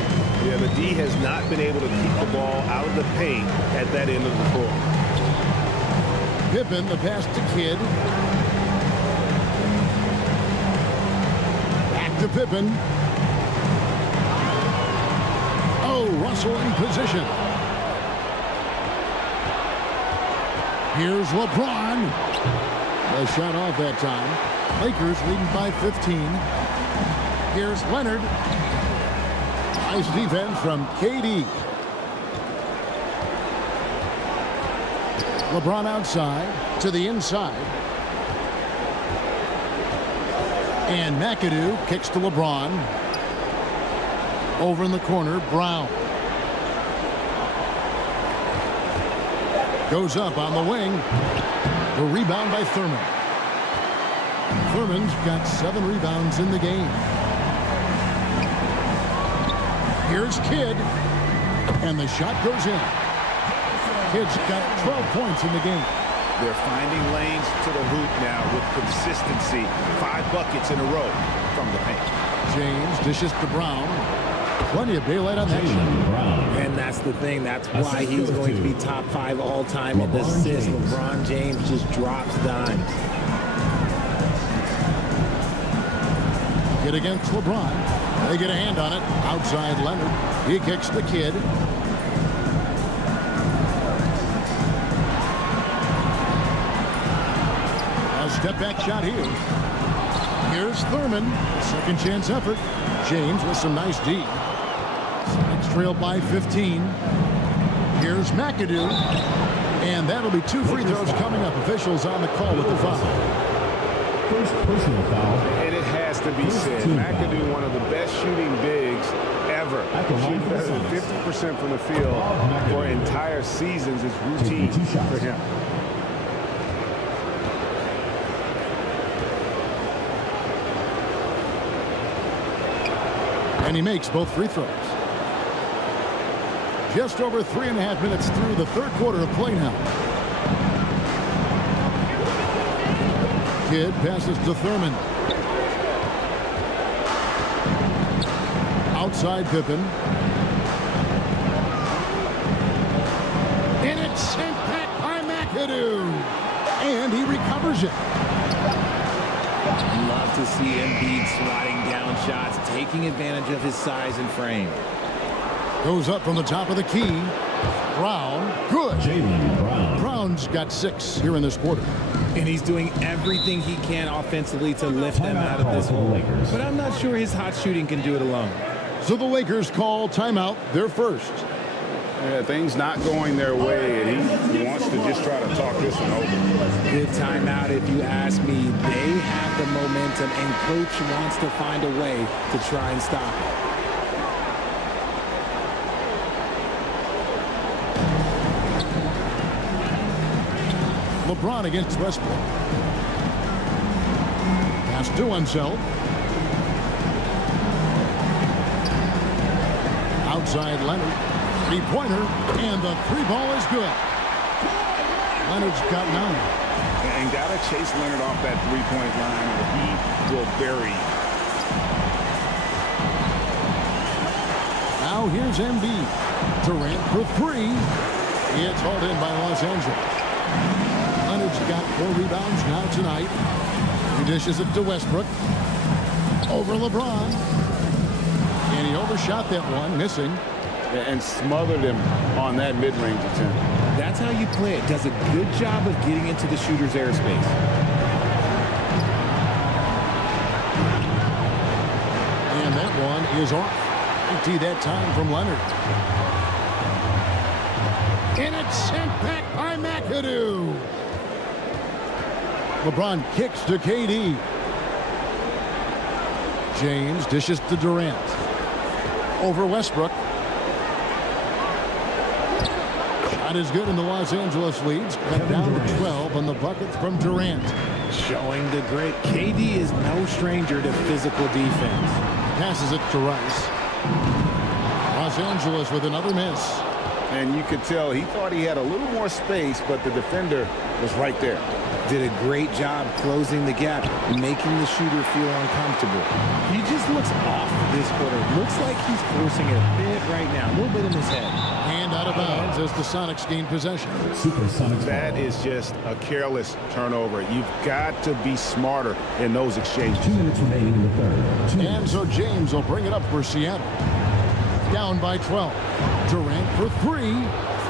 Yeah, the D has not been able to keep the ball out of the paint at that end of the court. Pippen, the pass to Kidd. Back to Pippen. Oh, Russell in position. Here's LeBron. The shot off that time. Lakers leading by 15. Here's Leonard. Nice defense from KD. LeBron outside to the inside. And McAdoo kicks to LeBron. Over in the corner, Brown. Goes up on the wing. The rebound by Thurman. Thurman's got 7 rebounds in the game. Here's Kidd. And the shot goes in. Kidd's got 12 points in the game. They're finding lanes to the hoop now with consistency. 5 buckets in a row from the paint. James dishes to Brown. Plenty of daylight on that shot. And that's the thing. That's why he's going to be top 5 all-time in assists. LeBron James just drops dimes. Kidd against LeBron. They get a hand on it. Outside Leonard. He kicks the Kidd. A step-back shot here. Here's Thurman. Second chance effort. James with some nice D. Sonics trail by 15. Here's McAdoo. And that'll be 2 free throws coming up. Officials on the call with the foul. First personal foul. And it has to be said, McAdoo, one of the best shooting bigs ever. Shooting better than 50% from the field for entire seasons is routine for him. And he makes both free throws. Just over 3.5 minutes through the third quarter of play now. Kidd passes to Thurman. Outside Pippen. And it's sent back by McAdoo. And he recovers it. Love to see Embiid swatting down shots, taking advantage of his size and frame. Goes up from the top of the key. Brown, good. Brown's got 6 here in this quarter. And he's doing everything he can offensively to lift them out of this hole. But I'm not sure his hot shooting can do it alone. So the Lakers call timeout, their first. Yeah, things not going their way, and he wants to just try to talk this one over. Good timeout if you ask me. They have the momentum, and coach wants to find a way to try and stop it. LeBron against Westbrook. Pass to himself. Outside Leonard. Three-pointer, and the 3-ball is good. Leonard's got 9. And got to chase Leonard off that three-point line, or he will bury. Now here's Embiid. Durant for 3. It's hauled in by Los Angeles. Leonard's got 4 rebounds now tonight. He dishes it to Westbrook. Over LeBron. And he overshot that one, missing. And smothered him on that mid-range attempt. That's how you play it. Does a good job of getting into the shooter's airspace. And that one is off. Empty that time from Leonard. And it's sent back by McAdoo. LeBron kicks to KD. James dishes to Durant. Over Westbrook. Shot is good, and the Los Angeles leads. Cut down to 12 on the bucket from Durant. Showing the grit. KD is no stranger to physical defense. Passes it to Rice. Los Angeles with another miss. And you could tell he thought he had a little more space, but the defender was right there. Did a great job closing the gap, making the shooter feel uncomfortable. He just looks off this quarter. Looks like he's forcing it a bit right now. A little bit in his head. And out of bounds as the Sonics gain possession. That is just a careless turnover. You've got to be smarter in those exchanges. 2 minutes remaining in the third. And so James will bring it up for Seattle. Down by 12. Durant for 3.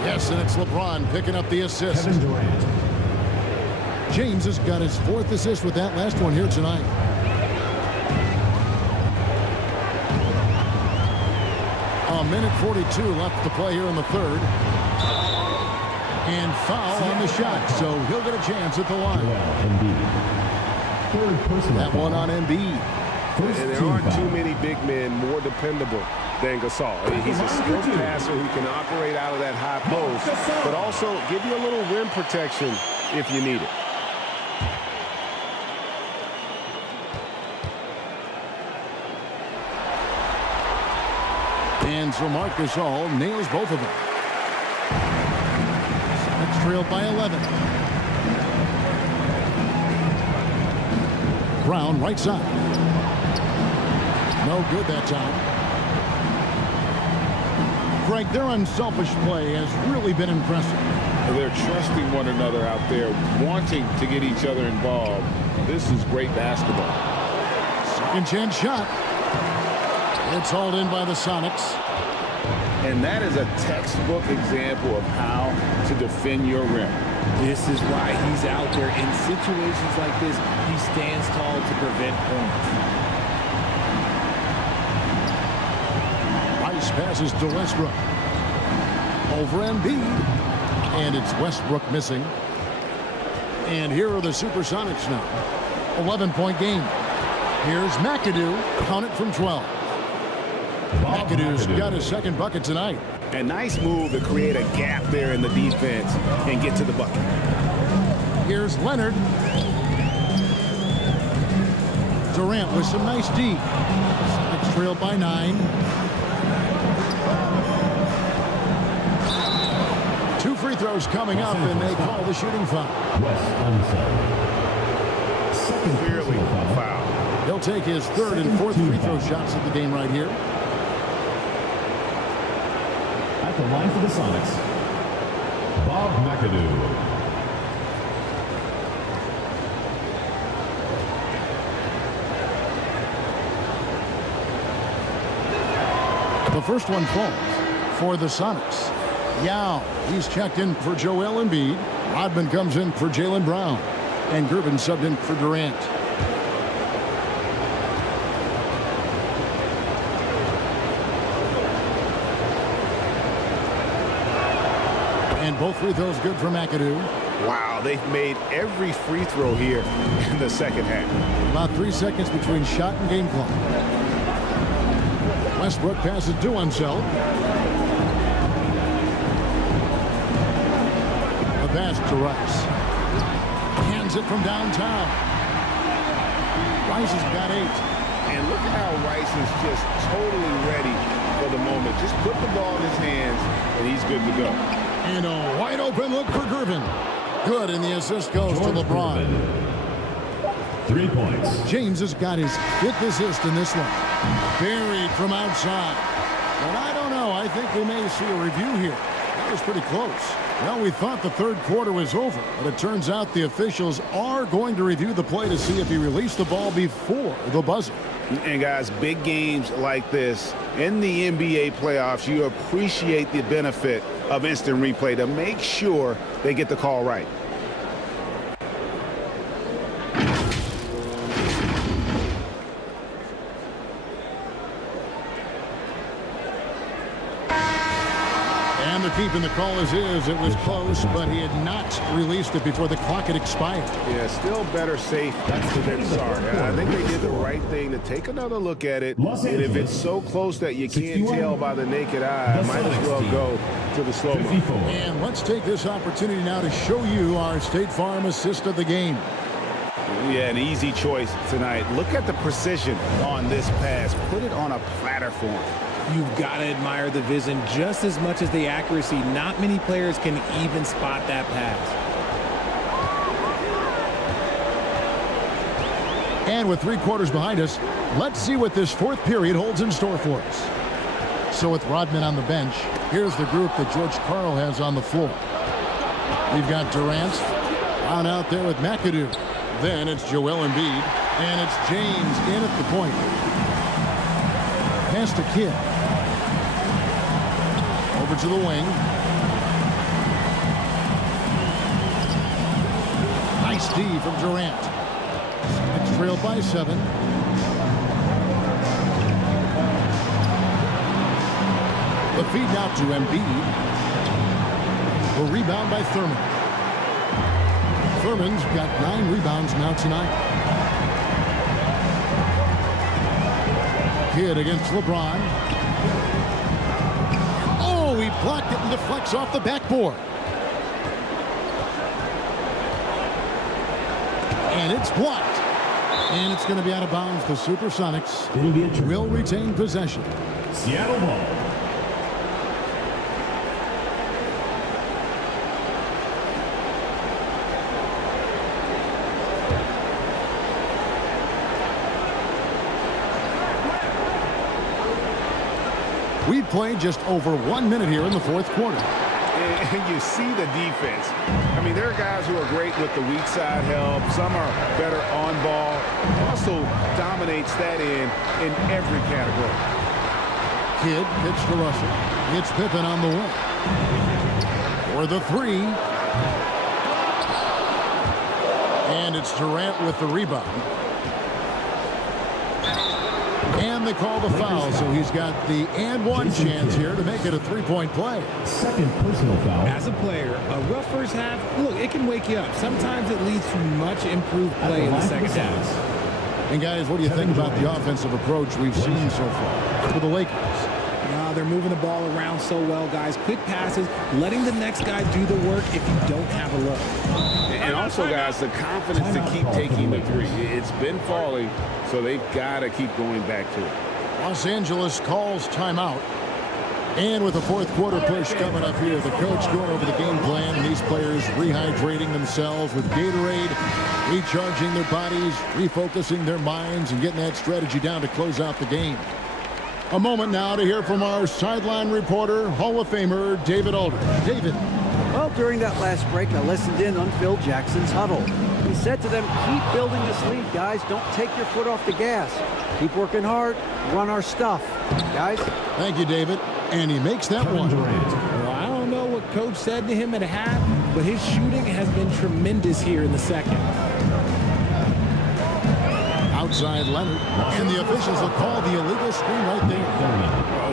Yes, and it's LeBron picking up the assist. Kevin Durant. James has got his 4th assist with that last one here tonight. A minute 42 left to play here in the third. And foul on the shot, so he'll get a chance at the line. That one on Embiid. And there aren't too many big men more dependable than Gasol. He's a skilled passer who can operate out of that high post, but also give you a little rim protection if you need it. And so Marc Gasol nails both of them. Sonics trailed by 11. Brown right side. No good that time. Greg, their unselfish play has really been impressive. They're trusting one another out there, wanting to get each other involved. This is great basketball. Second chance shot. It's hauled in by the Sonics. And that is a textbook example of how to defend your rim. This is why he's out there in situations like this. He stands tall to prevent points. Rice passes to Westbrook. Over Embiid. And it's Westbrook missing. And here are the Supersonics now. 11-point game. Here's McAdoo. Count it from 12. McAdoo's got his second bucket tonight. A nice move to create a gap there in the defense and get to the bucket. Here's Leonard. Durant with some nice D. Sonics trailed by 9. 2 free throws coming up, and they call the shooting foul. Clearly foul. He'll take his 3rd and 4th free throw shots of the game right here. At the line for the Sonics, Bob McAdoo. The first one falls for the Sonics. Yao, he's checked in for Joel Embiid. Rodman comes in for Jaylen Brown. And Gervin subbed in for Durant. And both free throws good for McAdoo. Wow, they've made every free throw here in the second half. About 3 seconds between shot and game clock. Westbrook passes to himself. The pass to Rice. Hands it from downtown. Rice has got 8. And look at how Rice is just totally ready for the moment. Just put the ball in his hands, and he's good to go. And a wide open look for Gervin. Good, and the assist goes to LeBron. 3 points. James has got his 5th assist in this one. Buried from outside. But I don't know. I think we may see a review here. That was pretty close. Well, we thought the 3rd quarter was over, but it turns out the officials are going to review the play to see if he released the ball before the buzzer. And guys, big games like this in the NBA playoffs, you appreciate the benefit of instant replay to make sure they get the call right. And they're keeping the call as is. It was close, but he had not released it before the clock had expired. Yeah, still better safe than sorry. I think they did the right thing to take another look at it. And if it's so close that you can't tell by the naked eye, might as well go to the slow-mo. And let's take this opportunity now to show you our State Farm assist of the game. Yeah, an easy choice tonight. Look at the precision on this pass. Put it on a platter form. You've got to admire the vision just as much as the accuracy. Not many players can even spot that pass. And with 3 quarters behind us, let's see what this 4th period holds in store for us. So with Rodman on the bench, here's the group that George Karl has on the floor. We've got Durant on out there with McAdoo. Then it's Joel Embiid, and it's James in at the point. Pass to Kidd. Over to the wing. Nice D from Durant. It's trailed by 7. The feed now to Embiid. The rebound by Thurman. Thurman's got 9 rebounds now tonight. Kidd against LeBron. Oh, he blocked it and deflects off the backboard. And it's blocked. And it's going to be out of bounds. The Supersonics will retain possession. Seattle ball. We've played just over 1 minute here in the 4th quarter. And you see the defense. I mean, there are guys who are great with the weak side help. Some are better on ball. Also dominates that end in every category. Kidd pitch to Russell. It's Pippen on the wing. For the 3. And it's Durant with the rebound. And they call the foul, so he's got the and one chance here to make it a 3-point play. Second personal foul. As a player, a rough first half, look, it can wake you up. Sometimes it leads to much improved play in the second half. And guys, what do you think about the offensive approach we've seen so far for the Lakers? They're moving the ball around so well, guys. Quick passes, letting the next guy do the work if you don't have a look. And also, guys, the confidence to keep taking the three. It's been falling, so they've got to keep going back to it. Los Angeles calls timeout. And with the fourth quarter push coming up here, the coach going over the game plan, and these players rehydrating themselves with Gatorade, recharging their bodies, refocusing their minds, and getting that strategy down to close out the game. A moment now to hear from our sideline reporter, Hall of Famer David Aldridge. David. Well, during that last break, I listened in on Phil Jackson's huddle. He said to them, keep building this lead, guys. Don't take your foot off the gas. Keep working hard. Run our stuff. Guys? Thank you, David. And he makes that one. Well, I don't know what Coach said to him at half, but his shooting has been tremendous here in the second. Outside Leonard, and the officials will call the illegal screen right there.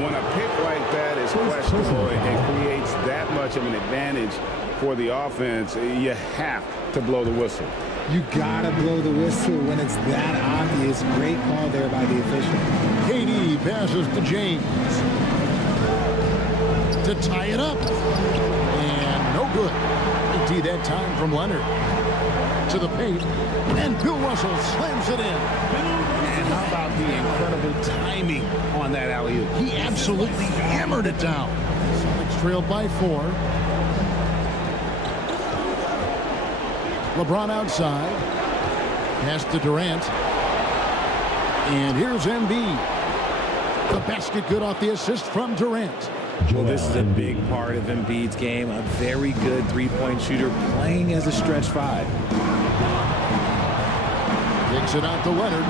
When a pick like that is questionable and creates that much of an advantage for the offense, you have to blow the whistle. You gotta blow the whistle when it's that obvious. Great call there by the official. KD passes to James to tie it up, and no good. ET that time from Leonard to the paint, and Bill Russell slams it in. And how about the incredible timing on that alley-oop? He absolutely hammered it down. Celtics trailed by 4. LeBron outside. Pass to Durant. And here's Embiid. The basket good off the assist from Durant. Well, this is a big part of Embiid's game. A very good three-point shooter playing as a stretch 5. Kicks it out to Leonard.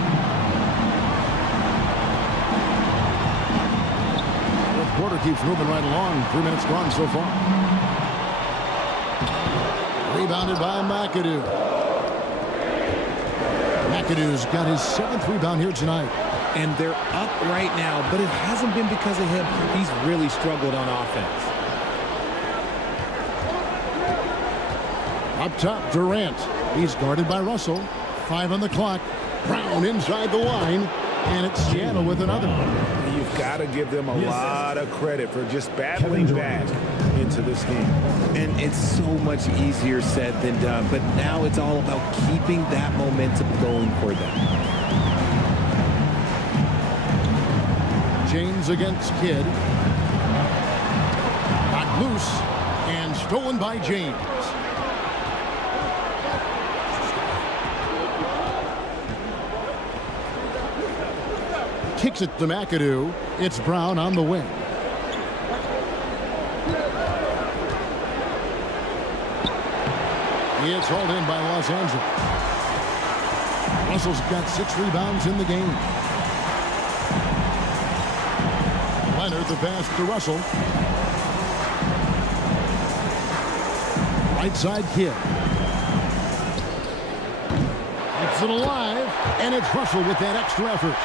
Fourth quarter keeps moving right along. 3 minutes gone so far. Rebounded by McAdoo. McAdoo's got his 7th rebound here tonight. And they're up right now, but it hasn't been because of him. He's really struggled on offense. Up top, Durant. He's guarded by Russell. 5 on the clock. Brown inside the line. And it's Seattle with another. You've got to give them a lot of credit for just battling back into this game. And it's so much easier said than done, but now it's all about keeping that momentum going for them. James against Kidd. Knocked loose and stolen by James. Kicks it to McAdoo. It's Brown on the wing. It's hauled in by Los Angeles. Russell's got 6 rebounds in the game. Leonard the pass to Russell. Right side Kidd. Keeps it alive, and it's Russell with that extra effort.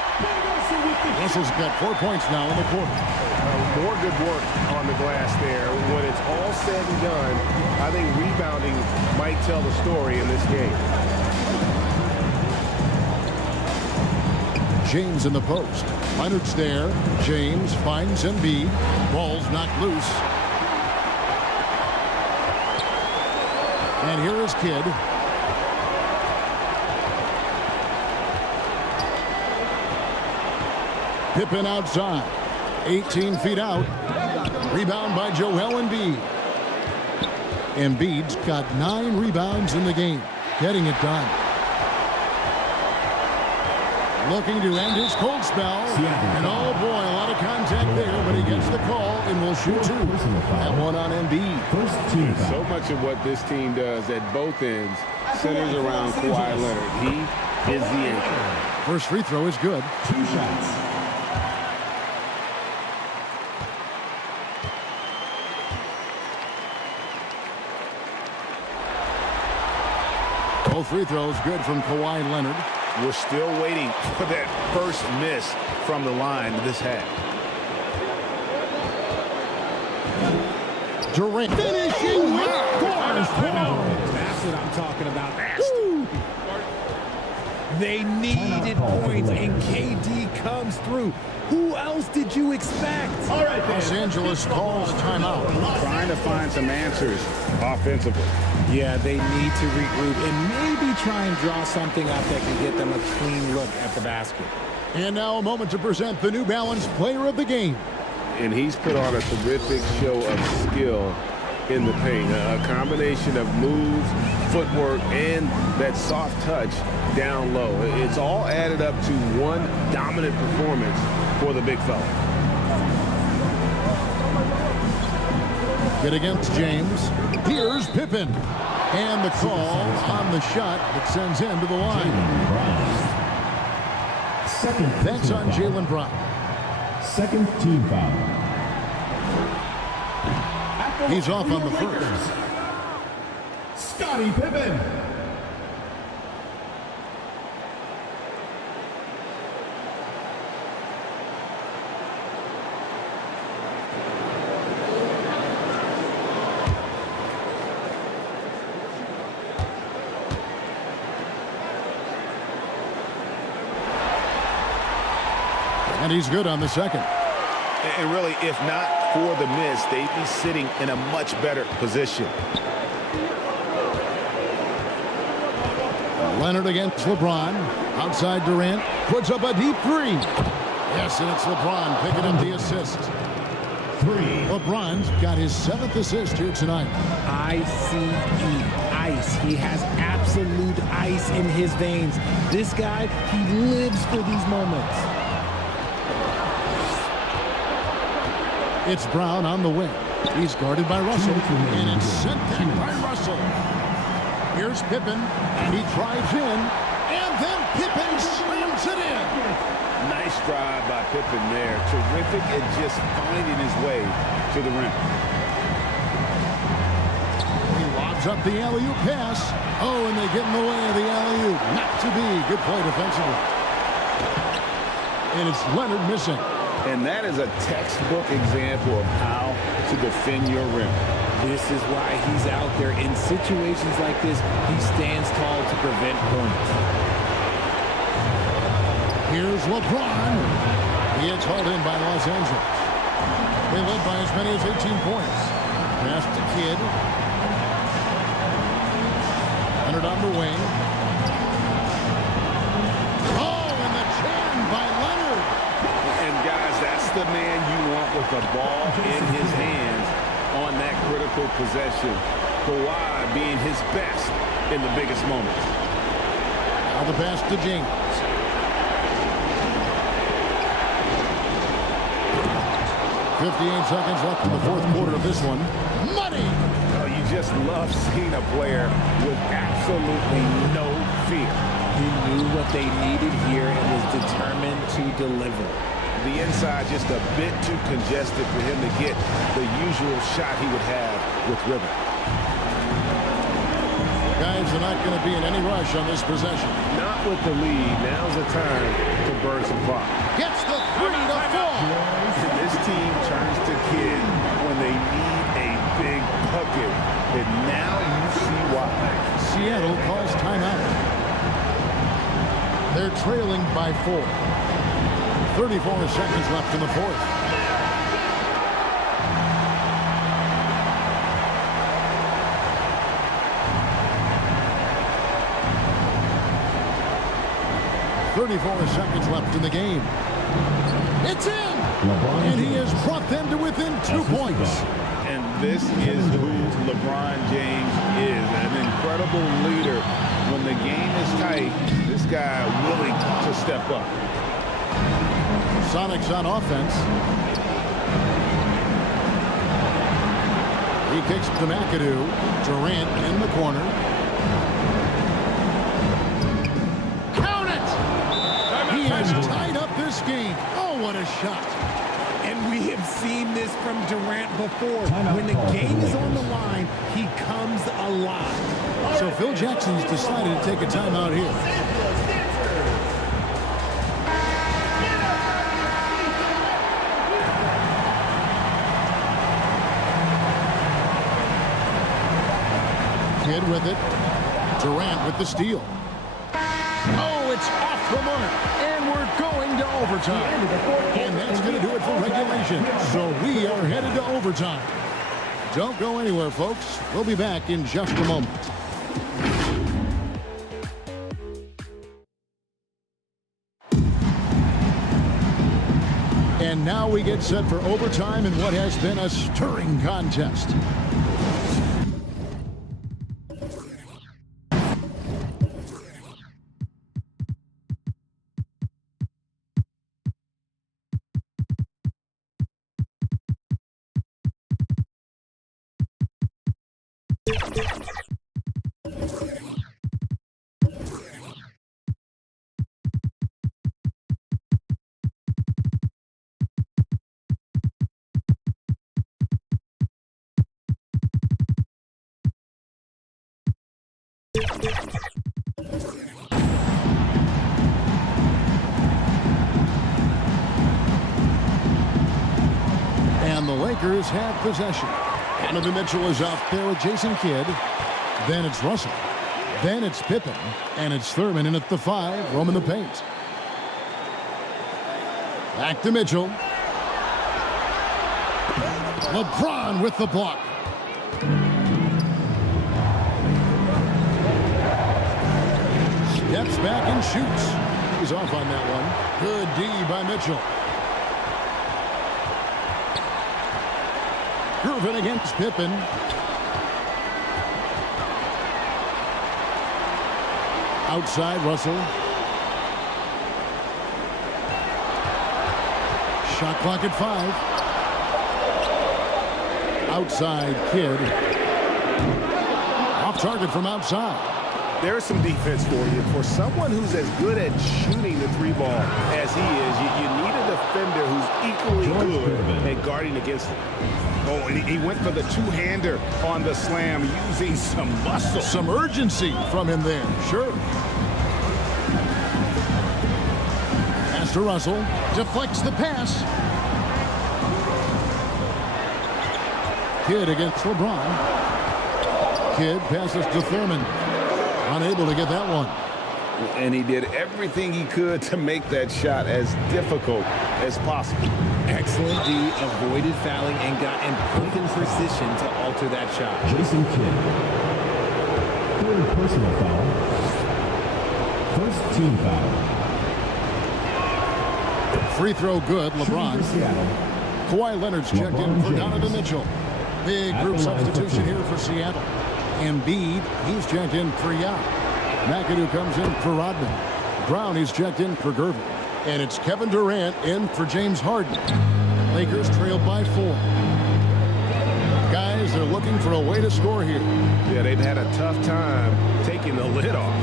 Russell's got 4 points now in the quarter. More good work on the glass there. When it's all said and done, I think rebounding might tell the story in this game. James in the post. Leonard's there. James finds Embiid. Ball's knocked loose. And here is Kidd. Pippen outside. 18 feet out. Rebound by Joel Embiid. Embiid's got 9 rebounds in the game. Getting it done. Looking to end his cold spell. And oh boy, a lot of contact there, but he gets the call and will shoot 2. That one on Embiid. So much of what this team does at both ends centers around Kawhi Leonard. He is the anchor. First free throw is good. 2 shots. Both free throws good from Kawhi Leonard. We're still waiting for that first miss from the line this half. Durant finishing with 4. That's what I'm talking about. They needed points, and KD comes through. Who else did you expect? All right, Los Angeles calls timeout. Trying to find some answers offensively. Yeah, they need to regroup and maybe try and draw something up that can get them a clean look at the basket. And now a moment to present the New Balance Player of the Game. And he's put on a terrific show of skill in the paint. A combination of moves, footwork, and that soft touch down low. It's all added up to one dominant performance for the big fella. Get against James. Here's Pippen. And the call on the shot that sends him to the line. That's on Jaylen Brown. Second team foul. He's off on the first. Scottie Pippen. And he's good on the second. And really, if not for the miss, they'd be sitting in a much better position. Leonard against LeBron. Outside Durant. Puts up a deep three. Yes, and it's LeBron picking up the assist. LeBron's got his 7th assist here tonight. ICE, ice. He has absolute ice in his veins. This guy, he lives for these moments. It's Brown on the wing. He's guarded by Russell. And it's sent back by Russell. Here's Pippen. He drives in. And then Pippen slams it in. Nice drive by Pippen there. Terrific at just finding his way to the rim. He lobs up the alley-oop pass. Oh, and they get in the way of the alley-oop. Not to be. Good play defensively. And it's Leonard missing. And that is a textbook example of how to defend your rim. This is why he's out there. In situations like this, he stands tall to prevent points. Here's LeBron. He gets hauled in by Los Angeles. They led by as many as 18 points. Pass to Kidd. Leonard on the wing. Oh, and the jam by Leonard. And guys, that's the man you want with the ball in his hands on that critical possession. Kawhi being his best in the biggest moments. Now the pass to James. .58 seconds left in the fourth quarter of this one. Money! Oh, you just love seeing a player with absolutely no fear. He knew what they needed here and was determined to deliver. The inside just a bit too congested for him to get the usual shot he would have with rhythm. Guys are not going to be in any rush on this possession. Not with the lead. Now's the time to burn some clock. Gets the three to fall. And this team turns to Kidd when they need a big bucket. And now you see why. Seattle calls timeout. They're trailing by 4. 34 seconds left in the fourth. Seconds left in the game. It's in! And he has brought them to within 2 points. And this is who LeBron James is. An incredible leader. When the game is tight, this guy willing to step up. Sonics on offense. He kicks to McAdoo. Durant in the corner. He has tied up this game. Oh, what a shot. And we have seen this from Durant before. When the game is on the line, he comes alive. So Phil Jackson's decided to take a timeout here. Kidd with it. Durant with the steal. Oh, it's off the mark. And we're going to overtime. And that's going to do it for regulation. So we are headed to overtime. Don't go anywhere, folks. We'll be back in just a moment. And now we get set for overtime in what has been a stirring contest. And the Lakers have possession. Donovan Mitchell is out there with Jason Kidd. Then it's Russell. Then it's Pippen. And it's Thurman in at the 5, roaming the paint. Back to Mitchell. LeBron with the block. Steps back and shoots. He's off on that one. Good D by Mitchell. Irvin against Pippen. Outside Russell. Shot clock at 5. Outside Kidd. Off target from outside. There's some defense for you. For someone who's as good at shooting the 3-ball as he is, you need a defender who's equally good at guarding against it. Oh, and he went for the two-hander on the slam, using some muscle. Some urgency from him there, sure. Pass to Russell. Deflects the pass. Kidd against LeBron. Kidd passes to Thurman. Unable to get that one. And he did everything he could to make that shot as difficult as possible. Excellent D, avoided fouling and got in perfect position to alter that shot. Jason Kidd. Third personal foul. First team foul. Free throw good, LeBron. Kawhi Leonard's checked in for Donovan Mitchell. Big group substitution here for Seattle. Embiid, he's checked in for Yao. McAdoo comes in for Rodman. Brown, he's checked in for Gervin. And it's Kevin Durant in for James Harden. Lakers trailed by 4. Guys, they're looking for a way to score here. Yeah, they've had a tough time taking the lid off.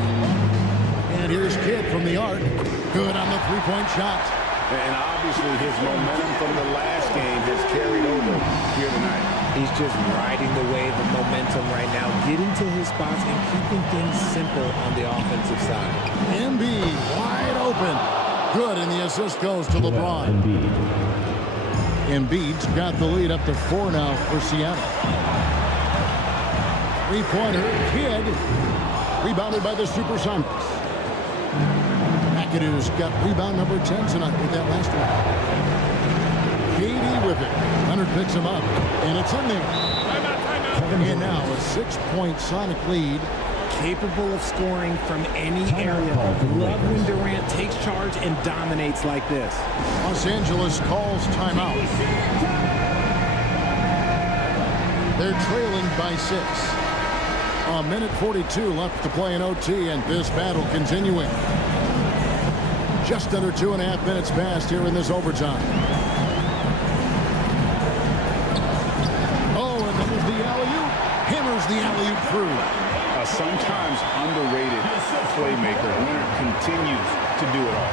And here's Kidd from the arc. Good on the three-point shot. And obviously his momentum from the last game has carried over here tonight. He's just riding the wave of momentum right now, getting to his spots and keeping things simple on the offensive side. Embiid wide open. Good, and the assist goes to LeBron. Embiid's got the lead up to 4 now for Seattle. Three-pointer, Kidd. Rebounded by the Supersonics. McAdoo's got rebound number 10 tonight with that last one. KD with it. Leonard picks him up, and it's in there. And now a 6-point Sonic lead. Capable of scoring from any area. Love when Durant takes charge and dominates like this. Los Angeles calls timeout. They're trailing by 6. A minute 42 left to play in OT, and this battle continuing. Just under 2.5 minutes passed here in this overtime. Oh, and there's the alley-oop. Hammers the alley-oop through. A sometimes underrated playmaker. Leonard continues to do it all.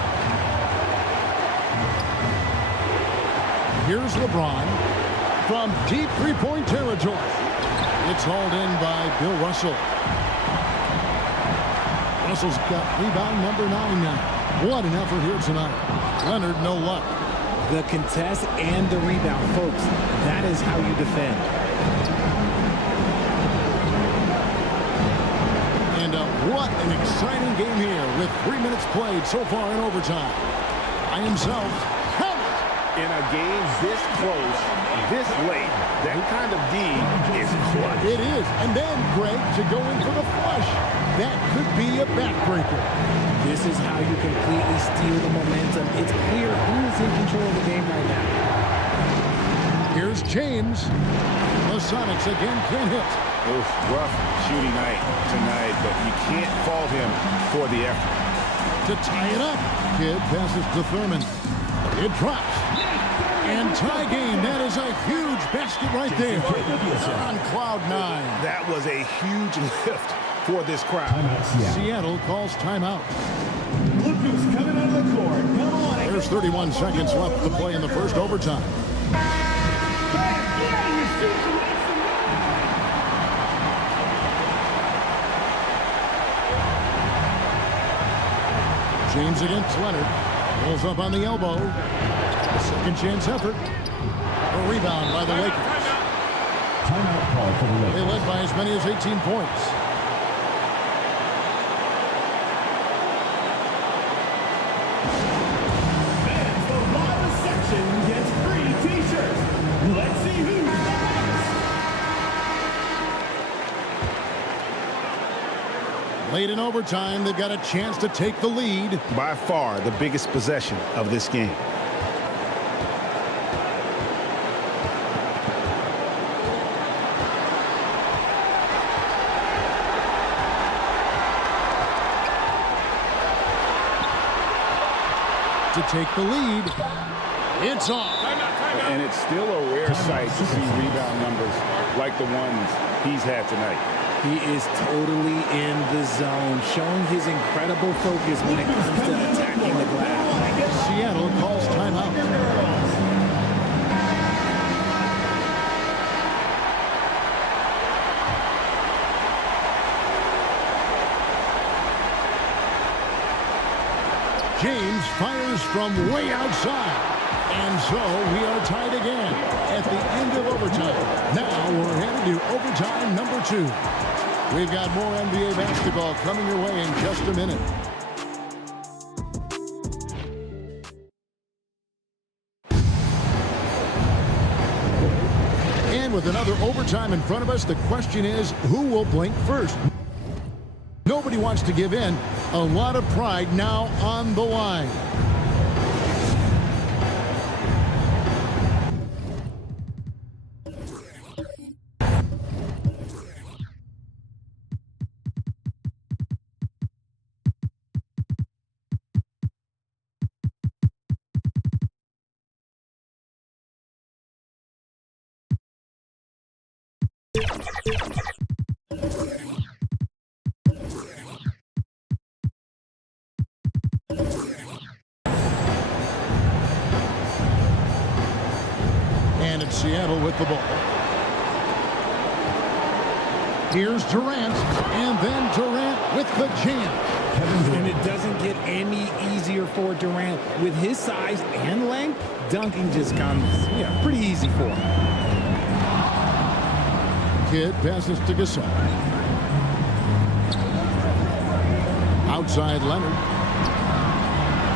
Here's LeBron from deep three-point territory. It's hauled in by Bill Russell. Russell's got rebound number 9 now. What an effort here tonight. Leonard, no luck. The contest and the rebound, folks. That is how you defend. And a What an exciting game here with 3 minutes played so far in overtime. By himself, in a game this close, this late, that kind of D is clutch. It is. And then, Greg, to go in for the flush. That could be a backbreaker. This is how you completely steal the momentum. It's clear who is in control of the game right now. Here's James. The Sonics again can't hit. Oof, rough shooting night tonight, but you can't fault him for the effort. To tie it up, Kidd passes to Thurman. It drops. And tie game. That is a huge basket right there. On cloud 9. That was a huge lift for this crowd. Seattle calls timeout. Look who's coming on the court. Come on. There's 31 seconds left to play in the first overtime. James against Leonard. Pulls up on the elbow. Second chance effort. A rebound by the Lakers. Timeout call for the Lakers. They led by as many as 18 points. Fans, the lava section gets free t-shirts. Let's see who's the best. Late in overtime, they've got a chance to take the lead. By far the biggest possession of this game. To take the lead. It's off. And it's still a rare sight to see rebound numbers like the ones he's had tonight. He is totally in the zone, showing his incredible focus when it comes to attacking the glass. Seattle calls timeout. James fires from way outside. And so we are tied again at the end of overtime. Now we're headed to overtime number 2. We've got more NBA basketball coming your way in just a minute. And with another overtime in front of us, the question is, who will blink first? Nobody wants to give in. A lot of pride now on the line. And it's Seattle with the ball. Here's Durant, and then Durant with the jam. And it doesn't get any easier for Durant. With his size and length, dunking just comes pretty easy for him. Kidd passes to Gasol. Outside Leonard.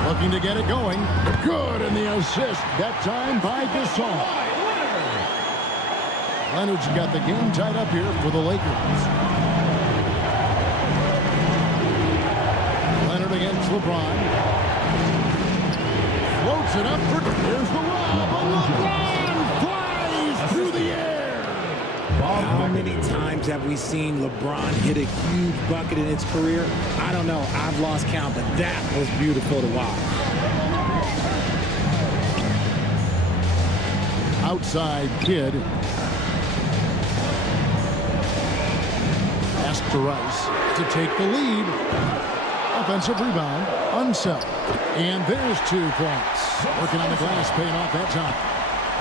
Looking to get it going. Good, and the assist, that time by Gasol. Leonard's got the game tied up here for the Lakers. Leonard against LeBron. Floats it up for... Here's the lob. LeBron flies through the air. How many times have we seen LeBron hit a huge bucket in his career? I don't know. I've lost count, but that was beautiful to watch. Outside Kidd. Pass to Rice to take the lead. Offensive rebound. Unsell. And there's 2 points. Working on the glass, paying off that time.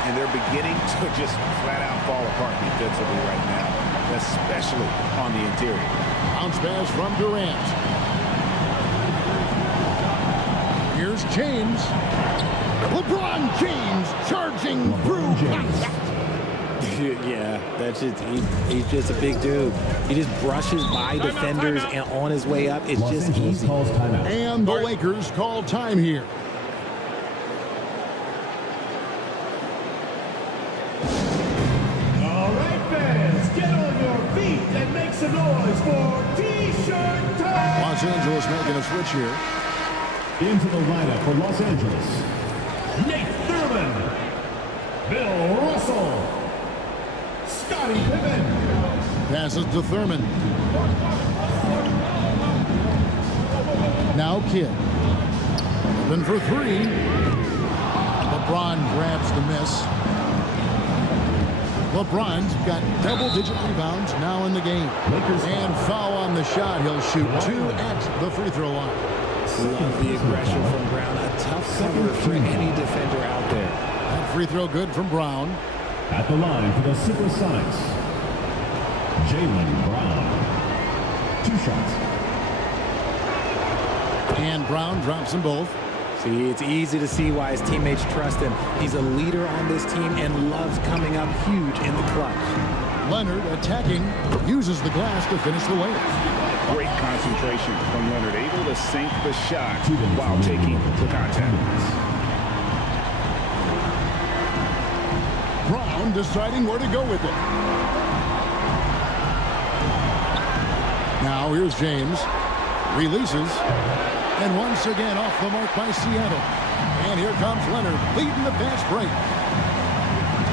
And they're beginning to just flat out fall apart defensively right now, especially on the interior. Bounce pass from Durant. Here's James. LeBron James charging through contact. Yeah, that's just he's just a big dude. He just brushes by defenders and on his way up. It's just easy. And the Lakers call time here. All right, fans, get on your feet and make some noise for T-shirt time. Los Angeles making a switch here. Into the lineup for Los Angeles, Nate Thurman, Bill Russell, Scottie Pippen. Passes to Thurman. Now Kidd. Open for three. LeBron grabs the miss. LeBron's got double-digit rebounds now in the game. And foul on the shot. He'll shoot 2 at the free throw line. Love the aggression from Brown. A tough cover for any defender out there. That free throw good from Brown. At the line for the Supersonics, Jaylen Brown. 2 shots. And Brown drops them both. See, it's easy to see why his teammates trust him. He's a leader on this team and loves coming up huge in the clutch. Leonard attacking, uses the glass to finish the layup. Great concentration from Leonard, able to sink the shot while taking the contact. Brown deciding where to go with it. Now here's James. Releases. And once again off the mark by Seattle. And here comes Leonard leading the fast break.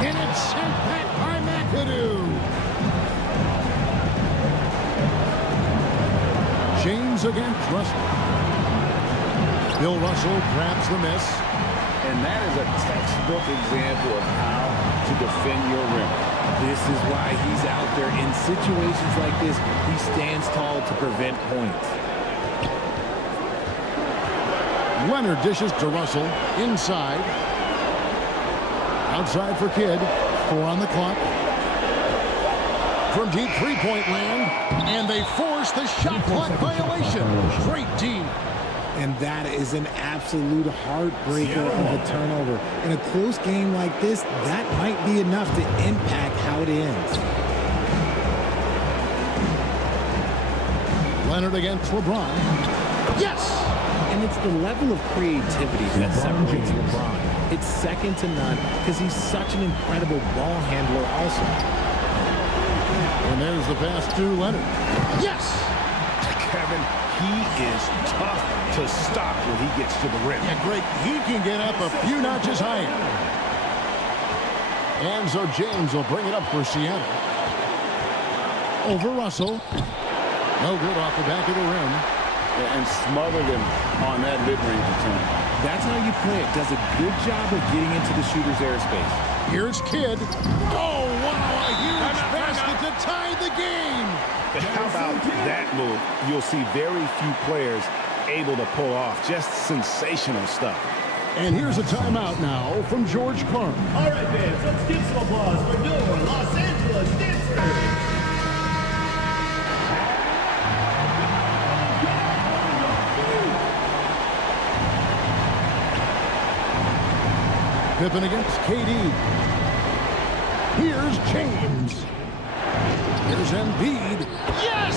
And it's sent back by McAdoo. James against Russell. Bill Russell grabs the miss. And that is a textbook example of how to defend your rim. This is why he's out there. In situations like this, he stands tall to prevent points. Leonard dishes to Russell. Inside. Outside for Kidd. 4 on the clock. From deep three-point land. And they force the shot clock violation. Great D. And that is an absolute heartbreaker of a turnover. In a close game like this, that might be enough to impact how it ends. Leonard against LeBron. Yes! And it's the level of creativity that separates LeBron. It's second to none because he's such an incredible ball handler also. And there's the pass to Leonard. Yes! Kevin, he is tough to stop when he gets to the rim. Yeah, great. He can get up a few notches higher. And so James will bring it up for Seattle. Over Russell. No good off the back of the rim. And smothered him on that mid-range attempt. That's how you play it. Does a good job of getting into the shooter's airspace. Here's Kidd. Oh, wow, a huge basket to tie the game. How about that move? You'll see very few players able to pull off. Just sensational stuff. And here's a timeout now from George Clark. All right, fans, let's give some applause for your Los Angeles dancers. Pippen against KD. Here's James. Here's Embiid. Yes!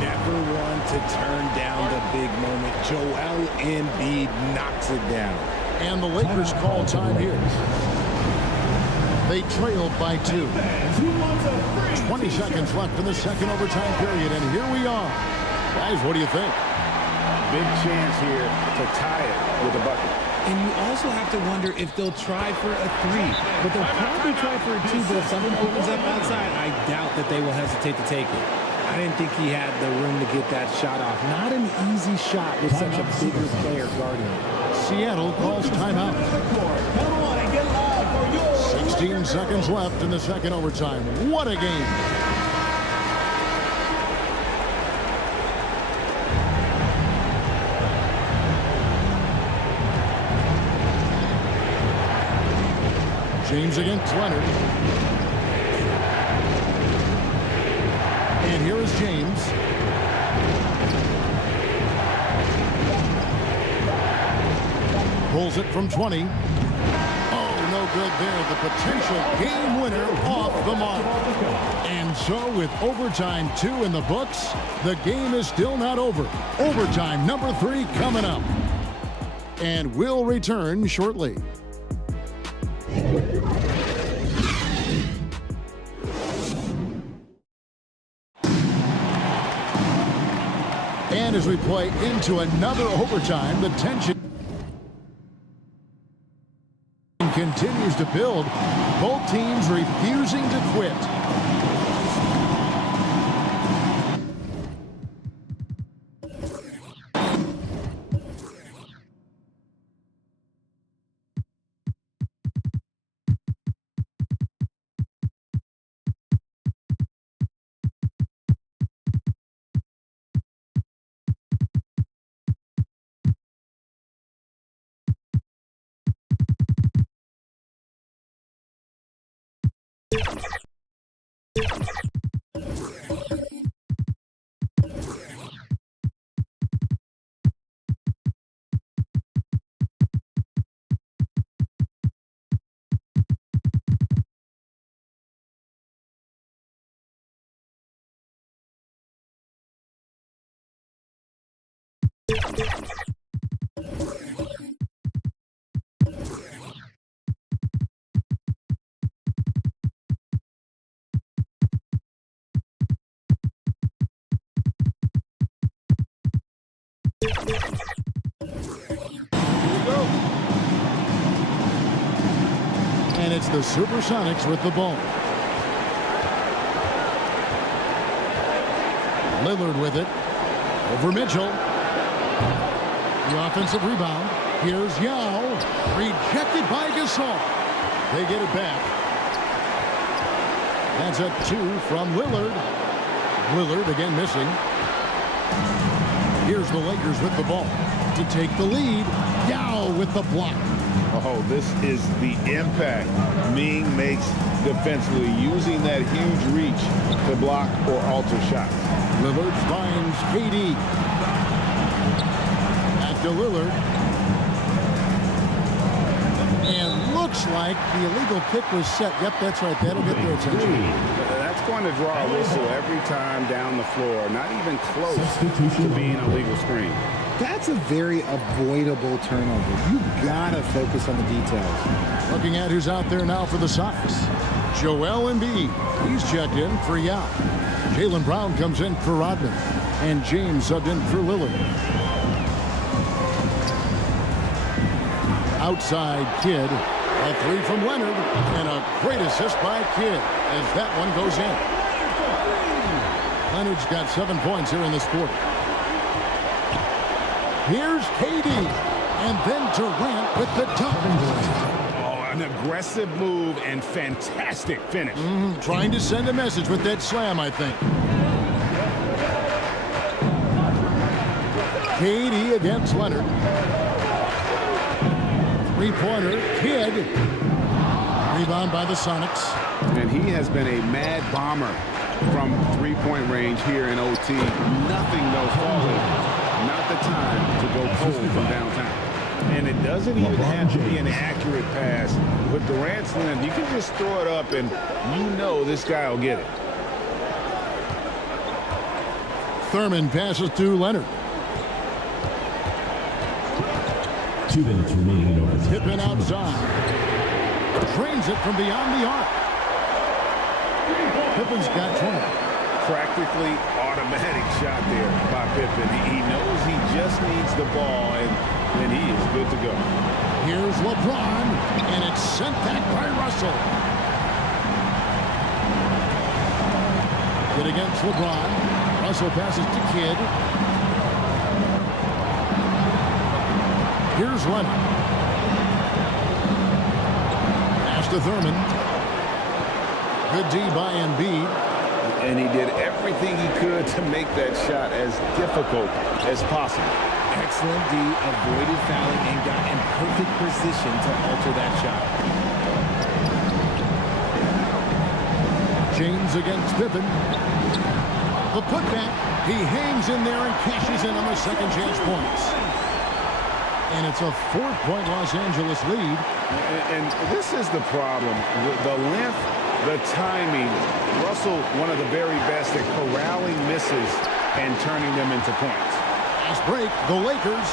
Never one to turn down the big moment. Joel Embiid knocks it down. And the Lakers call time here. They trailed by 2. 20 seconds left in the second overtime period, and here we are. Guys, what do you think? Big chance here to tie it with a bucket. And you also have to wonder if they'll try for a 3. But they'll probably try for a 2, but if someone opens up outside, I doubt that they will hesitate to take it. I didn't think he had the room to get that shot off. Not an easy shot with such a bigger player guarding him. Seattle calls timeout. 16 seconds left in the second overtime. What a game. James against Leonard. And here is James. Pulls it from 20. Oh, no no good there. The potential game winner off the mark. And so with overtime 2 in the books, the game is still not over. Overtime number 3 coming up. And we'll return shortly. And as we play into another overtime, the tension continues to build. Both teams refusing to quit. And it's the Supersonics with the ball. Lillard with it. Over Mitchell. The offensive rebound. Here's Yao. Rejected by Gasol. They get it back. That's a 2 from Lillard. Lillard again missing. Here's the Lakers with the ball to take the lead. Yao with the block. Oh, this is the impact Ming makes defensively, using that huge reach to block or alter shots. Lillard finds KD. Back to Lillard. And looks like the illegal kick was set. Yep, that's right. That'll get their attention. That's going to draw a whistle every time down the floor. Not even close to being a legal screen. That's a very avoidable turnover. You gotta focus on the details. Looking at who's out there now for the Sox. Joel Embiid. He's checked in for Yao. Jaylen Brown comes in for Rodman. And James subbed in for Lillard. Outside Kidd. A 3 from Leonard. And a great assist by Kidd as that one goes in. Leonard's got 7 points here in this quarter. Here's KD, and then Durant with the dunk. Oh, an aggressive move and fantastic finish. Trying to send a message with that slam, I think. KD against Leonard. 3-pointer, Kidd. Rebound by the Sonics. And he has been a mad bomber from 3-point range here in OT. Nothing, no falling. Not the time to go cold from downtown. And it doesn't even have to be an accurate pass. With Durant's length, you can just throw it up and you know this guy will get it. Thurman passes to Leonard. 2 minutes remaining in overtime. Tippin outside. Drains it from beyond the arc. Pippen's got 20. Practically automatic shot there by Pippen. He knows he just needs the ball, and he is good to go. Here's LeBron, and it's sent back by Russell. Good against LeBron. Russell passes to Kidd. Here's Leonard. Pass to Thurman. Good D by Embiid. And he did everything he could to make that shot as difficult as possible. Excellent D, avoided fouling and got in perfect position to alter that shot. James against Pippen. The putback. He hangs in there and cashes in on the second chance points. And it's a 4-point Los Angeles lead. And this is the problem. The length, the timing. Russell, one of the very best at corralling misses and turning them into points. Nice break, the Lakers.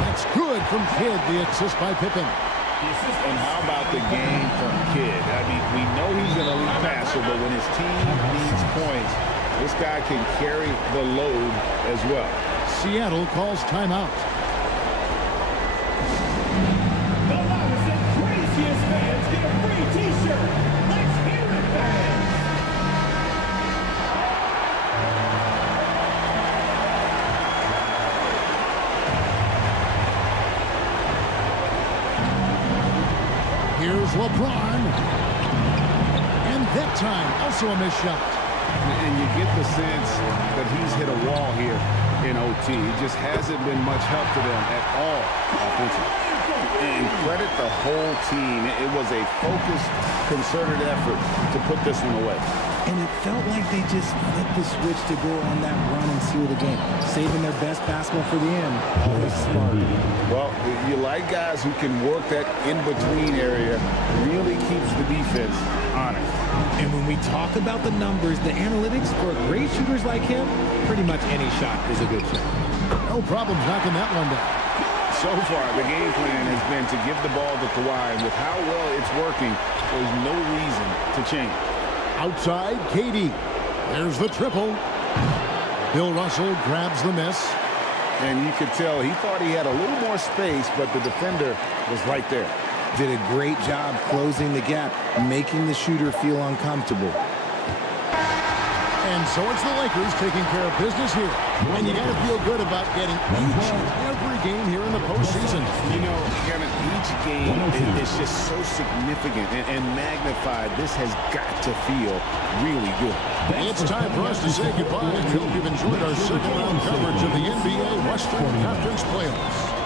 That's good from Kidd, the assist by Pippen. And how about the game from Kidd? I mean, we know he's an elite passer, but when his team needs points, this guy can carry the load as well. Seattle calls timeout. The loudest and craziest fans get a free T-shirt. Let's hear it, fans. Here's LeBron. And that time, also a missed shot. And you get the sense that he's hit a wall here in OT. It just hasn't been much help to them at all offensively. And credit the whole team. It was a focused, concerted effort to put this one away. And it felt like they just flipped the switch to go on that run and seal the game. Saving their best basketball for the end. Always smart. Well, you like guys who can work that in-between area. Really keeps the defense honest. And when we talk about the numbers, the analytics for great shooters like him, pretty much any shot is a good shot. No problems knocking that one down. So far, the game plan has been to give the ball to Kawhi. And with how well it's working, there's no reason to change. Outside, KD. There's the triple. Bill Russell grabs the miss. And you could tell he thought he had a little more space, but the defender was right there. Did a great job closing the gap, making the shooter feel uncomfortable. And so it's the Lakers taking care of business here. And you got to feel good about getting each and every game here in the postseason. You know, Kevin, each game is just so significant and magnified. This has got to feel really good. It's time for us to say goodbye. We hope you've enjoyed our second round coverage of the NBA Western Conference Playoffs.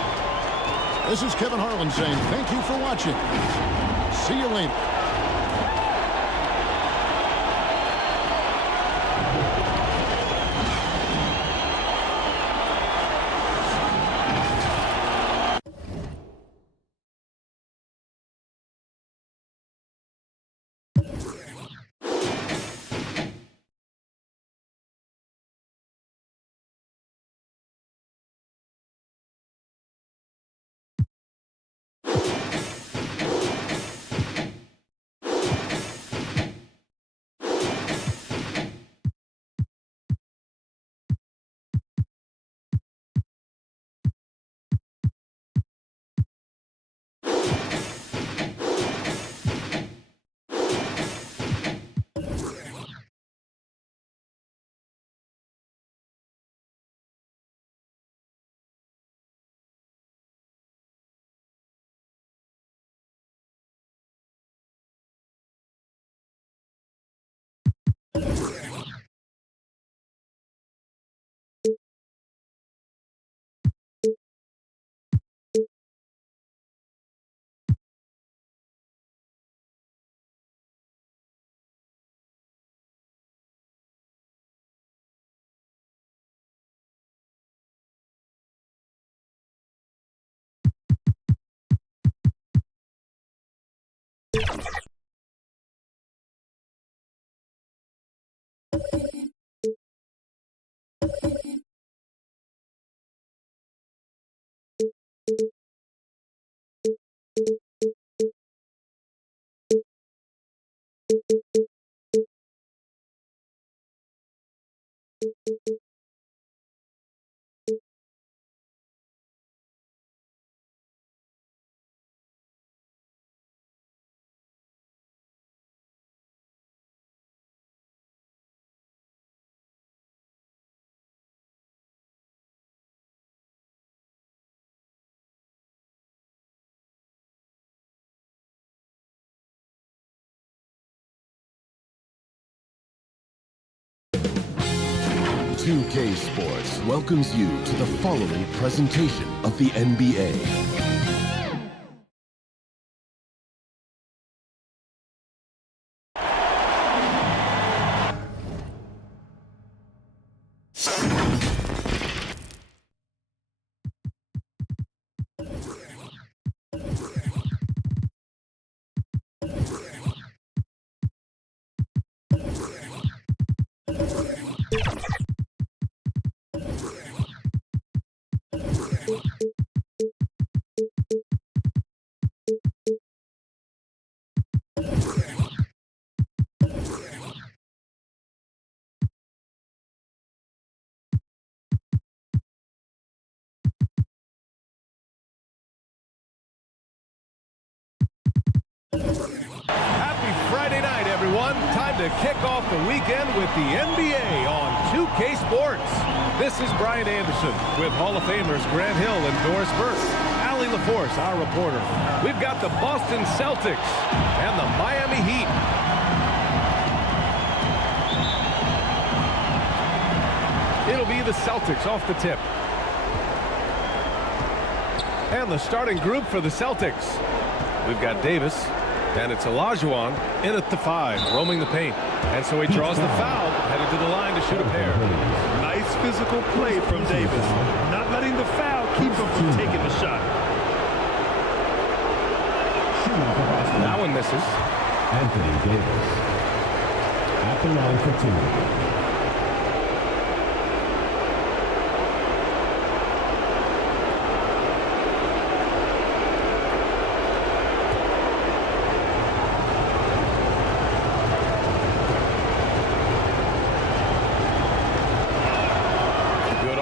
This is Kevin Harlan saying thank you for watching. See you later. .2K Sports welcomes you to the following presentation of the NBA. to kick off the weekend with the NBA on 2K Sports. This is Brian Anderson with Hall of Famers Grant Hill and Doris Burke. Allie LaForce, our reporter. We've got the Boston Celtics and the Miami Heat. It'll be the Celtics off the tip. And the starting group for the Celtics. We've got Davis, and it's Olajuwon in at the 5, roaming the paint. And so he draws the foul, headed to the line to shoot a pair. Nice physical play from Davis. Not letting the foul keep him from taking the shot. That one misses. Anthony Davis at the line for 2.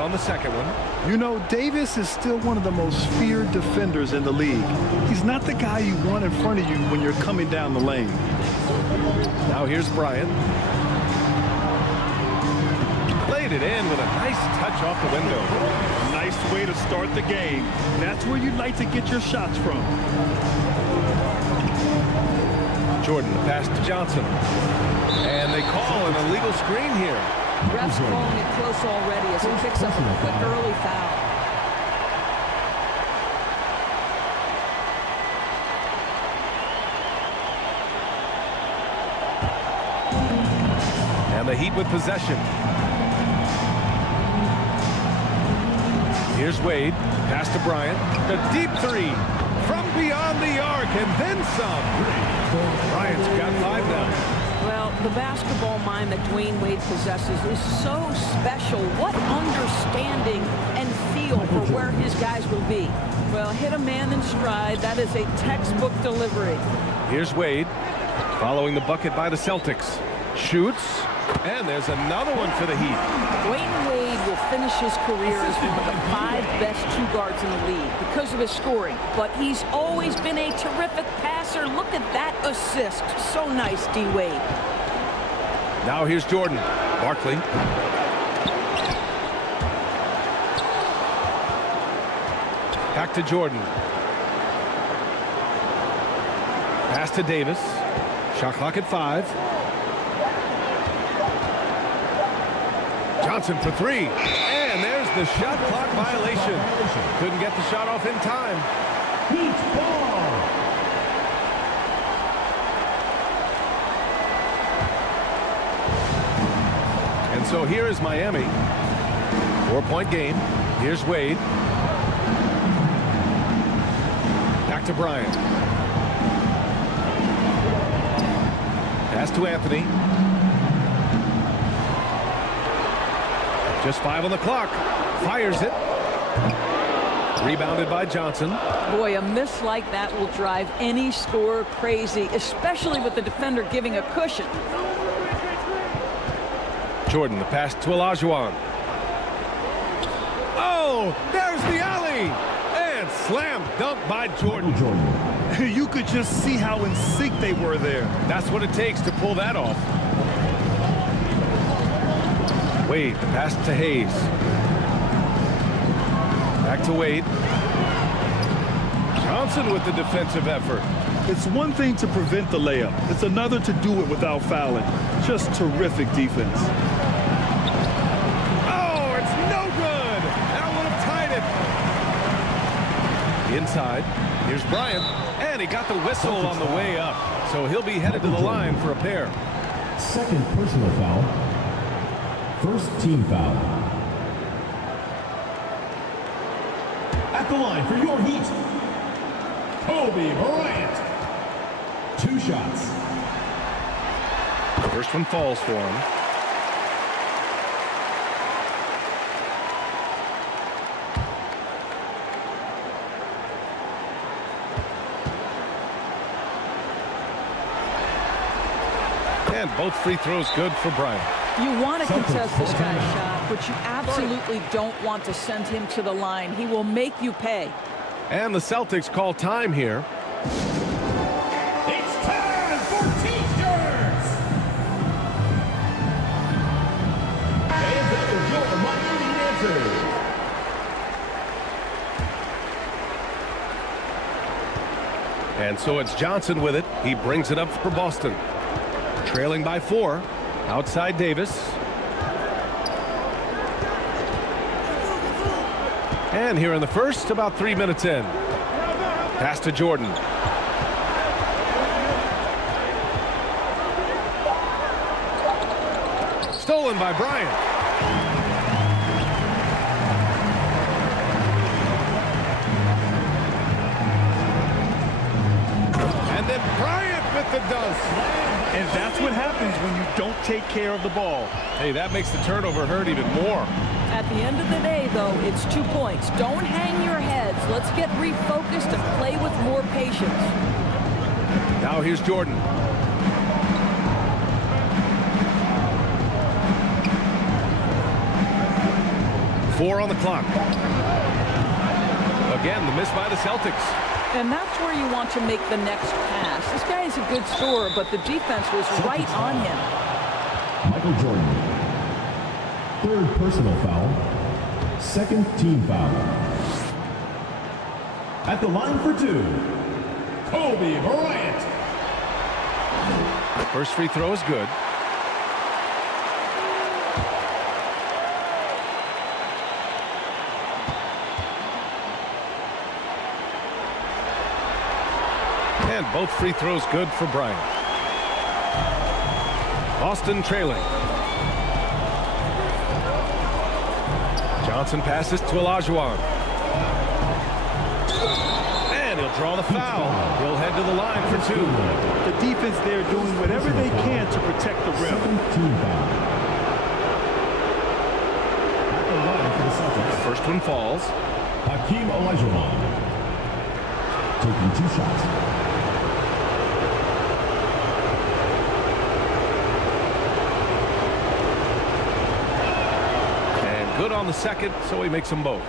The second one. You know, Davis is still one of the most feared defenders in the league. He's not the guy you want in front of you when you're coming down the lane. Now here's Bryant. Played it in with a nice touch off the window. Nice way to start the game. That's where you'd like to get your shots from. Jordan, the pass to Johnson. And they call an illegal screen here. Ref's calling it close already as he picks up a quick early foul. And the Heat with possession. Here's Wade. Pass to Bryant. A deep 3 from beyond the arc and then some. Bryant's got 5 now. Well, the basketball mind that Dwayne Wade possesses is so special. What understanding and feel for where his guys will be. Well, hit a man in stride. That is a textbook delivery. Here's Wade, following the bucket by the Celtics. Shoots, and there's another one for the Heat. Dwayne Wade will finish his career as one of the 5 best 2 guards in the league because of his scoring. But he's always been a terrific passer. Look at that assist. So nice, D. Wade. Now here's Jordan. Barkley. Back to Jordan. Pass to Davis. Shot clock at 5. Johnson for 3. And there's the shot clock violation. Couldn't get the shot off in time. Heat ball. And so here is Miami. 4-point game. Here's Wade. Back to Bryant. Pass to Anthony. Just 5 on the clock. Fires it. Rebounded by Johnson. Boy, a miss like that will drive any scorer crazy, especially with the defender giving a cushion. Jordan, the pass to Olajuwon. Oh, there's the alley. And slam dunk by Jordan. You could just see how in sync they were there. That's what it takes to pull that off. Wade, the pass to Hayes. Back to Wade. Johnson with the defensive effort. It's one thing to prevent the layup. It's another to do it without fouling. Just terrific defense. Oh, it's no good. That would have tied it. Inside. Here's Bryant. And he got the whistle on the way up. So he'll be headed to the line for a pair. Second personal foul. First team foul. At the line for your Heat, Kobe Bryant. 2 shots. First one falls for him. And both free throws good for Bryant. You want to contest this guy's shot, but you absolutely don't want to send him to the line. He will make you pay. And the Celtics call time here. It's time for T-shirts. And so it's Johnson with it. He brings it up for Boston. Trailing by 4. Outside Davis. And here in the first, about 3 minutes in. Pass to Jordan. Stolen by Bryant. And then Bryant with the dunk. And that's what happens when you don't take care of the ball. Hey, that makes the turnover hurt even more. At the end of the day, though, it's 2 points. Don't hang your heads. Let's get refocused and play with more patience. Now here's Jordan. Four on the clock. Again, the miss by the Celtics. And that's where you want to make the next pass. This guy is a good scorer, but the defense was right on him. Michael Jordan. 3rd personal foul. 2nd team foul. At the line for 2, Kobe Bryant. First free throw is good. And both free throws good for Bryant. Boston trailing. Johnson passes to Olajuwon. And he'll draw the foul. He'll head to the line for 2. The defense there doing whatever they can to protect the rim. The first one falls. Hakeem Olajuwon taking 2 shots. Good on the second, so he makes them both.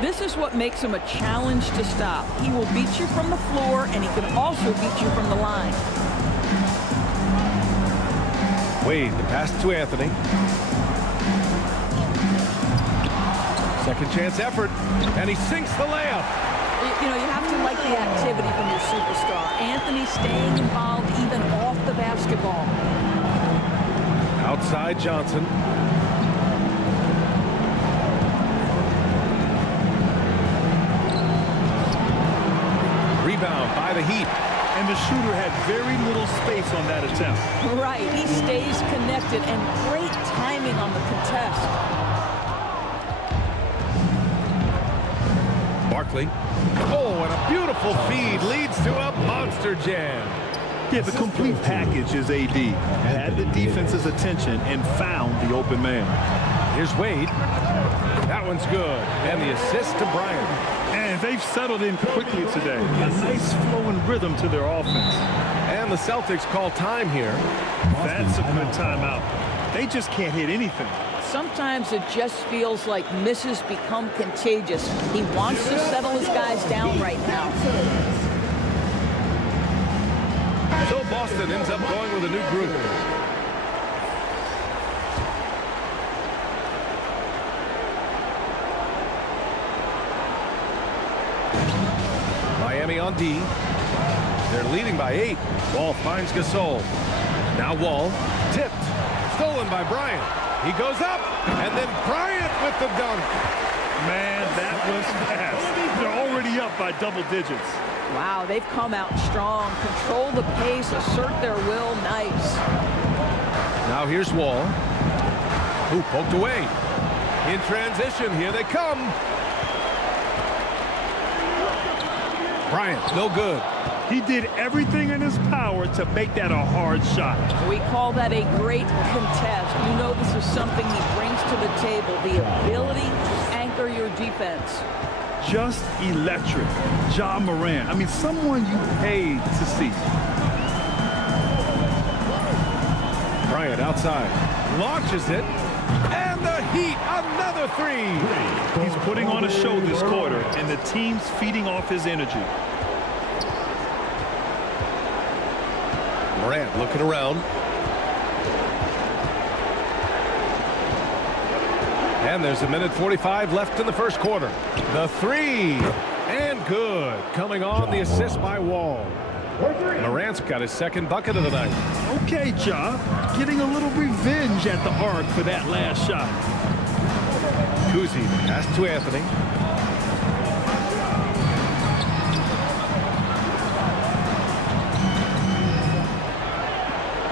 This is what makes him a challenge to stop. He will beat you from the floor, and he can also beat you from the line. Wade, the pass to Anthony. Second chance effort, and he sinks the layup. You know, you have to like the activity from your superstar. Anthony staying involved even off the basketball. Outside Johnson. Rebound by the Heat. And the shooter had very little space on that attempt. Right, he stays connected, and great timing on the contest. Barkley. Oh, and a beautiful feed leads to a monster jam. Yeah, the complete package is AD. Had the defense's attention and found the open man. Here's Wade. That one's good. And the assist to Bryant. And they've settled in quickly today. A nice flowing rhythm to their offense. And the Celtics call time here. That's a good timeout. They just can't hit anything. Sometimes it just feels like misses become contagious. He wants to settle his guys down right now. So Boston ends up going with a new group. Miami on D. They're leading by 8. Wall finds Gasol. Now Wall. Tipped. Stolen by Bryant. He goes up. And then Bryant with the dunk. Man, that was fast. They're already up by double digits. Wow, they've come out strong. Control the pace. Assert their will. Nice. Now here's Wall. Who poked away. In transition. Here they come. Bryant, no good. He did everything in his power to make that a hard shot. We call that a great contest. You know this is something he brings to the table, the ability to anchor your defense. Just electric. Ja Morant. I mean, someone you paid to see. Bryant outside. Launches it. And the Heat, another 3. He's putting on a show this quarter, and the team's feeding off his energy. Morant looking around. And there's 1:45 left in the first quarter. The 3. And good. Coming on the assist by Wall. Morant's got his second bucket of the night. Okay, Ja. Getting a little revenge at the arc for that last shot. Kuzi pass to Anthony.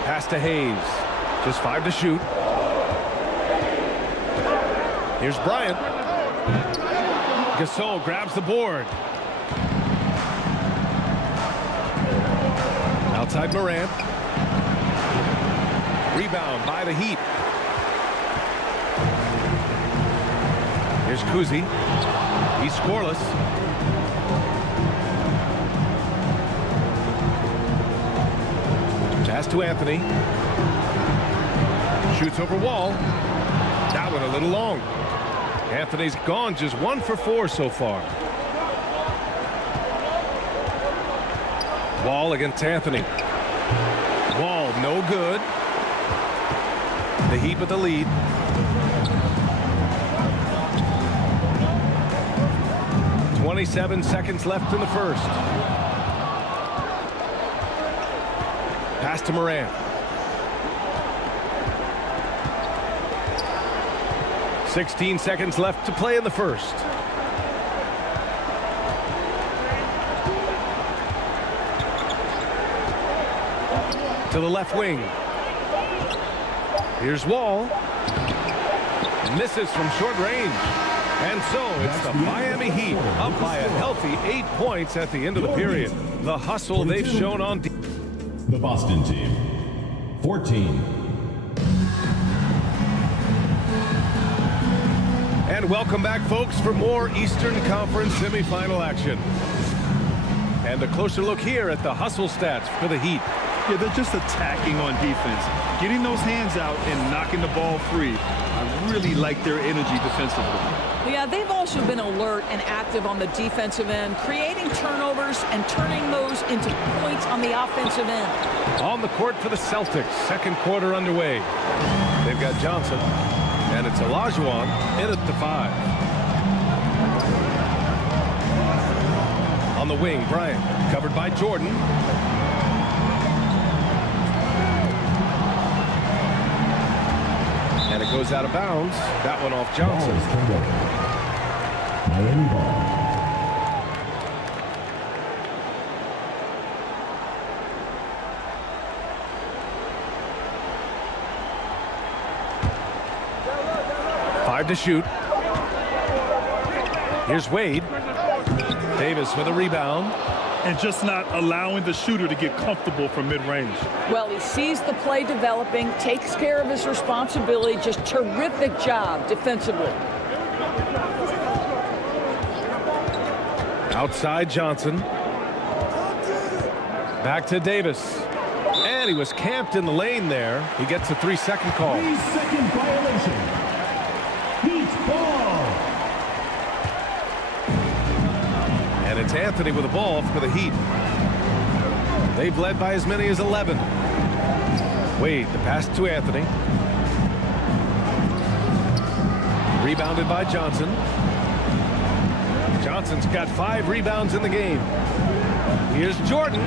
Pass to Hayes. Just 5 to shoot. Here's Bryant. Gasol grabs the board. Outside Morant. Rebound by the Heat. Here's Kuzi. He's scoreless. Pass to Anthony. Shoots over Wall. That one a little long. Anthony's gone just 1 for 4 so far. Wall against Anthony. Wall no good. The Heat with the lead. .27 left in the first. Pass to Morant. 16 seconds left to play in the first. To the left wing. Here's Wall. Misses from short range. And so it's the Miami Heat up by a healthy 8 points at the end of the period. The hustle they've shown on the Boston team, 14. And welcome back, folks, for more Eastern Conference semifinal action. And a closer look here at the hustle stats for the Heat. Yeah, they're just attacking on defense, getting those hands out and knocking the ball free. I really like their energy defensively. Yeah, they've also been alert and active on the defensive end, creating turnovers and turning those into points on the offensive end. On the court for the Celtics, second quarter underway. They've got Johnson, and it's Olajuwon in at the 5. On the wing, Bryant, covered by Jordan. And it goes out of bounds. That one off Johnson. Miami ball. Five to shoot. Here's Wade. Davis with a rebound. And just not allowing the shooter to get comfortable from mid-range. Well, he sees the play developing, takes care of his responsibility. Just terrific job defensively. Outside Johnson. Back to Davis. And he was camped in the lane there. He gets a 3-second call. 3-second violation. Heat ball. And it's Anthony with the ball for the Heat. They've led by as many as 11. Wade, the pass to Anthony. Rebounded by Johnson. Johnson's got 5 rebounds in the game. Here's Jordan.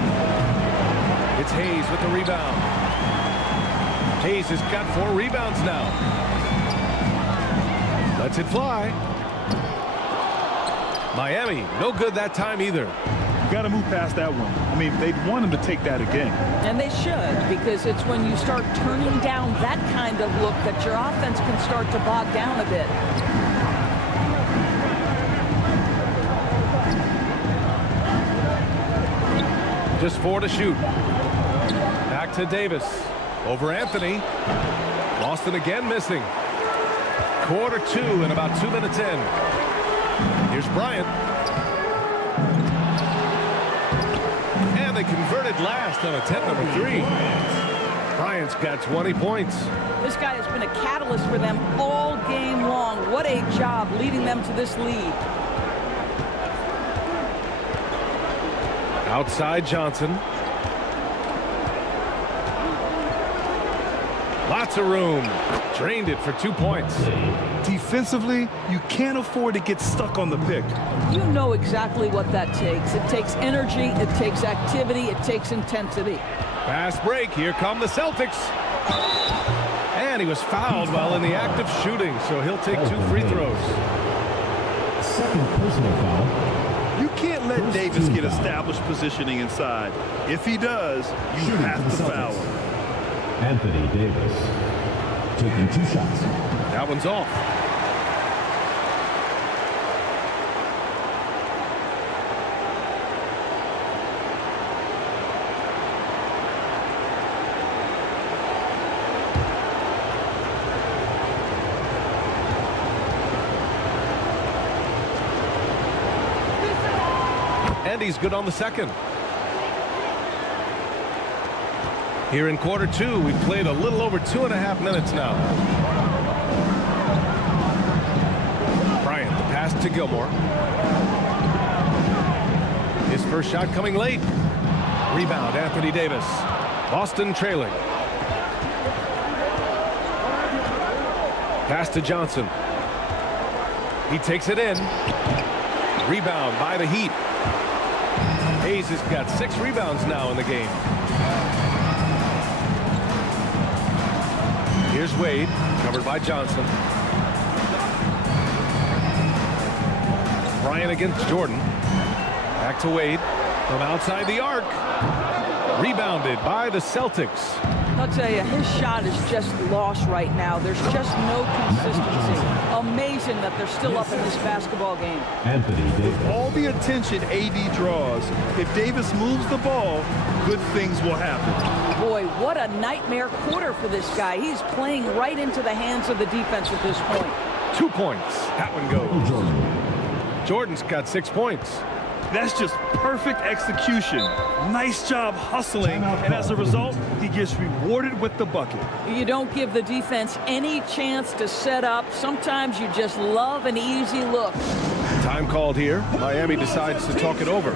It's Hayes with the rebound. Hayes has got 4 rebounds now. Lets it fly. Miami, no good that time either. You got to move past that one. I mean, they'd want him to take that again. And they should, because it's when you start turning down that kind of look that your offense can start to bog down a bit. Just 4 to shoot. Back to Davis. Over Anthony. Boston again missing. Quarter 2 and about 2 minutes in. Here's Bryant. And they converted last on attempt number 3. Bryant's got 20 points. This guy has been a catalyst for them all game long. What a job leading them to this lead. Outside Johnson. Lots of room. Drained it for 2 points. Defensively, you can't afford to get stuck on the pick. You know exactly what that takes. It takes energy, it takes activity, it takes intensity. Fast break. Here come the Celtics. And he was fouled while in the act of shooting, so he'll take 2 free throws. Second personal foul. You can't let Davis get established positioning inside. If he does, you have to foul him. Anthony Davis taking 2 shots. That one's off. And he's good on the second. Here in quarter 2, we've played a little over 2.5 minutes now. Bryant, the pass to Gilmore. His first shot coming late. Rebound, Anthony Davis. Boston trailing. Pass to Johnson. He takes it in. Rebound by the Heat. Hayes has got 6 rebounds now in the game. Here's Wade, covered by Johnson. Bryant against Jordan. Back to Wade from outside the arc. Rebounded by the Celtics. I'll tell you, his shot is just lost right now. There's just no consistency. Amazing that they're still up in this basketball game. Anthony Davis. All the attention AD draws, if Davis moves the ball, good things will happen. Boy, what a nightmare quarter for this guy. He's playing right into the hands of the defense at this point. 2 points. That one goes. Jordan's got 6 points. That's just perfect execution. Nice job hustling, and as a result, he gets rewarded with the bucket. You don't give the defense any chance to set up. Sometimes you just love an easy look. Time called here. Miami decides to talk it over.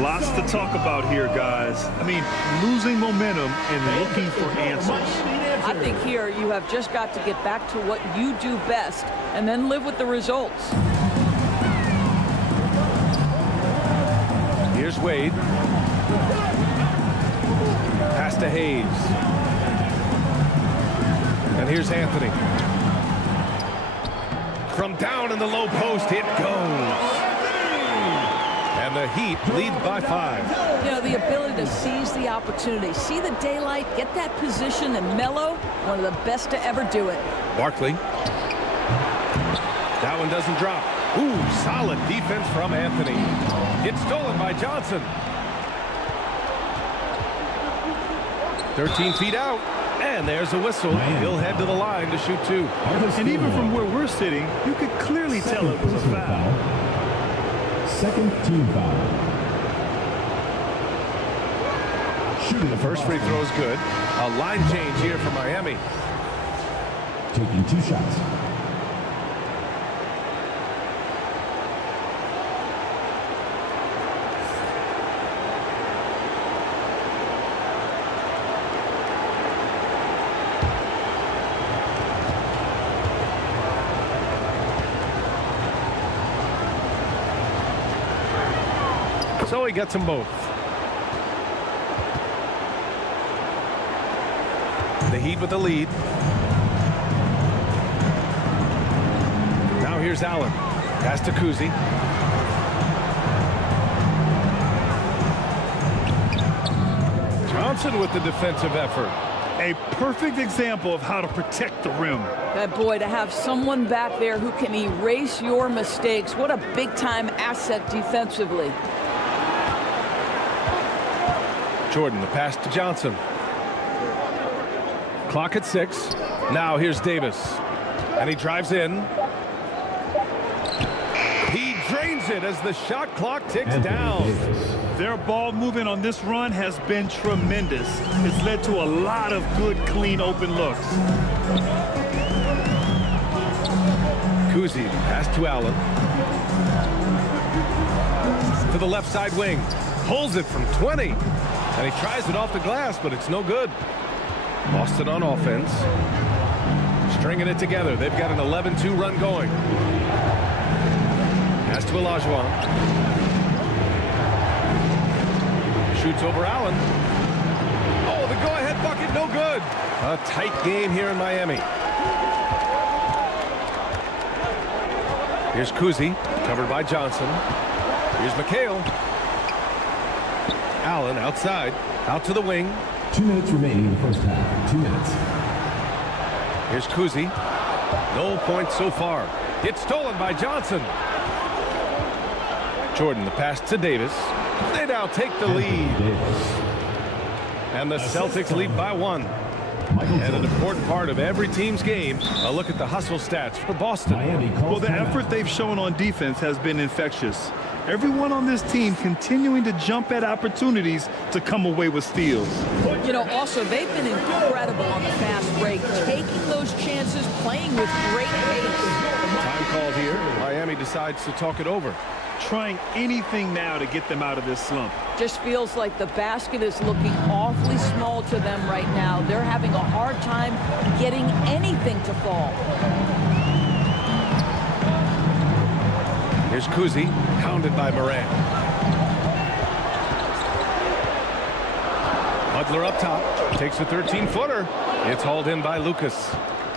Lots to talk about here, guys. I mean, losing momentum and looking for answers. I think here you have just got to get back to what you do best and then live with the results. Here's Wade. Pass to Hayes. And here's Anthony. From down in the low post, it goes. And the Heat lead by 5. You know, the ability to seize the opportunity, see the daylight, get that position, and mellow, one of the best to ever do it. Barkley. That one doesn't drop. Ooh, solid defense from Anthony. It's stolen by Johnson. 13 feet out. And there's a whistle. He'll head to the line to shoot 2. And even from where we're sitting, you could clearly tell it was a foul. Second team foul. The first free throw is good. A line change here for Miami. Taking 2 shots. So he gets them both. The Heat with the lead. Now here's Allen. Pass to Kuzi. Johnson with the defensive effort. A perfect example of how to protect the rim. That boy, to have someone back there who can erase your mistakes, what a big-time asset defensively. Jordan, the pass to Johnson. Clock at 6. Now here's Davis. And he drives in. He drains it as the shot clock ticks down. Their ball movement on this run has been tremendous. It's led to a lot of good, clean, open looks. Kuzi, pass to Allen. To the left side wing. Pulls it from 20. And he tries it off the glass, but it's no good. Boston on offense. Stringing it together. They've got an 11-2 run going. Pass to Olajuwon. Shoots over Allen. Oh, the go-ahead bucket, no good. A tight game here in Miami. Here's Kuzi, covered by Johnson. Here's McHale. Allen outside, out to the wing. 2 minutes remaining in the first half. 2 minutes. Here's Kuzi. No points so far. It's stolen by Johnson. Jordan, the pass to Davis. They now take the lead. And the Celtics lead by 1. And an important part of every team's game, a look at the hustle stats for Boston. Well, the effort they've shown on defense has been infectious. Everyone on this team continuing to jump at opportunities to come away with steals. You know, also, they've been incredible on the fast break, taking those chances, playing with great pace. Time called here. Miami decides to talk it over. Trying anything now to get them out of this slump. Just feels like the basket is looking awfully small to them right now. They're having a hard time getting anything to fall. Here's Kuzi, pounded by Morant. Butler up top, takes a 13-footer. It's hauled in by Lucas.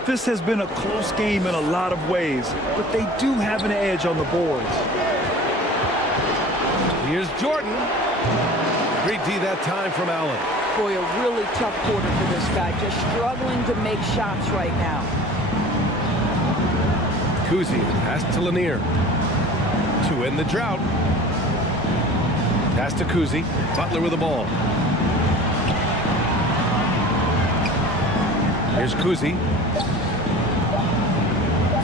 This has been a close game in a lot of ways, but they do have an edge on the boards. Here's Jordan. Great D that time from Allen. Boy, a really tough quarter for this guy. Just struggling to make shots right now. Kuzi, pass to Lanier. To end the drought. Pass to Kuzi. Butler with the ball. Here's Kuzi.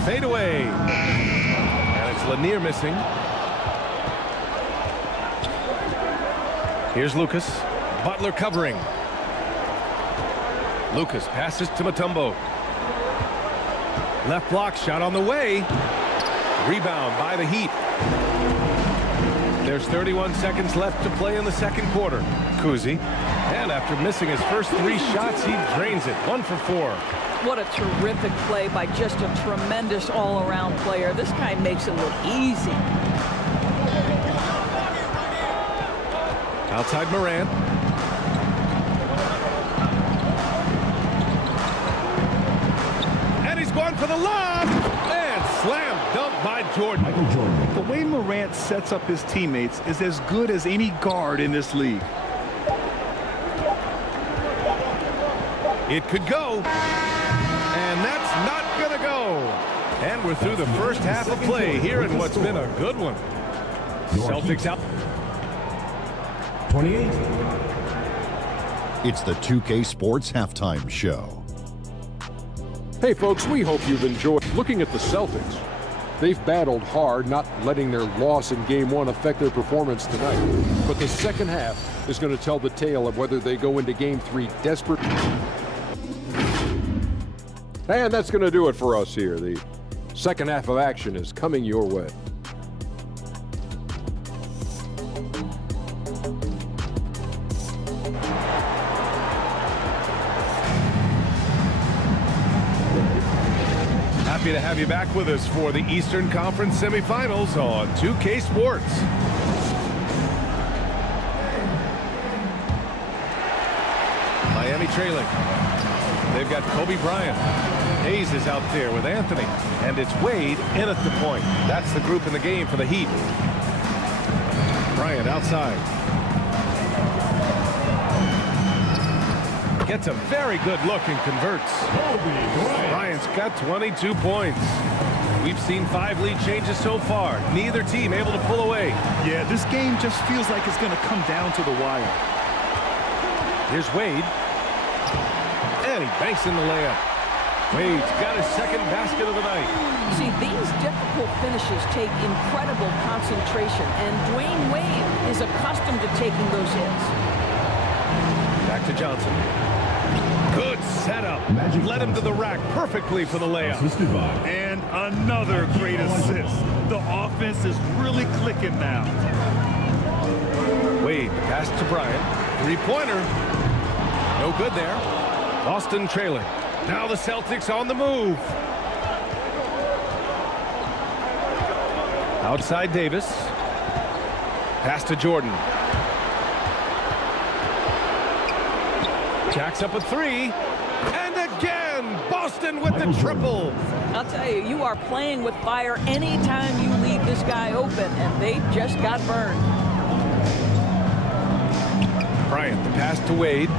Fade away. And it's Lanier missing. Here's Lucas. Butler covering. Lucas passes to Mutombo. Left block shot on the way. Rebound by the Heat. There's 31 seconds left to play in the second quarter. Kuzi. And after missing his first 3 shots, he drains it. 1 for 4. What a terrific play by just a tremendous all-around player. This guy makes it look easy. Outside Morant. And he's going for the lob. And slam dunk by Jordan. The way Morant sets up his teammates is as good as any guard in this league. It could go. And that's not going to go. And we're through the first half of play here in what's been a good one. Celtics out. 28. It's the 2K Sports Halftime Show. Hey folks, we hope you've enjoyed looking at the Celtics. They've battled hard, not letting their loss in Game 1 affect their performance tonight. But the second half is going to tell the tale of whether they go into Game 3 desperate. And that's going to do it for us here. The second half of action is coming your way. Happy to have you back with us for the Eastern Conference semifinals on 2K Sports. Miami trailing. They've got Kobe Bryant. Hayes is out there with Anthony. And it's Wade in at the point. That's the group in the game for the Heat. Bryant outside. Gets a very good look and converts. Bryant's got 22 points. We've seen 5 lead changes so far. Neither team able to pull away. Yeah, this game just feels like it's going to come down to the wire. Here's Wade. And he banks in the layup. Wade's got his second basket of the night. See, these difficult finishes take incredible concentration, and Dwayne Wade is accustomed to taking those hits. Back to Johnson. Good setup. Led him to the rack perfectly for the layup. And another great assist. The offense is really clicking now. Wade pass to Bryant. 3-pointer. No good there. Boston trailing. Now the Celtics on the move. Outside Davis. Pass to Jordan. Jacks up a three. And again, Boston with the triple. I'll tell you, you are playing with fire anytime you leave this guy open, and they just got burned. Bryant, the pass to Wade.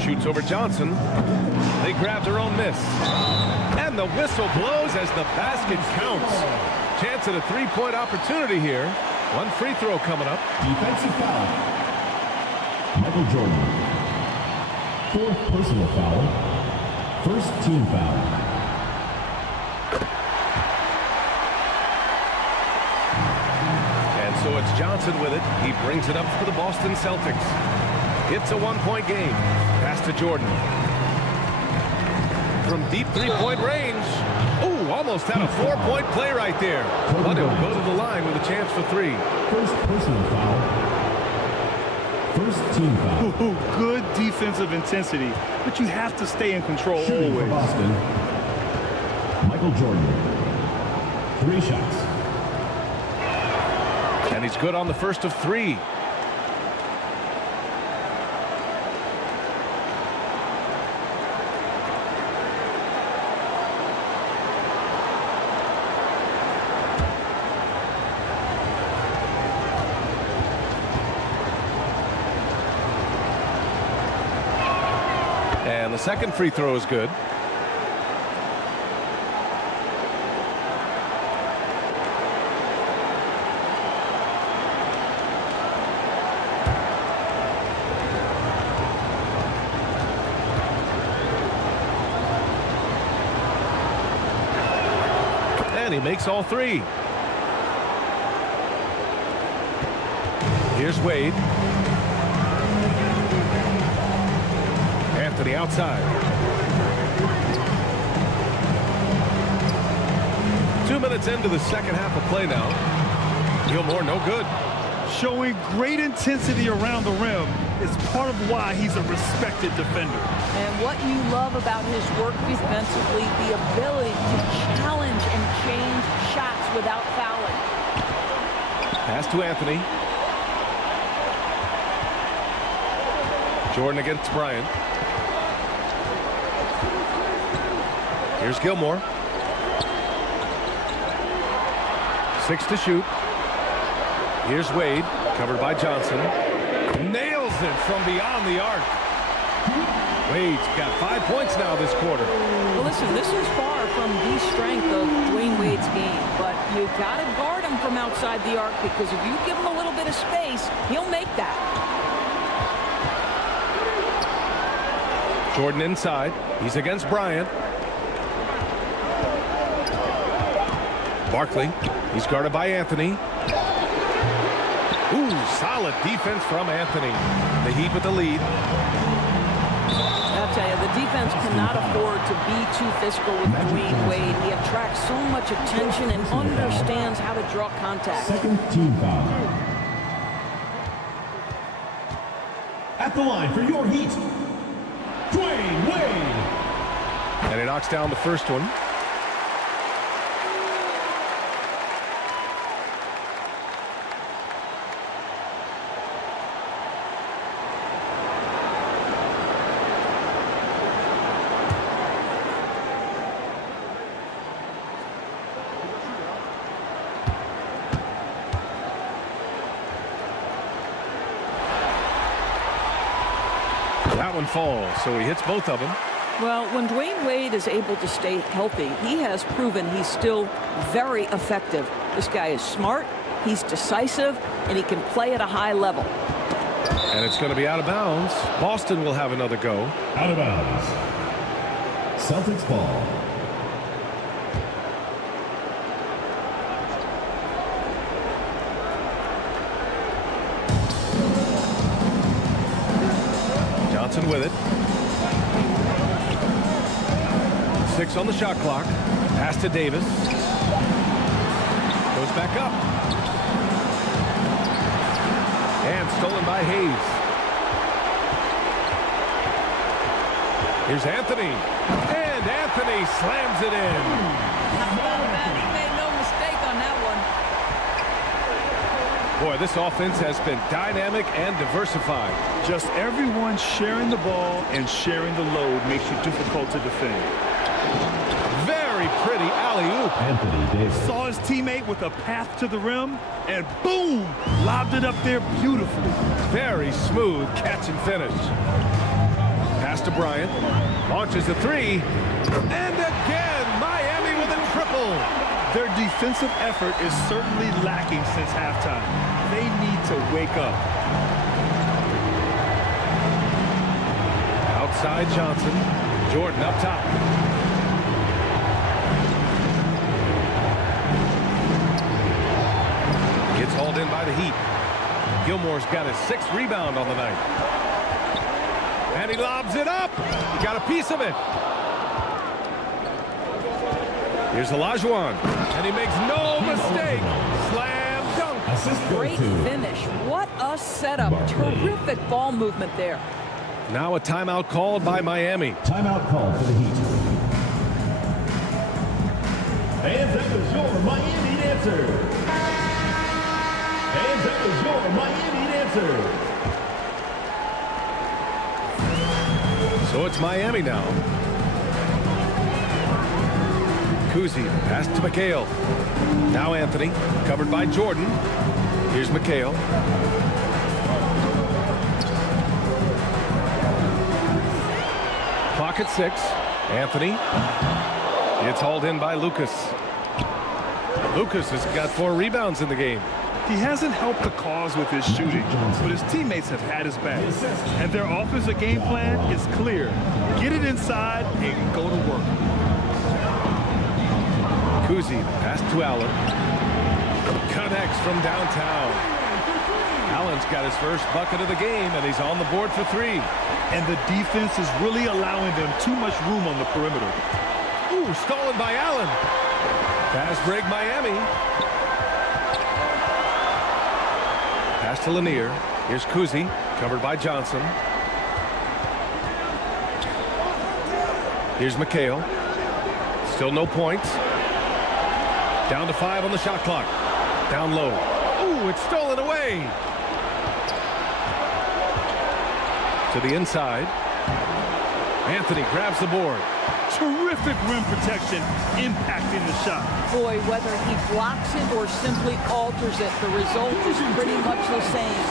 Shoots over Johnson. They grab their own miss. And the whistle blows as the basket counts. Chance at a three-point opportunity here. One free throw coming up. Defensive foul. Michael Jordan. 4th personal foul. 1st team foul. And so it's Johnson with it. He brings it up for the Boston Celtics. It's a one-point game. Pass to Jordan. From deep three-point range. Oh, almost had a 4-point play right there. But he'll go to the line with a chance for three. 1st personal foul. 1st team foul. Good defensive intensity, but you have to stay in control Shooting always. for Boston. Michael Jordan. 3 shots. And he's good on the first of three. And the second free throw is good. And he makes all three. Here's Wade. To the outside. 2 minutes into the second half of play now. Gilmore no good. Showing great intensity around the rim is part of why he's a respected defender. And what you love about his work defensively, the ability to challenge and change shots without fouling. Pass to Anthony. Jordan against Bryant. Here's Gilmore. 6 to shoot. Here's Wade, covered by Johnson. Nails it from beyond the arc. Wade's got 5 points now this quarter. Well, listen, this is far from the strength of Dwayne Wade's game, but you got to guard him from outside the arc, because if you give him a little bit of space, he'll make that. Jordan inside. He's against Bryant. Barkley. He's guarded by Anthony. Ooh, solid defense from Anthony. The Heat with the lead. I'll tell you, the defense cannot afford to be too physical with Dwayne Wade. He attracts so much attention and understands how to draw contact. 2nd team foul. At the line for your Heat, Dwayne Wade. And he knocks down the first one. That one falls, so he hits both of them. Well, when Dwayne Wade is able to stay healthy, he has proven he's still very effective. This guy is smart, he's decisive, and he can play at a high level. And it's going to be out of bounds. Boston will have another go. Out of bounds. Celtics ball. Johnson with it. 6 on the shot clock. Pass to Davis. Goes back up. And stolen by Hayes. Here's Anthony. And Anthony slams it in. How about that? He made no mistake on that one. Boy, this offense has been dynamic and diversified. Just everyone sharing the ball and sharing the load makes you difficult to defend. Very pretty alley-oop. Anthony Davis. Saw his teammate with a path to the rim, and boom, lobbed it up there beautifully. Very smooth catch and finish. Pass to Bryant. Launches a three. And again, Miami with a triple. Their defensive effort is certainly lacking since halftime. They need to wake up. Outside Johnson. Jordan up top. Gets hauled in by the Heat. Gilmore's got his 6th rebound on the night. And he lobs it up. He got a piece of it. Here's Olajuwon. And he makes no mistake. Slam dunk. Great finish. What a setup. Terrific ball movement there. Now a timeout called by Miami. Timeout called for the Heat. And that was your Miami answer. And that was your Miami answer. So it's Miami now. Kuzi, pass to McHale. Now Anthony, covered by Jordan. Here's McHale. Clock at 6. Anthony. It's hauled in by Lucas. Lucas has got 4 rebounds in the game. He hasn't helped the cause with his shooting, but his teammates have had his back. And their offensive game plan is clear. Get it inside and go to work. Kuzi, pass to Allen. Connects from downtown. Allen's got his first bucket of the game, and he's on the board for 3. And the defense is really allowing them too much room on the perimeter. Ooh, stolen by Allen. Fast break Miami. Pass to Lanier. Here's Kuzi, covered by Johnson. Here's McHale. Still no points. Down to 5 on the shot clock. Down low. Ooh, it's stolen away. To the inside. Anthony grabs the board. Terrific rim protection, impacting the shot. Boy, whether he blocks it or simply alters it, the result is pretty much the same.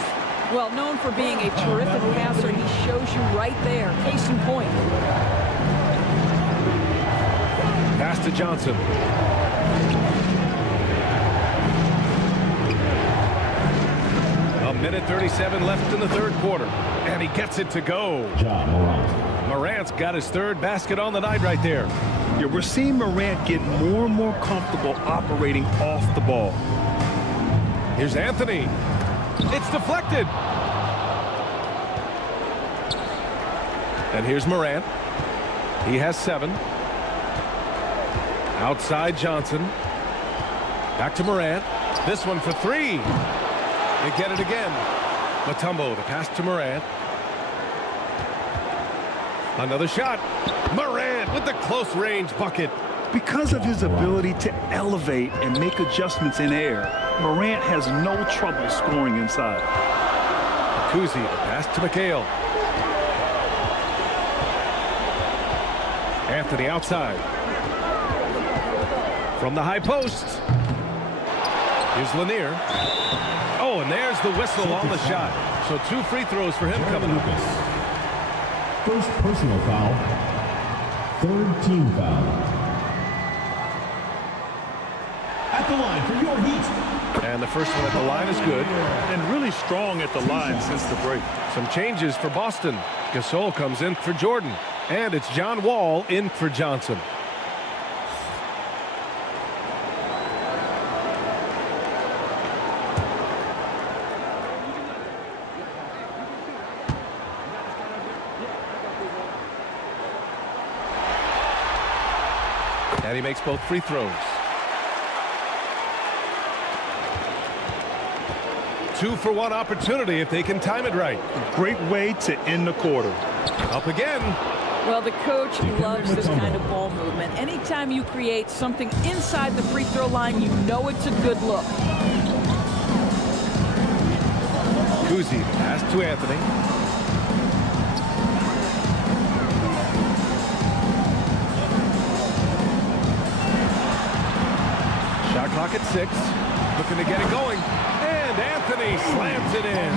Well, known for being a terrific passer, he shows you right there. Case in point. Pass to Johnson. A minute 37 left in the 3rd quarter. And he gets it to go. Morant's got his 3rd basket on the night right there. Yeah, we're seeing Morant get more and more comfortable operating off the ball. Here's Anthony. It's deflected. And here's Morant. He has 7. Outside Johnson. Back to Morant. This one for 3. They get it again. Mutombo, the pass to Morant. Another shot. Morant with the close-range bucket. Because of his ability to elevate and make adjustments in air, Morant has no trouble scoring inside. Kuzi, the pass to McHale. Anthony outside. From the high post. Here's Lanier. Oh, and there's the whistle on the shot. So 2 free throws for him coming up. First personal foul. 3rd team foul. At the line for your Heat. And the first one at the line is good. And really strong at the line since the break. Some changes for Boston. Gasol comes in for Jordan. And it's John Wall in for Johnson. And he makes both free throws. 2-for-1 opportunity if they can time it right. Great way to end the quarter. Up again. Well, the coach loves this kind of ball movement. Anytime you create something inside the free throw line, you know it's a good look. Kuzi pass to Anthony. Shot clock at 6. Looking to get it going. And Anthony slams it in.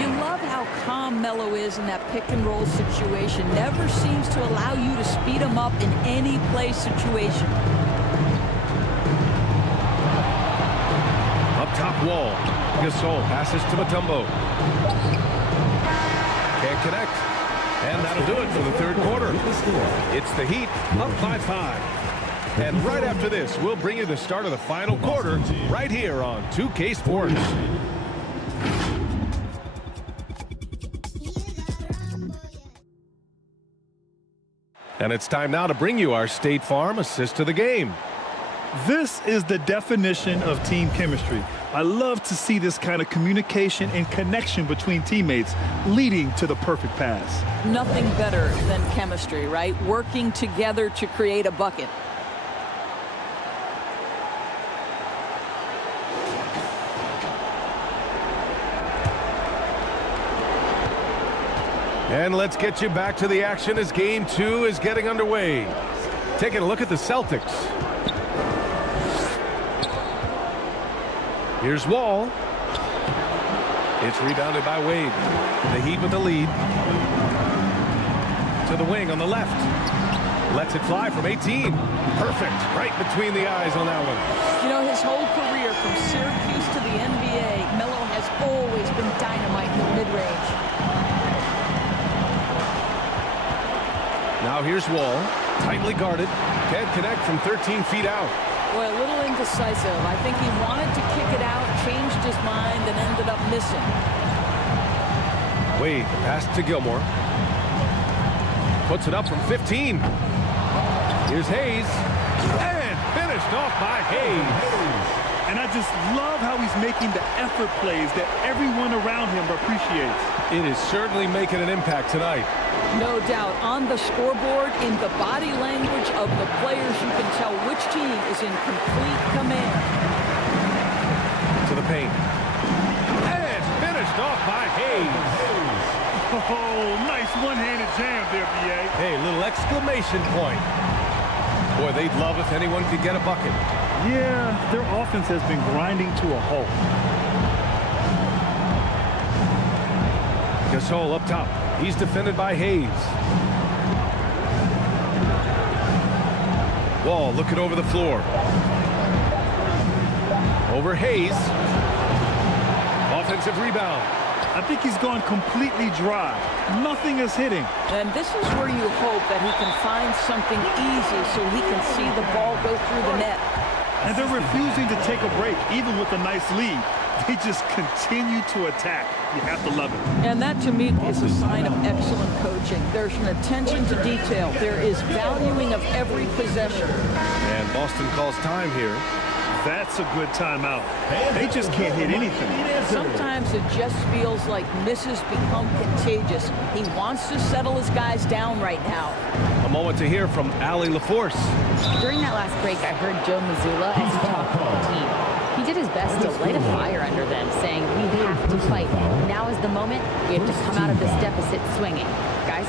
You love how calm Melo is in that pick and roll situation. Never seems to allow you to speed him up in any play situation. Up top Wall. Gasol passes to Mutombo. Can't connect. And that'll do it for the third quarter. It's the Heat up by 5. And right after this, we'll bring you the start of the final quarter right here on 2K Sports. And it's time now to bring you our State Farm assist to the game. This is the definition of team chemistry. I love to see this kind of communication and connection between teammates leading to the perfect pass. Nothing better than chemistry, right? Working together to create a bucket. And let's get you back to the action as game 2 is getting underway. Taking a look at the Celtics. Here's Wall. It's rebounded by Wade. The Heat with the lead. To the wing on the left. Lets it fly from 18. Perfect. Right between the eyes on that one. You know, his whole career from Syracuse to the NBA, Melo has always been dynamite in the mid-range. Now here's Wall. Tightly guarded. Can't connect from 13 feet out. Boy, a little indecisive. I think he wanted to kick it out, changed his mind, and ended up missing. Wade, pass to Gilmore. Puts it up from 15. Here's Hayes. And finished off by Hayes. And I just love how he's making the effort plays that everyone around him appreciates. It is certainly making an impact tonight. No doubt. On the scoreboard, in the body language of the players, you can tell which team is in complete command. To the paint. And finished off by Hayes. Oh, nice one-handed jam there, B.A. Hey, little exclamation point. Boy, they'd love if anyone could get a bucket. Yeah, their offense has been grinding to a halt. Gasol up top. He's defended by Hayes. Wall looking over the floor. Over Hayes. Offensive rebound. I think he's gone completely dry. Nothing is hitting. And this is where you hope that he can find something easy so he can see the ball go through the net. And they're refusing to take a break, even with a nice lead. They just continue to attack. You have to love it. And that, to me, is a sign of excellent coaching. There's an attention to detail. There is valuing of every possession. And Boston calls time here. That's a good timeout. They just can't hit anything. Sometimes it just feels like misses become contagious. He wants to settle his guys down right now. A moment to hear from Allie LaForce. During that last break, I heard Joe Mazzulla as he talked to the team. He did his best to light a fire under them, saying, we have to fight. Now is the moment. We have to come out of this deficit swinging. Guys?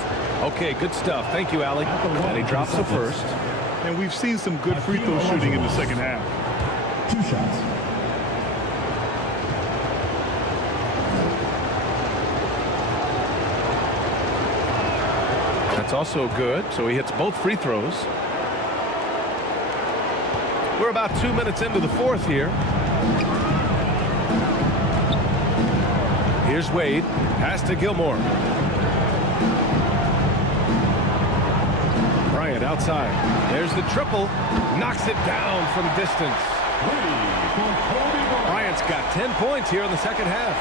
Okay, good stuff. Thank you, Allie. And he drops the first. And we've seen some good free throw shooting in the second half. 2 shots. That's also good. So he hits both free throws. We're about 2 minutes into the fourth here. Here's Wade. Pass to Gilmore. Bryant outside. There's the triple. Knocks it down from distance. Bryant's got 10 points here in the second half.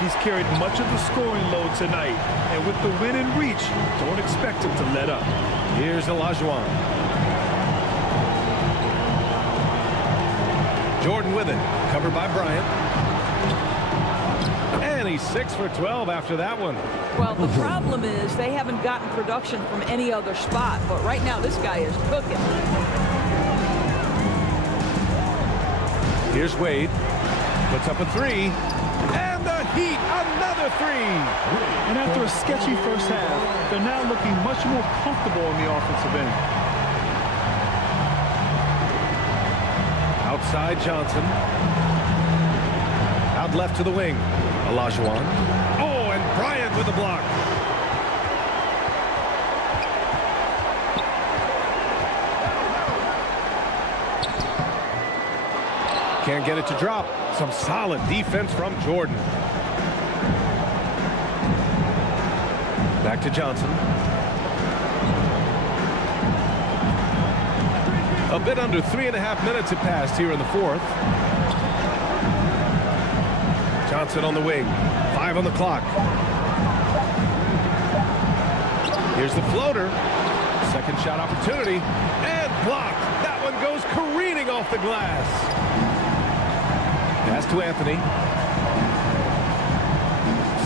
He's carried much of the scoring load tonight. And with the win in reach, don't expect him to let up. Here's Olajuwon. Jordan with it. Covered by Bryant. And he He's 6 for 12 after that one. Well, the problem is they haven't gotten production from any other spot, but right now this guy is cooking. Here's Wade. Puts up a 3. And the Heat, another 3. And after a sketchy first half, they're now looking much more comfortable on the offensive end. Outside Johnson. Out left to the wing. Olajuwon. Oh, and Bryant with the block. Can't get it to drop. Some solid defense from Jordan. Back to Johnson. A bit under 3.5 minutes have passed here in the fourth. Johnson on the wing. 5 on the clock. Here's the floater. Second shot opportunity. And blocked. That one goes careening off the glass. Pass to Anthony.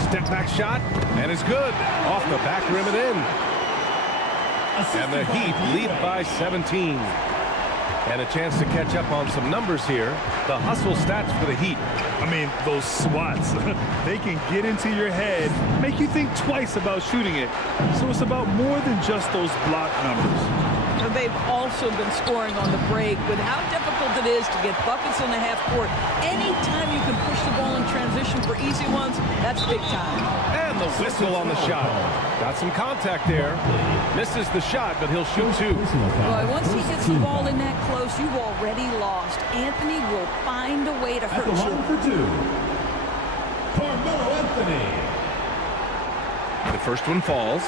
Step back shot. And it's good. Off the back rim and in. And the Heat lead by 17. And a chance to catch up on some numbers here. The hustle stats for the Heat. I mean, those swats, they can get into your head, make you think twice about shooting it. So it's about more than just those block numbers. They've also been scoring on the break with how difficult it is to get buckets in the half court. Anytime you can push the ball in transition for easy ones, that's big time. And the whistle on the shot. Got some contact there. Misses the shot, but he'll shoot 2. Boy, once he gets the ball in that close, you've already lost. Anthony will find a way to hurt you. At the line for 2, Carmelo Anthony. The first one falls.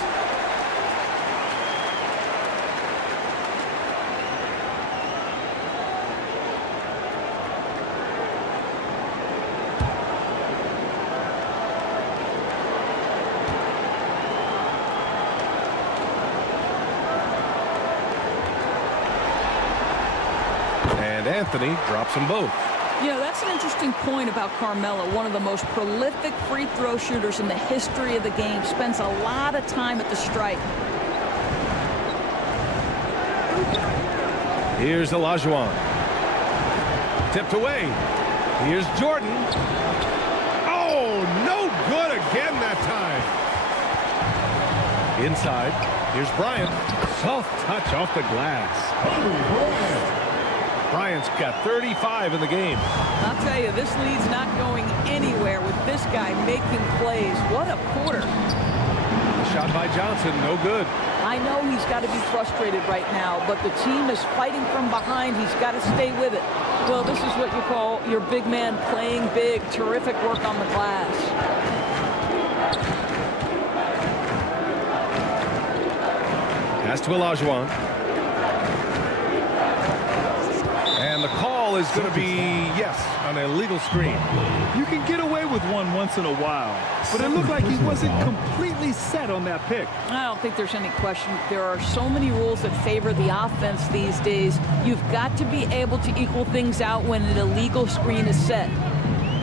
Anthony drops them both. You know, that's an interesting point about Carmelo, one of the most prolific free throw shooters in the history of the game. Spends a lot of time at the stripe. Here's Olajuwon. Tipped away. Here's Jordan. Oh, no good again that time. Inside. Here's Bryant. Soft touch off the glass. Bryant's got 35 in the game. I'll tell you, this lead's not going anywhere with this guy making plays. What a quarter. The shot by Johnson, no good. I know he's got to be frustrated right now, but the team is fighting from behind. He's got to stay with it. Well, this is what you call your big man playing big. Terrific work on the glass. Pass to Olajuwon. And the call is going to be, yes, an illegal screen. You can get away with one once in a while, but it looked like he wasn't completely set on that pick. I don't think there's any question. There are so many rules that favor the offense these days. You've got to be able to equal things out when an illegal screen is set.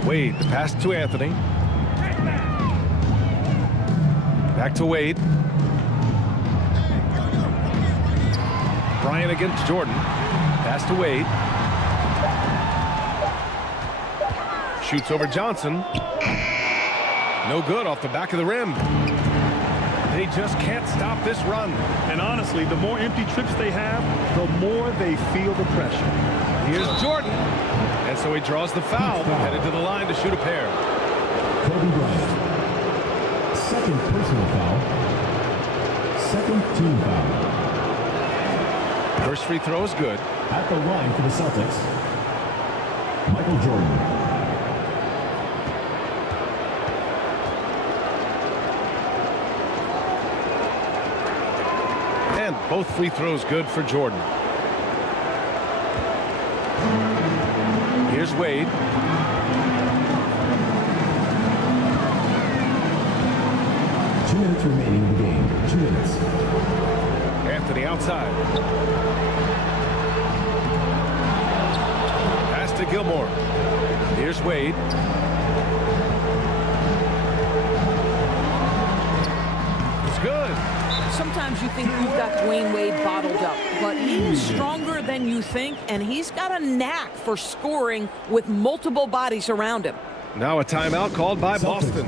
Wade, the pass to Anthony. Back to Wade. Bryant against Jordan. Pass to Wade. Shoots over Johnson. No good off the back of the rim. They just can't stop this run. And honestly, the more empty trips they have, the more they feel the pressure. Here's Jordan. And so he draws the foul, headed to the line to shoot a pair. Kobe Bryant. Second personal foul. Second team foul. First free throw is good. At the line for the Celtics, Michael Jordan. And both free throws good for Jordan. Here's Wade. Two minutes remaining in the game. 2 minutes. Anthony outside. Pass to Gilmore. Here's Wade. sometimes you think you've got Dwayne Wade bottled up, but he's stronger than you think, and he's got a knack for scoring with multiple bodies around him. Now a timeout called by Boston.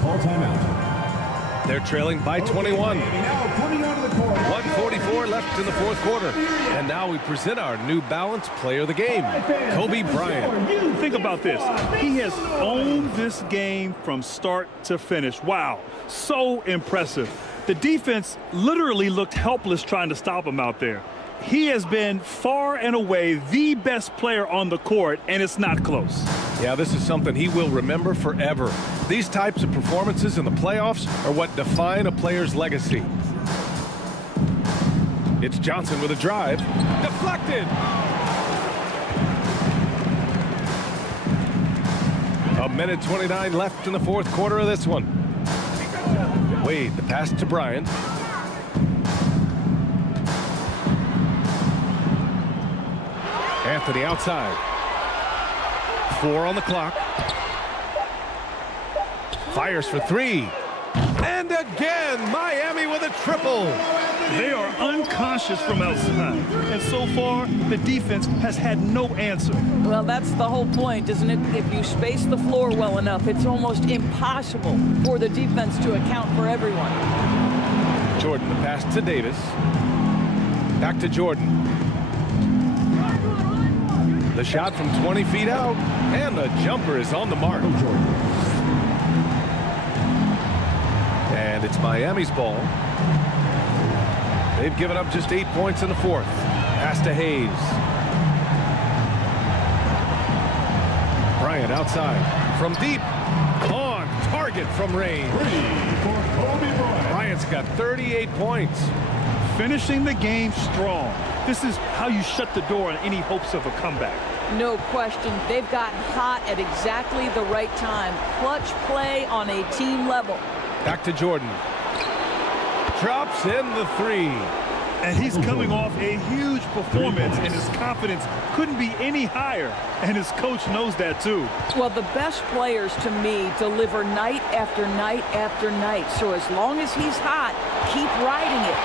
They're trailing by 21. 1:44 left in the fourth quarter. And now we present our New Balance Player of the Game, Kobe Bryant. Think about this. He has owned this game from start to finish. Wow, so impressive. The defense literally looked helpless trying to stop him out there. He has been far and away the best player on the court, and it's not close. Yeah, this is something he will remember forever. These types of performances in the playoffs are what define a player's legacy. It's Johnson with a drive. Deflected. A minute 29 left in the fourth quarter of this one. Wade, the pass to Bryant. Anthony outside. 4 on the clock. Fires for 3. And again, Miami with a triple. They are unconscious from outside. And so far, the defense has had no answer. Well, that's the whole point, isn't it? If you space the floor well enough, it's almost impossible for the defense to account for everyone. Jordan, the pass to Davis. Back to Jordan. The shot from 20 feet out, and the jumper is on the mark. And it's Miami's ball. They've given up just 8 points in the fourth. Pass to Hayes. Bryant outside. From deep. On target from range. Bryant's got 38 points. Finishing the game strong. This is how you shut the door on any hopes of a comeback. No question. They've gotten hot at exactly the right time. Clutch play on a team level. Back to Jordan. Drops in the 3. And he's coming off a huge performance, and his confidence couldn't be any higher. And his coach knows that, too. Well, the best players, to me, deliver night after night after night. So as long as he's hot, keep riding it.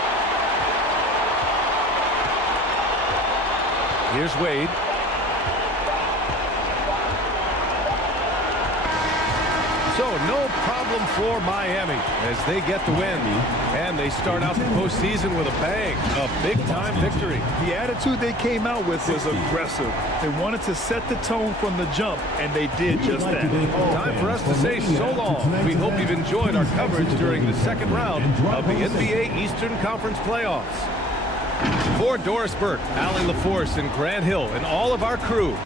Here's Wade. So no problem for Miami as they get the win. And they start out the postseason with a bang. A big-time victory. The attitude they came out with was aggressive. They wanted to set the tone from the jump, and they did just that. Time for us to say so long. We hope you've enjoyed our coverage during the second round of the NBA Eastern Conference playoffs. For Doris Burke, Allie LaForce, and Grant Hill, and all of our crew,